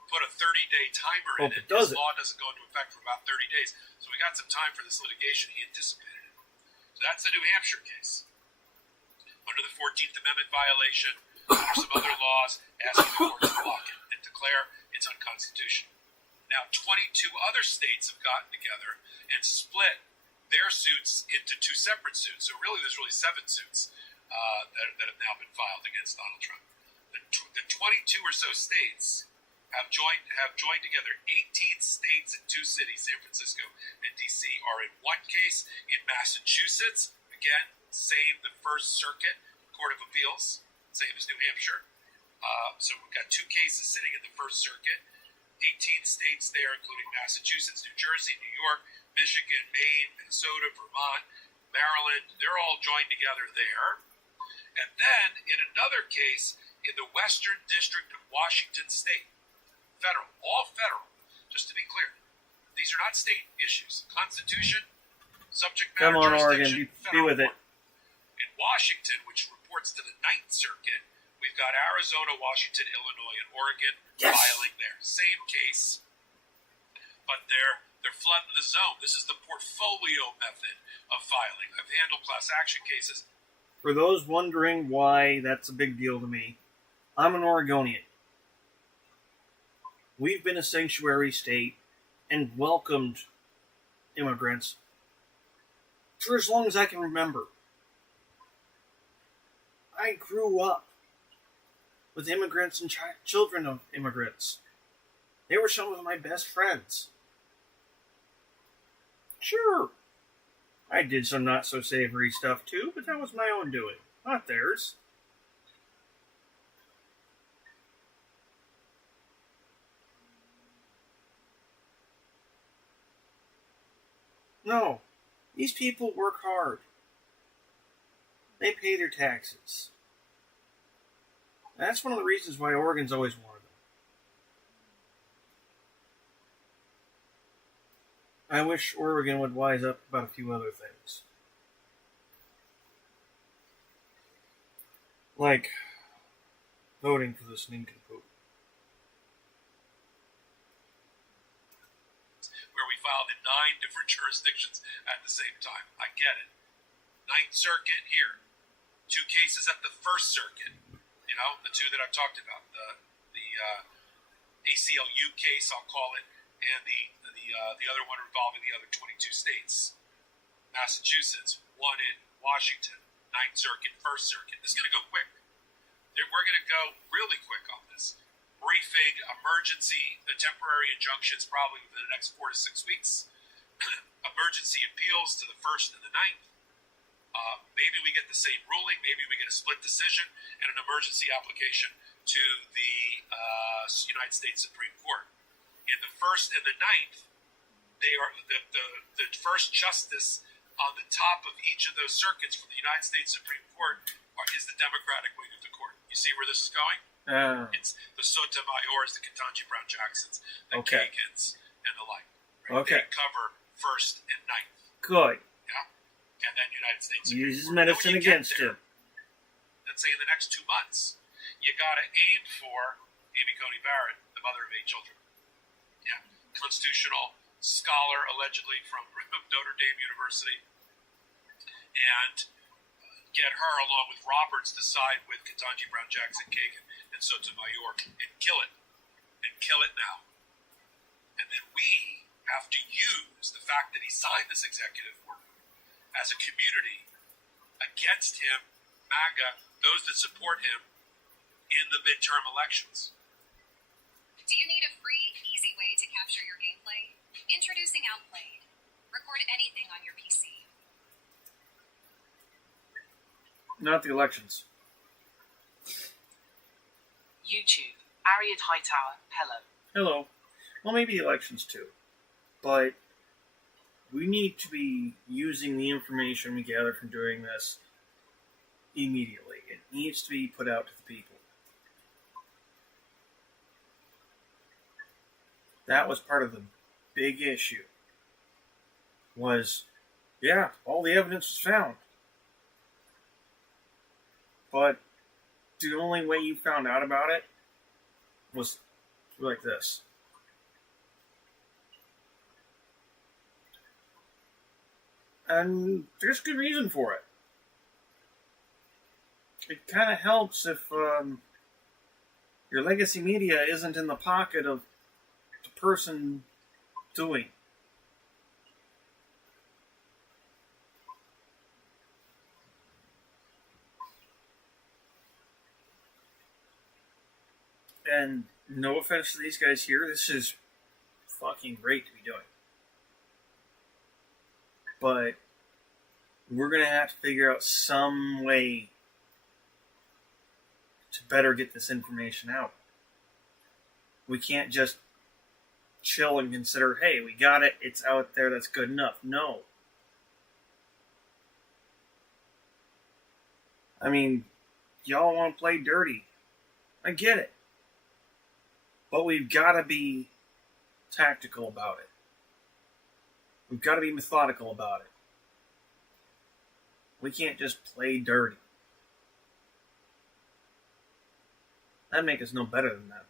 put a 30-day timer in it. His law doesn't go into effect for about 30 days. So we got some time for this litigation. He anticipated it. So that's the New Hampshire case. Under the 14th Amendment violation, there's some other laws asking the courts to block it and to unconstitutional. Now, 22 other states have gotten together and split their suits into two separate suits. So there's really 7 suits that have now been filed against Donald Trump. The 22 or so states have joined together. 18 states and 2 cities, San Francisco and D.C., are in one case. In Massachusetts, again, same, the First Circuit Court of Appeals, same as New Hampshire. So we've got 2 cases sitting in the First Circuit. 18 states there, including Massachusetts, New Jersey, New York, Michigan, Maine, Minnesota, Vermont, Maryland. They're all joined together there. And then, in another case, in the Western District of Washington State, federal, all federal, just to be clear. These are not state issues. Constitution, subject matter, come on, Oregon, be with it. In Washington, which reports to the Ninth Circuit, we've got Arizona, Washington, Illinois, and Oregon filing there. Same case, but they're flooding the zone. This is the portfolio method of filing. I've handled class action cases. For those wondering why that's a big deal to me, I'm an Oregonian. We've been a sanctuary state and welcomed immigrants for as long as I can remember. I grew up with immigrants and children of immigrants. They were some of my best friends. Sure, I did some not-so-savory stuff too, but that was my own doing, not theirs. No, these people work hard. They pay their taxes. That's one of the reasons why Oregon's always wanted them. I wish Oregon would wise up about a few other things. Like voting for this nincompoop. Where we filed in 9 different jurisdictions at the same time. I get it. Ninth Circuit here. 2 cases at the First Circuit. You know, the 2 that I've talked about. The ACLU case, I'll call it, and the other one involving the other 22 states. Massachusetts, 1 in Washington, Ninth Circuit, First Circuit. This is going to go quick. We're going to go really quick on this. Briefing emergency, the temporary injunctions probably within the next 4 to 6 weeks. Emergency appeals to the 1st and the 9th. Maybe we get the same ruling. Maybe we get a split decision and an emergency application to the United States Supreme Court. In the 1st and the 9th, they are the first justice on the top of each of those circuits for the United States Supreme Court is the Democratic wing of the court. You see where this is going? It's the Sotomayors, the Ketanji Brown Jacksons, the Kagans, and the like. Right? Okay. They cover 1st and 9th. Good. Yeah. And then United States Supreme Uses Court. medicine against him. Let's say in the next 2 months, you got to aim for Amy Coney Barrett, the mother of 8 children. Yeah. Constitutional scholar, allegedly from Notre Dame University. And get her, along with Roberts, to side with Ketanji Brown Jackson, Kagan, and Sotomayor, and kill it. And kill it now. And then we have to use the fact that he signed this executive order as a community against him, MAGA, those that support him in the midterm elections. Do you need a free, easy way to capture your gameplay? Introducing Outplayed. Record anything on your PC. Not the elections. YouTube. Ariad Hightower. Hello. Hello. Well, maybe elections too. But we need to be using the information we gather from doing this immediately. It needs to be put out to the people. That was part of the big issue. Was, yeah, all the evidence was found. But the only way you found out about it was like this. And there's good reason for it. It kind of helps if your legacy media isn't in the pocket of person doing? And no offense to these guys here, this is fucking great to be doing. But we're going to have to figure out some way to better get this information out. We can't just chill and consider, hey, we got it, it's out there, that's good enough. No. I mean, y'all want to play dirty. I get it. But we've got to be tactical about it. We've got to be methodical about it. We can't just play dirty. That'd make us no better than that.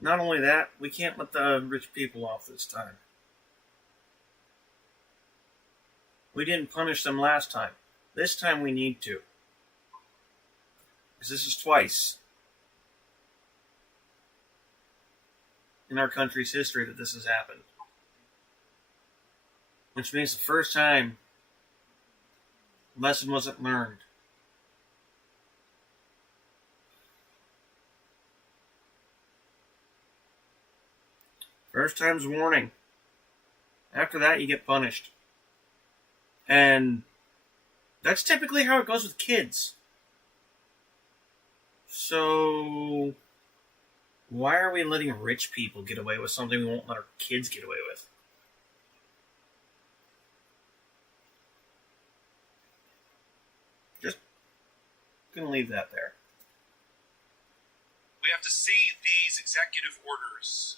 Not only that, we can't let the rich people off this time. We didn't punish them last time. This time we need to. Because this is twice in our country's history that this has happened. Which means the first time, the lesson wasn't learned. First time's warning. After that, you get punished. And that's typically how it goes with kids. So, why are we letting rich people get away with something we won't let our kids get away with? Just gonna leave that there. We have to see these executive orders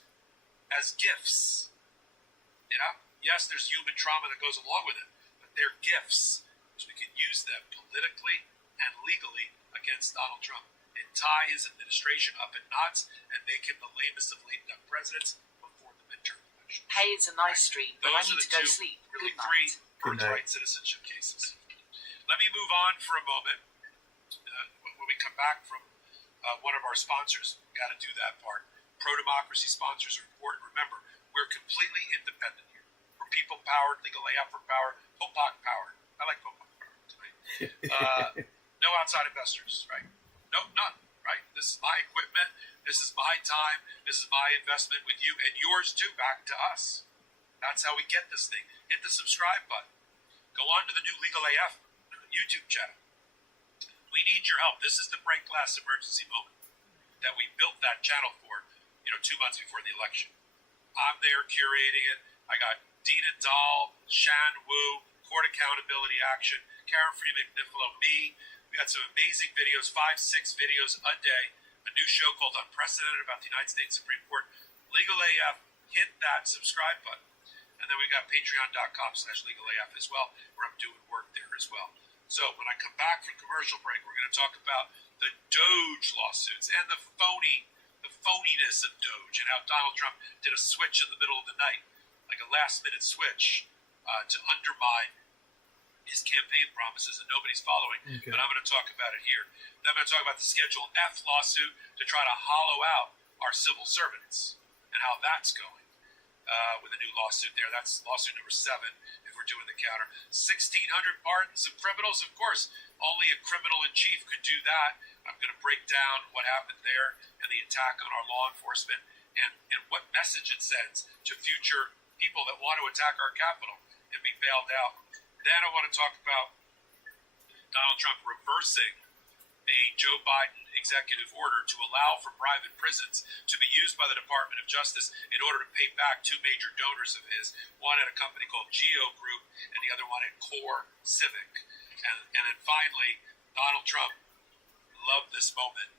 as gifts. You know? Yes, there's human trauma that goes along with it, but they're gifts. So we can use them politically and legally against Donald Trump and tie his administration up in knots and make him the lamest of lame duck presidents before the midterm election. Hey, it's a nice stream, but I Those are need the to go two, sleep. really Good three night. birthright citizenship cases. Let me move on for a moment. When we come back from one of our sponsors, got to do that part. Pro-democracy sponsors are important. Remember, we're completely independent here. We're people-powered, Legal AF powered, POPOC-powered. I like POPOC powered tonight. No outside investors, right? No, none, right? This is my equipment. This is my time. This is my investment with you and yours too, back to us. That's how we get this thing. Hit the subscribe button. Go on to the new Legal AF YouTube channel. We need your help. This is the break glass emergency moment that we built that channel for, 2 months before the election. I'm there curating it. I got Dina Dahl, Shan Wu, Court Accountability Action, Karen Freeman Niffalo, me. We got some amazing videos, 5-6 videos a day. A new show called Unprecedented about the United States Supreme Court. Legal AF, hit that subscribe button. And then we got patreon.com/legalaf as well, where I'm doing work there as well. So when I come back from commercial break, we're going to talk about the Doge lawsuits and the phoniness of Doge and how Donald Trump did a switch in the middle of the night, like a last-minute switch to undermine his campaign promises that nobody's following. Okay. But I'm going to talk about it here. Then I'm going to talk about the Schedule F lawsuit to try to hollow out our civil servants and how that's going. With a new lawsuit there. That's lawsuit number 7, if we're doing the counter. 1,600 pardons of criminals. Of course, only a criminal-in-chief could do that. I'm going to break down what happened there and the attack on our law enforcement and what message it sends to future people that want to attack our Capitol and be bailed out. Then I want to talk about Donald Trump reversing a Joe Biden executive order to allow for private prisons to be used by the Department of Justice in order to pay back 2 major donors of his, one at a company called Geo Group and the other one at Core Civic. And then finally, Donald Trump loved this moment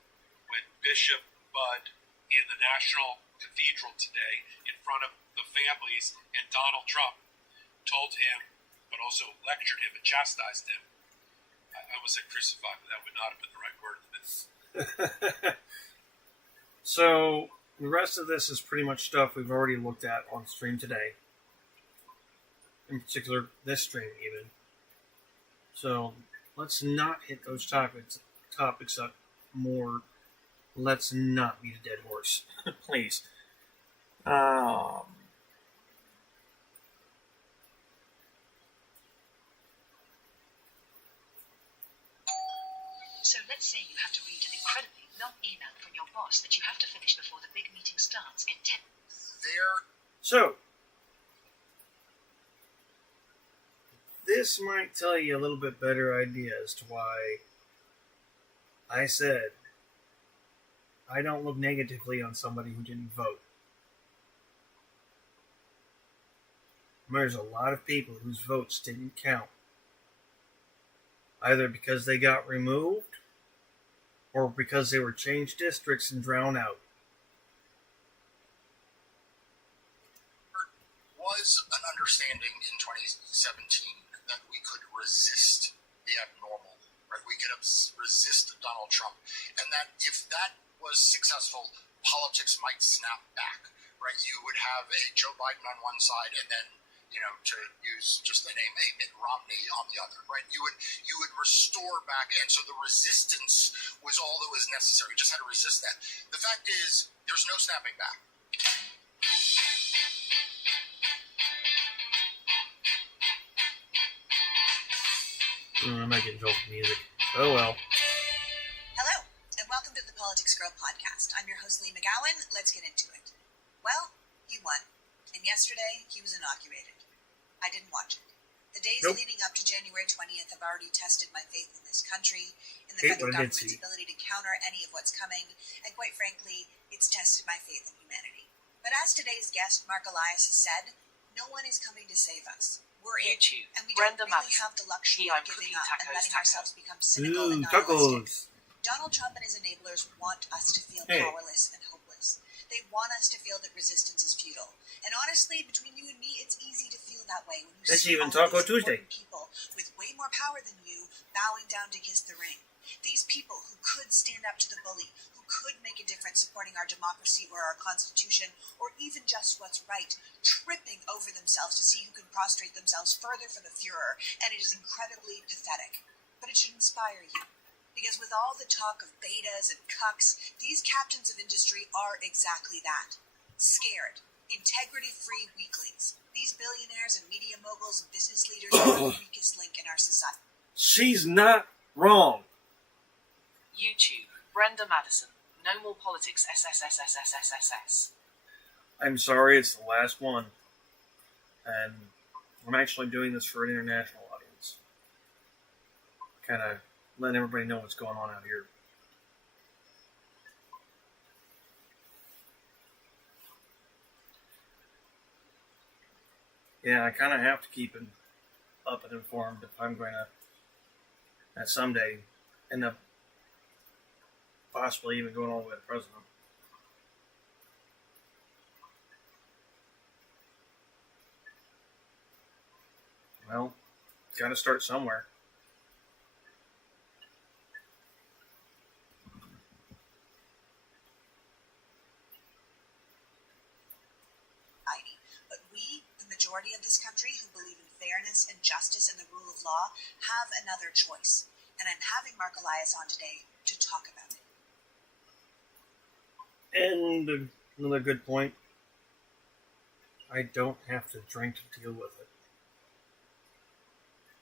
when Bishop Budd in the National Cathedral today in front of the families and Donald Trump told him, but also lectured him and chastised him. I almost said crucified, but that would not have been the right word. So, the rest of this is pretty much stuff we've already looked at on stream today. In particular, this stream even. So, let's not hit those topics up more. Let's not beat a dead horse. Please. So let's say you have to read an incredibly long email from your boss that you have to finish before the big meeting starts in 10... So, this might tell you a little bit better idea as to why I said I don't look negatively on somebody who didn't vote. There's a lot of people whose votes didn't count. Either because they got removed or because they were changed districts and drowned out. Was an understanding in 2017 that we could resist the abnormal, right? We could resist Donald Trump, and that if that was successful, politics might snap back, right? You would have a Joe Biden on one side, and then, to use just the name, a Mitt Romney on the other, right? You would restore back, and so the resistance was all that was necessary. We just had to resist that. The fact is, there's no snapping back. I'm not getting told music. Oh well. Hello, and welcome to the Politics Girl podcast. I'm your host, Lee McGowan. Let's get into it. Well, he won. And yesterday, he was inaugurated. I didn't watch it. The days leading up to January 20th have already tested my faith in this country, in the federal government's ability to counter any of what's coming, and quite frankly, it's tested my faith in humanity. But as today's guest, Mark Elias, has said, no one is coming to save us. We're YouTube, and we don't really have the luxury of giving up and letting ourselves become cynical and nihilistic. Donald Trump and his enablers want us to feel powerless and hopeless. They want us to feel that resistance is futile. And honestly, between you and me, it's easy to feel that way when you see all these important people with way more power than you bowing down to kiss the ring. These people who could stand up to the bully, who could make a difference supporting our democracy or our constitution, or even just what's right, tripping over themselves to see who can prostrate themselves further for the Fuhrer, and it is incredibly pathetic. But it should inspire you. Because with all the talk of betas and cucks, these captains of industry are exactly that. Scared, integrity-free weaklings. These billionaires and media moguls and business leaders are the weakest link in our society. She's not wrong. YouTube, Brenda Madison. No more politics, SSSSSSSS. I'm sorry, it's the last one. And I'm actually doing this for an international audience. Kind of letting everybody know what's going on out here. Yeah, I kind of have to keep it up and informed if I'm going to, someday, end up possibly even going all the way to president. Well, got to start somewhere. But we, the majority of this country who believe in fairness and justice and the rule of law, have another choice. And I'm having Mark Elias on today to talk about it. And another good point. I don't have to drink to deal with it.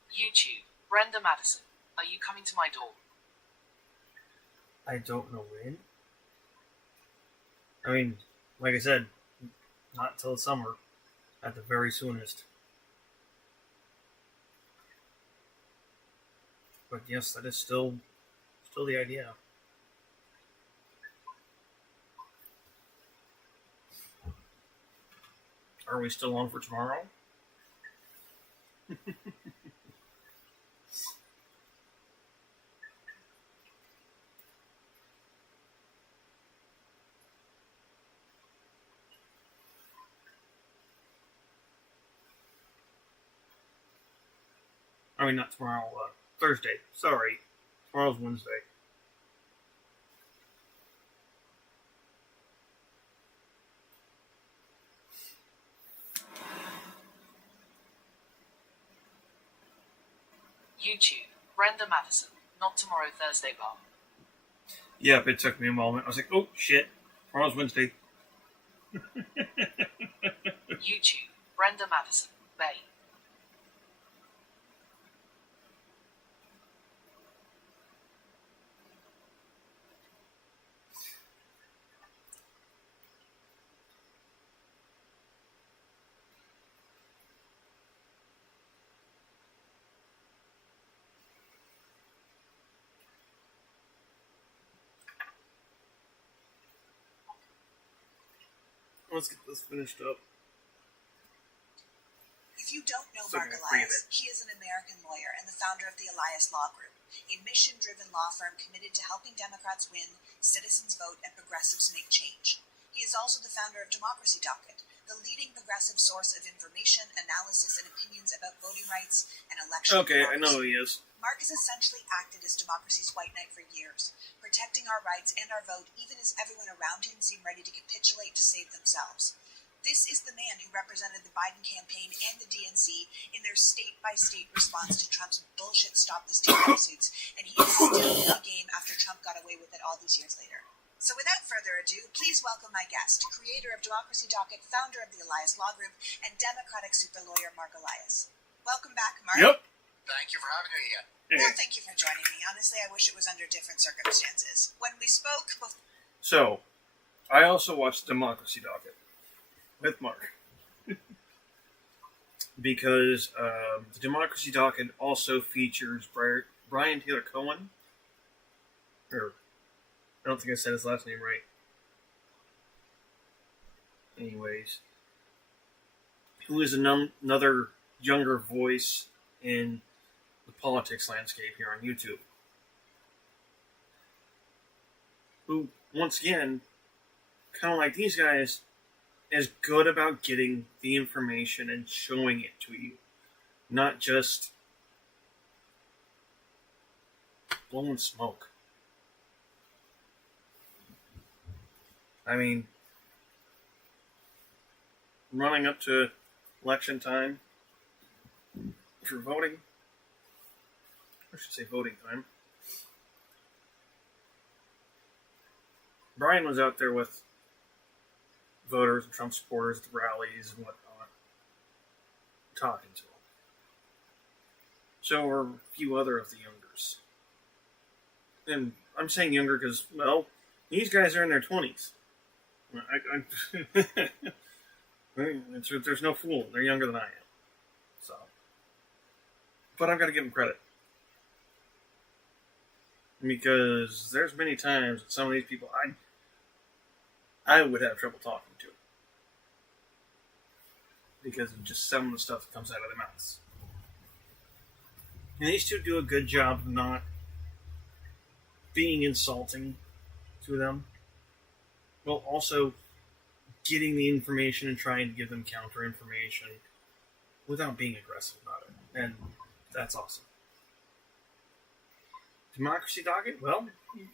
YouTube, Brenda Madison. Are you coming to my door? I don't know when. I mean, like I said, not till summer, at the very soonest. But yes, that is still the idea. Are we still on for tomorrow? I mean, not tomorrow, Thursday. Sorry. Tomorrow's Wednesday. YouTube, Brenda Matheson, not tomorrow, Thursday bar. Yep, it took me a moment. I was like, oh, shit. Tomorrow's Wednesday. YouTube, Brenda Matheson, Bay. Let's get this finished up. If you don't know Mark Elias, he is an American lawyer and the founder of the Elias Law Group, a mission-driven law firm committed to helping Democrats win, citizens vote, and progressives make change. He is also the founder of Democracy Docket, the leading progressive source of information, analysis, and opinions about voting rights and election Okay, democracy. I know who he is. Mark has essentially acted as democracy's white knight for years, protecting our rights and our vote even as everyone around him seemed ready to capitulate to save themselves. This is the man who represented the Biden campaign and the DNC in their state-by-state response to Trump's bullshit stop-the-steal lawsuits, and he is still in the game after Trump got away with it all these years later. So without further ado, please welcome my guest, creator of Democracy Docket, founder of the Elias Law Group, and Democratic super lawyer Mark Elias. Welcome back, Mark. Yep. Thank you for having me again. Well, thank you for joining me. Honestly, I wish it was under different circumstances. When we spoke before... So, I also watched Democracy Docket with Mark. Because the Democracy Docket also features Brian Taylor Cohen. Or, I don't think I said his last name right. Anyways. Who is another younger voice in the politics landscape here on YouTube. Who, once again, kind of like these guys, is good about getting the information and showing it to you. Not just blowing smoke. I mean, running up to election time for voting, I should say voting time, Brian was out there with voters and Trump supporters at the rallies and whatnot, talking to them. So were a few other of the youngers. And I'm saying younger because, well, these guys are in their 20s. There's no fool. They're younger than I am. So, but I've got to give them credit. Because there's many times that some of these people I would have trouble talking to. Because of just some of the stuff that comes out of their mouths. And these two do a good job of not being insulting to them. While also getting the information and trying to give them counter information without being aggressive about it. And that's awesome. Democracy Docket? Well, you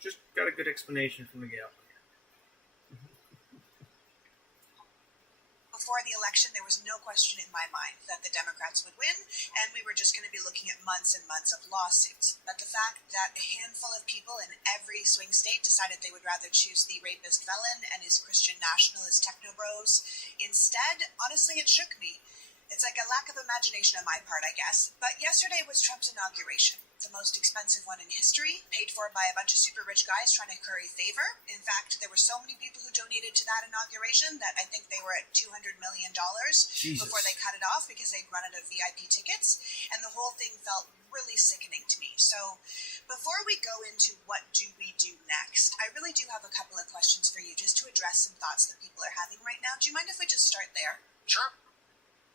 just got a good explanation from the gal. Before the election, there was no question in my mind that the Democrats would win, and we were just going to be looking at months and months of lawsuits. But the fact that a handful of people in every swing state decided they would rather choose the rapist felon and his Christian nationalist technobros instead, honestly, it shook me. It's like a lack of imagination on my part, I guess. But yesterday was Trump's inauguration, the most expensive one in history, paid for by a bunch of super rich guys trying to curry favor. In fact, there were so many people who donated to that inauguration that I think they were at $200 million before they cut it off because they'd run out of VIP tickets. And the whole thing felt really sickening to me. So before we go into what do we do next, I really do have a couple of questions for you just to address some thoughts that people are having right now. Do you mind if we just start there? Sure.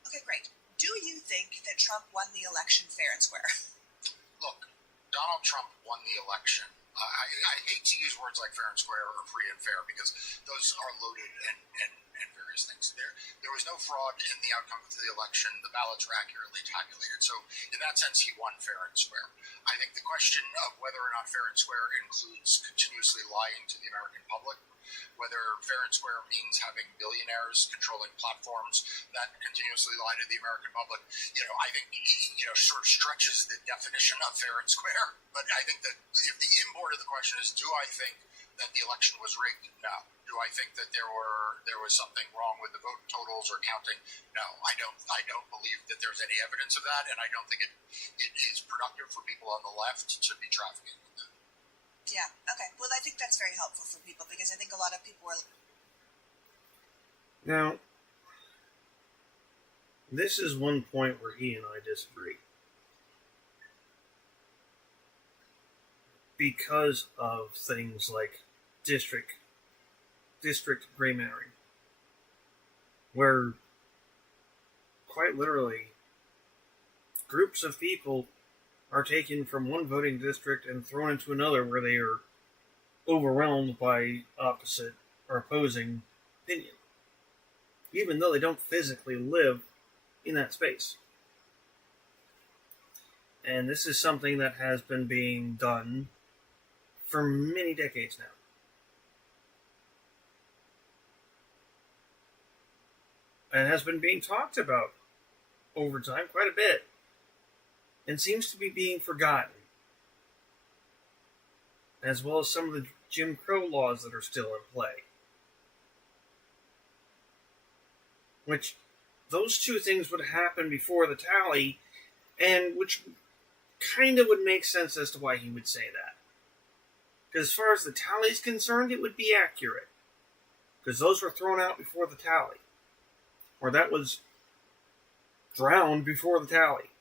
Okay, great. Do you think that Trump won the election fair and square? Look, Donald Trump won the election. I hate to use words like fair and square or free and fair because those are loaded and very various things. There was no fraud in the outcome of the election. The ballots were accurately tabulated. So in that sense, he won fair and square. I think the question of whether or not fair and square includes continuously lying to the American public, whether fair and square means having billionaires controlling platforms that continuously lie to the American public, I think, sort of stretches the definition of fair and square. But I think that if the import of the question is, do I think that the election was rigged? No. Do I think that there was something wrong with the vote totals or counting? No, I don't believe that there's any evidence of that, and I don't think it is productive for people on the left to be trafficking with that. Yeah, okay. Well, I think that's very helpful for people, because I think a lot of people are... Now, this is one point where he and I disagree. Because of things like district gerrymandering, where quite literally groups of people are taken from one voting district and thrown into another where they are overwhelmed by opposite or opposing opinion, even though they don't physically live in that space. And this is something that has been being done for many decades now. And has been being talked about over time quite a bit. And seems to be being forgotten. As well as some of the Jim Crow laws that are still in play. Which, those two things would happen before the tally, and which kind of would make sense as to why he would say that. Because as far as the tally is concerned, it would be accurate. Because those were thrown out before the tally. Or that was drowned before the tally.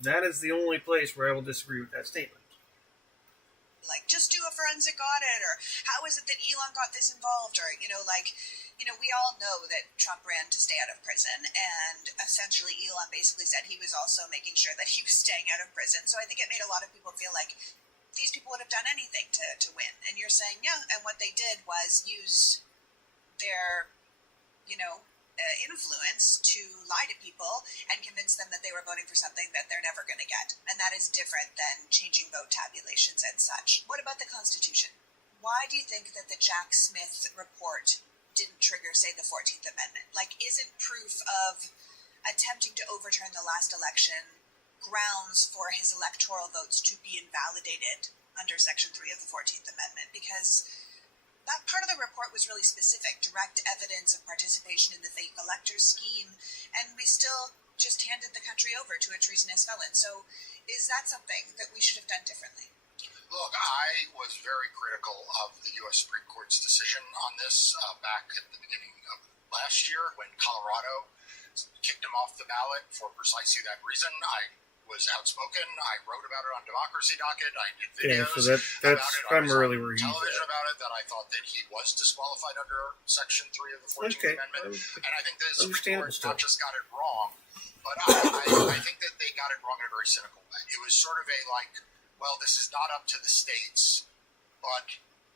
That is the only place where I will disagree with that statement. Like, just do a forensic audit, or how is it that Elon got this involved, or, we all know that Trump ran to stay out of prison, and essentially Elon basically said he was also making sure that he was staying out of prison. So I think it made a lot of people feel like these people would have done anything to win. And you're saying, yeah, and what they did was use their, influence to lie to people and convince them that they were voting for something that they're never going to get. And that is different than changing vote tabulations and such. What about the Constitution? Why do you think that the Jack Smith report didn't trigger, say, the 14th Amendment? Like, isn't proof of attempting to overturn the last election grounds for his electoral votes to be invalidated under Section 3 of the 14th Amendment? Because that part of the report was really specific, direct evidence of participation in the fake electors scheme, and we still just handed the country over to a treasonous felon. So is that something that we should have done differently? Look, I was very critical of the U.S. Supreme Court's decision on this back at the beginning of last year when Colorado kicked him off the ballot for precisely that reason. I was outspoken. I wrote about it on Democracy Docket. I did videos so that's about it. primarily where he's television about it, that I thought that he was disqualified under Section 3 of the 14th Amendment. And I think the Supreme Court not just got it wrong, but I think that they got it wrong in a very cynical way. It was sort of this is not up to the states, but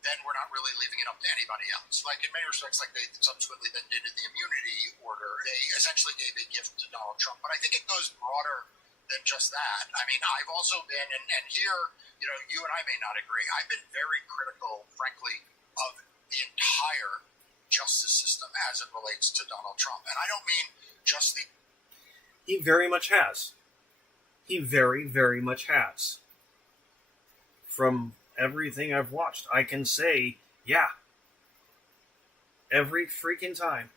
then we're not really leaving it up to anybody else. Like, in many respects, like they subsequently then did in the immunity order, they essentially gave a gift to Donald Trump. But I think it goes broader than just that. I mean, I've also been, and here, you and I may not agree, I've been very critical, frankly, of the entire justice system as it relates to Donald Trump. And I don't mean just the... He very much has. He very, very much has. From everything I've watched, I can say, yeah. Every freaking time.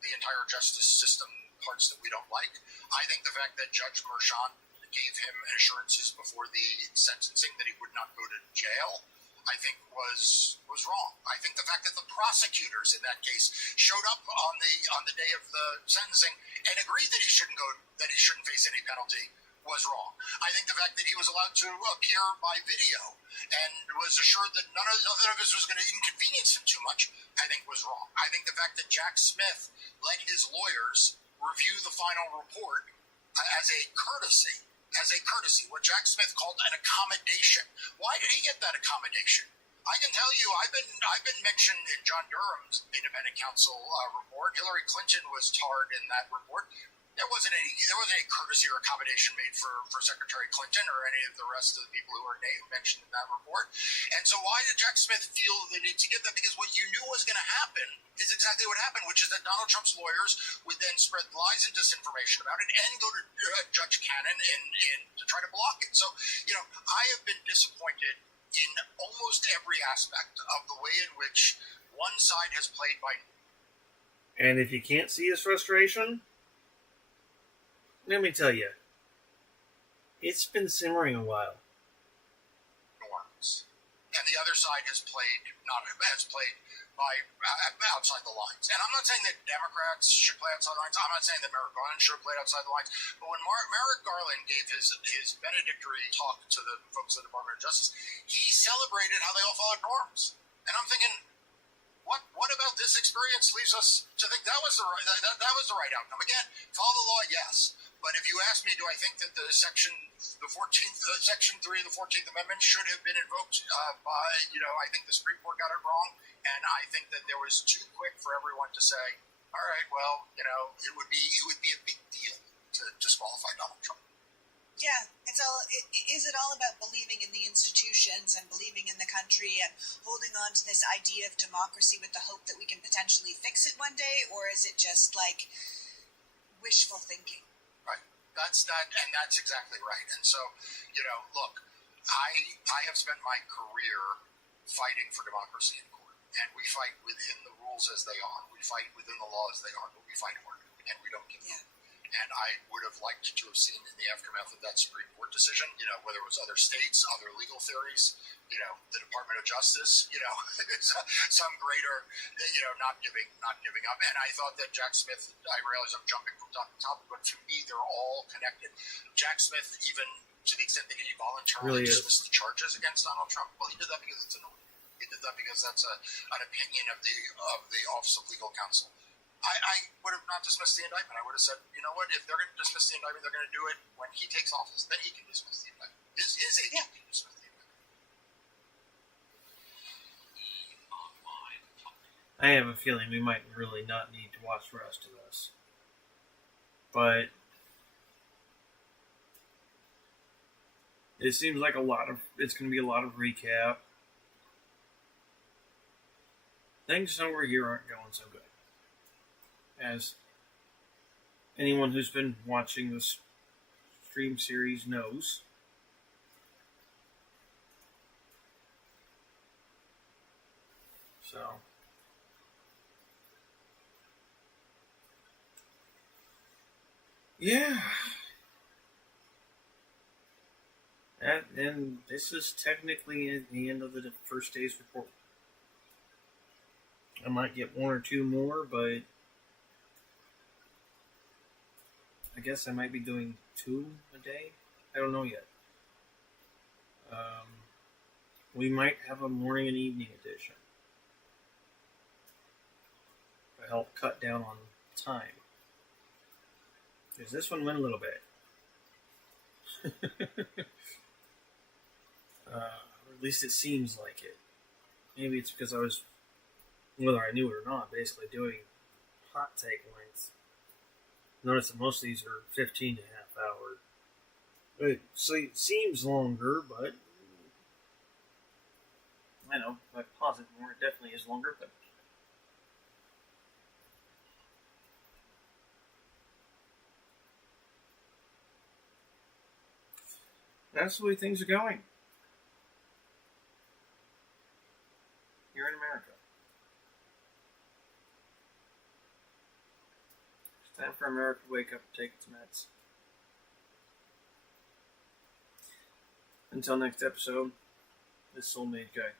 The entire justice system parts that we don't like. I think the fact that Judge Merchan gave him assurances before the sentencing that he would not go to jail, I think was wrong. I think the fact that the prosecutors in that case showed up on the day of the sentencing and agreed that he shouldn't face any penalty was wrong. I think the fact that he was allowed to appear by video and was assured that none of this was going to inconvenience him too much, I think was wrong. I think the fact that Jack Smith let his lawyers review the final report as a courtesy, what Jack Smith called an accommodation. Why did he get that accommodation? I can tell you, I've been mentioned in John Durham's independent counsel report. Hillary Clinton was tarred in that report. There wasn't any courtesy or accommodation made for Secretary Clinton or any of the rest of the people who were mentioned in that report. And so why did Jack Smith feel the need to give that? Because what you knew was going to happen is exactly what happened, which is that Donald Trump's lawyers would then spread lies and disinformation about it and go to Judge Cannon and to try to block it. So, I have been disappointed in almost every aspect of the way in which one side has played by. And if you can't see his frustration, let me tell you, it's been simmering a while. Norms, and the other side has played by outside the lines. And I'm not saying that Democrats should play outside the lines. I'm not saying that Merrick Garland should play outside the lines. But when Merrick Garland gave his benedictory talk to the folks at the Department of Justice, he celebrated how they all followed norms. And I'm thinking, what about this experience leaves us to think that was the right outcome? Again, follow the law, yes. But if you ask me, do I think that Section 3 of the 14th Amendment should have been invoked by, I think the Supreme Court got it wrong, and I think that there was too quick for everyone to say, all right, well, it would be a big deal to disqualify Donald Trump. Yeah, is it all about believing in the institutions and believing in the country and holding on to this idea of democracy with the hope that we can potentially fix it one day, or is it just like wishful thinking? That's exactly right. And so, look, I have spent my career fighting for democracy in court, and we fight within the rules as they are. We fight within the law as they are, but we fight hard, and we don't give up. And I would have liked to have seen in the aftermath of that Supreme Court decision, whether it was other states, other legal theories, the Department of Justice, some greater, not giving up. And I thought that Jack Smith, I realize I'm jumping from top to top, but to me, they're all connected. Jack Smith, even to the extent that he voluntarily dismissed the charges against Donald Trump, well, he did that because it's annoying. He did that because that's an opinion of the Office of Legal Counsel. I would have not dismissed the indictment. I would have said, you know what, if they're going to dismiss the indictment, they're going to do it when he takes office. Then he can dismiss the indictment. His agent can dismiss the indictment. I have a feeling we might really not need to watch the rest of this. But it seems like it's going to be a lot of recap. Things over here aren't going so good. As anyone who's been watching this stream series knows. So, yeah. And this is technically the end of the first day's report. I might get one or two more, but I guess I might be doing 2 a day. I don't know yet. We might have a morning and evening edition to help cut down on time. Because this one went a little bit. Or at least it seems like it. Maybe it's because I was, whether I knew it or not, basically doing hot take lengths. Notice that most of these are 15 and a half hours. So it seems longer, but I know, if I pause it more, it definitely is longer, but that's the way things are going here in America. Time for America to wake up and take its meds. Until next episode, this Soulmate Guy.